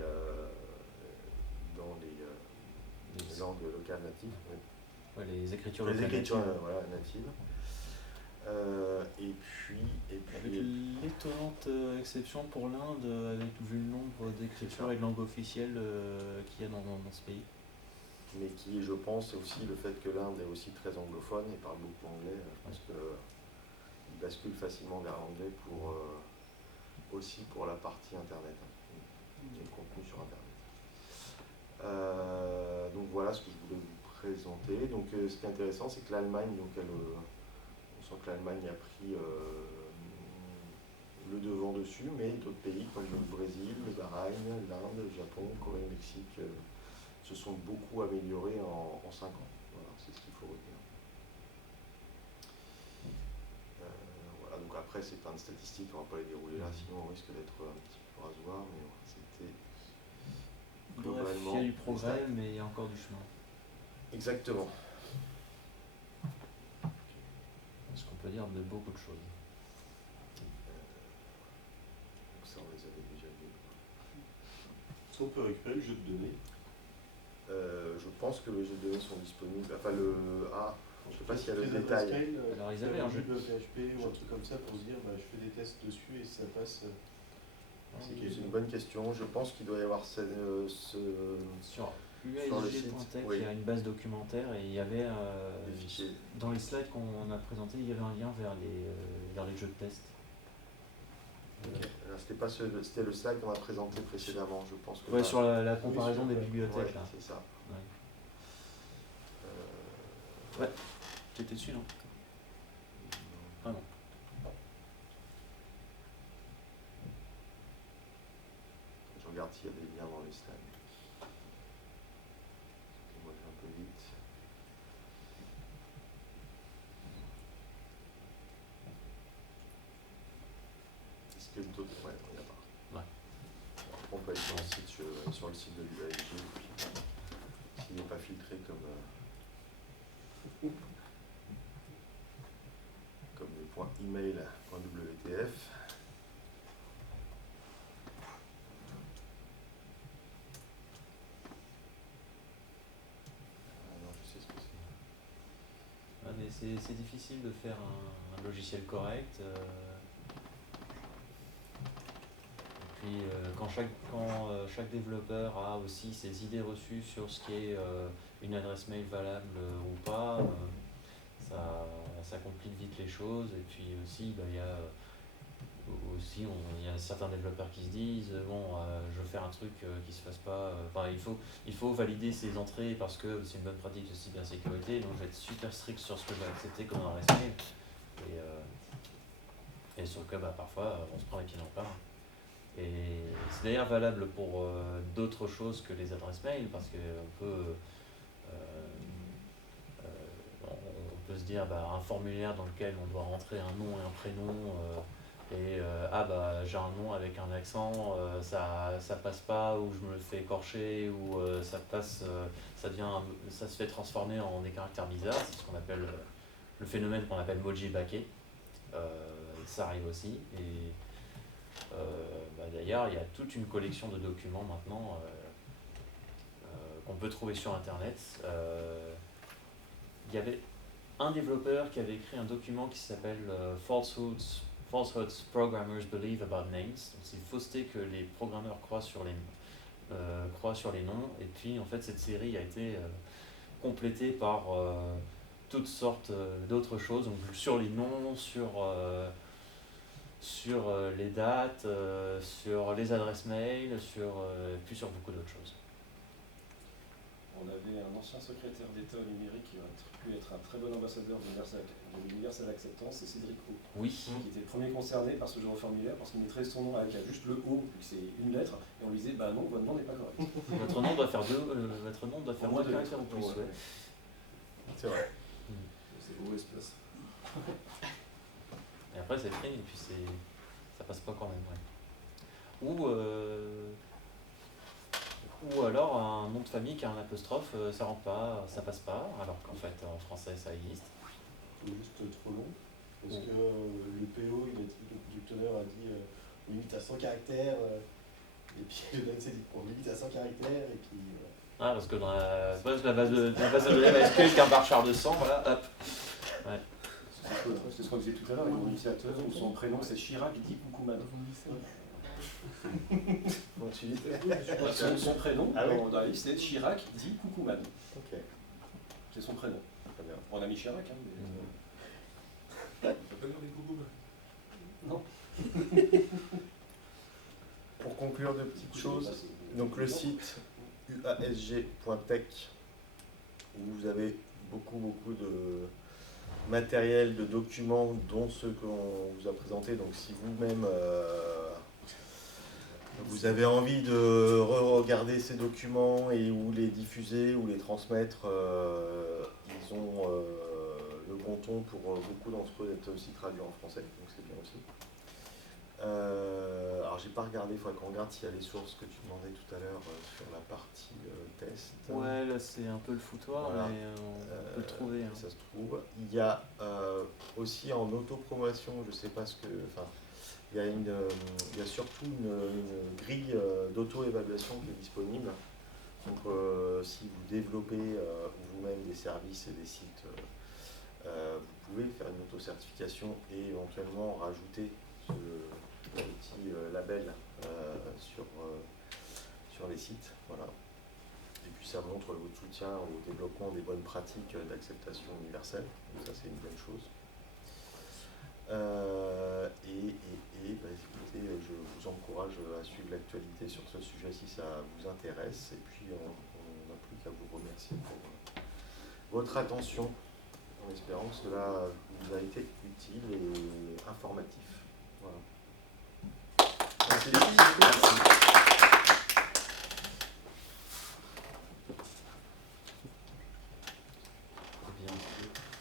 langues locales natives. Ouais, les écritures locales natives. Natives. Et puis avec l'étonnante exception pour l'Inde, vu le nombre d'écritures et de langues officielles qu'il y a dans ce pays. Mais qui, je pense, aussi le fait que l'Inde est aussi très anglophone et parle beaucoup anglais. Je pense qu'il bascule facilement vers l'anglais aussi pour la partie Internet, et le contenu sur Internet. Donc voilà ce que je voulais vous présenter. Donc ce qui est intéressant, c'est que l'Allemagne, on sent que l'Allemagne a pris le devant dessus, mais d'autres pays comme le Brésil, le Bahreïn, l'Inde, le Japon, Corée, le Mexique se sont beaucoup améliorés en 5 ans. Voilà, c'est ce qu'il faut retenir. Voilà, donc après, c'est plein de statistiques, on ne va pas les dérouler là, sinon on risque d'être un petit peu rasoir, mais voilà, c'était globalement. Il y a du progrès, mais il y a encore du chemin. Exactement. Ce qu'on peut dire de beaucoup de choses. Ça, on les avait déjà vus. Est-ce qu'on peut récupérer le jeu de données? Je pense que les jeux de données sont disponibles. Enfin, je ne sais pas s'il y a le Très détail. Scale, Alors, ils avaient un jeu de PHP ou un truc comme ça pour se dire je fais des tests dessus et si ça passe. C'est une bonne question. Je pense qu'il doit y avoir sur sur le UASG.tech, site, il oui. y a une base documentaire et il y avait des fichiers. dans les slides qu'on a présentés, il y avait un lien vers les jeux de test. Alors, c'était le slide qu'on a présenté précédemment, je pense. Ouais, sur la comparaison des bibliothèques. Ouais, là. c'est ça. Ouais, t'étais dessus, non? Ah non. Je regarde s'il y a des liens dans les slides. Moi, je vais un peu vite. Est-ce que d'autres... Ouais, il n'y a pas. Ouais. On peut aller sur le site de l'UASG, s'il n'est pas filtré comme les points email.wtf. C'est difficile de faire un logiciel correct. Et puis quand chaque développeur a aussi ses idées reçues sur ce qui est une adresse mail valable ou pas, ça complique vite les choses. Et puis aussi, il y a certains développeurs qui se disent je veux faire un truc qui se fasse pas. Il faut valider ses entrées parce que c'est une bonne pratique de cybersécurité, donc je vais être super strict sur ce que je vais accepter comme adresse mail. Et sur que parfois on se prend les pieds dans le plat. Et c'est d'ailleurs valable pour d'autres choses que les adresses mail parce qu'on peut se dire un formulaire dans lequel on doit rentrer un nom et un prénom. J'ai un nom avec un accent, ça passe pas, ou je me le fais écorcher, ou ça se fait transformer en des caractères bizarres. C'est ce qu'on appelle le phénomène qu'on appelle moji baquet. Ça arrive aussi. Et d'ailleurs, il y a toute une collection de documents maintenant qu'on peut trouver sur internet. Il y avait un développeur qui avait écrit un document qui s'appelle Falsehoods Programmers Believe About Names. C'est une fausseté que les programmeurs croient sur les noms. Et puis en fait cette série a été complétée par toutes sortes d'autres choses, donc sur les noms, sur les dates, sur les adresses mail, puis sur beaucoup d'autres choses. On avait un ancien secrétaire d'État au numérique qui a pu être un très bon ambassadeur de l'Universal Acceptance, c'est Cédric O. Oui. Qui était le premier concerné par ce genre de formulaire parce qu'il mettrait son nom avec juste le O, vu que c'est une lettre, et on lui disait non, votre nom n'est pas correct. Votre nom doit faire deux caractères ou plus. Ouais. C'est vrai. C'est beau espace. Et après c'est pris et puis ça passe pas quand même. Ouais. Ou alors un nom de famille qui a un apostrophe, ça rentre pas, ça passe pas, alors qu'en fait en français ça existe. C'est juste trop long, parce que le PO, le producteur a dit limite à 100 caractères, et puis le DAN s'est dit limite à 100 caractères, et puis... Ah, parce que dans la base de données MySQL, qu'un varchar de 100, voilà, hop. Ouais. C'est ce qu'on disait tout à l'heure, mon initiateur, son prénom c'est Chirac dit Koukoumane. Son prénom dans la liste c'est Chirac dit Koukoumane. Ok. C'est son prénom. Très bien. On a mis Chirac, On peut pas demander Koukoumane. Non. Pour conclure de petites choses, donc le site uasg.tech où vous avez beaucoup de matériel, de documents, dont ceux qu'on vous a présentés. Donc si vous-même vous avez envie de re-regarder ces documents et ou les diffuser ou les transmettre, ils ont le bon ton pour beaucoup d'entre eux d'être aussi traduits en français, donc c'est bien aussi. Alors j'ai pas regardé, il faudrait qu'on regarde s'il y a les sources que tu demandais tout à l'heure sur la partie test. Ouais, là c'est un peu le foutoir, voilà. mais on peut le trouver. Hein. Ça se trouve. Il y a aussi en autopromotion, je sais pas ce que... Enfin, il y a surtout une grille d'auto-évaluation qui est disponible Donc si vous développez vous-même des services et des sites, vous pouvez faire une auto-certification et éventuellement rajouter ce petit label sur les sites. Voilà. Et puis ça montre votre soutien au développement des bonnes pratiques d'acceptation universelle. Donc ça c'est une bonne chose. Écoutez, je vous encourage à suivre l'actualité sur ce sujet si ça vous intéresse. Et puis on n'a plus qu'à vous remercier pour votre attention, en espérant que cela vous a été utile et informatif. Voilà. Merci.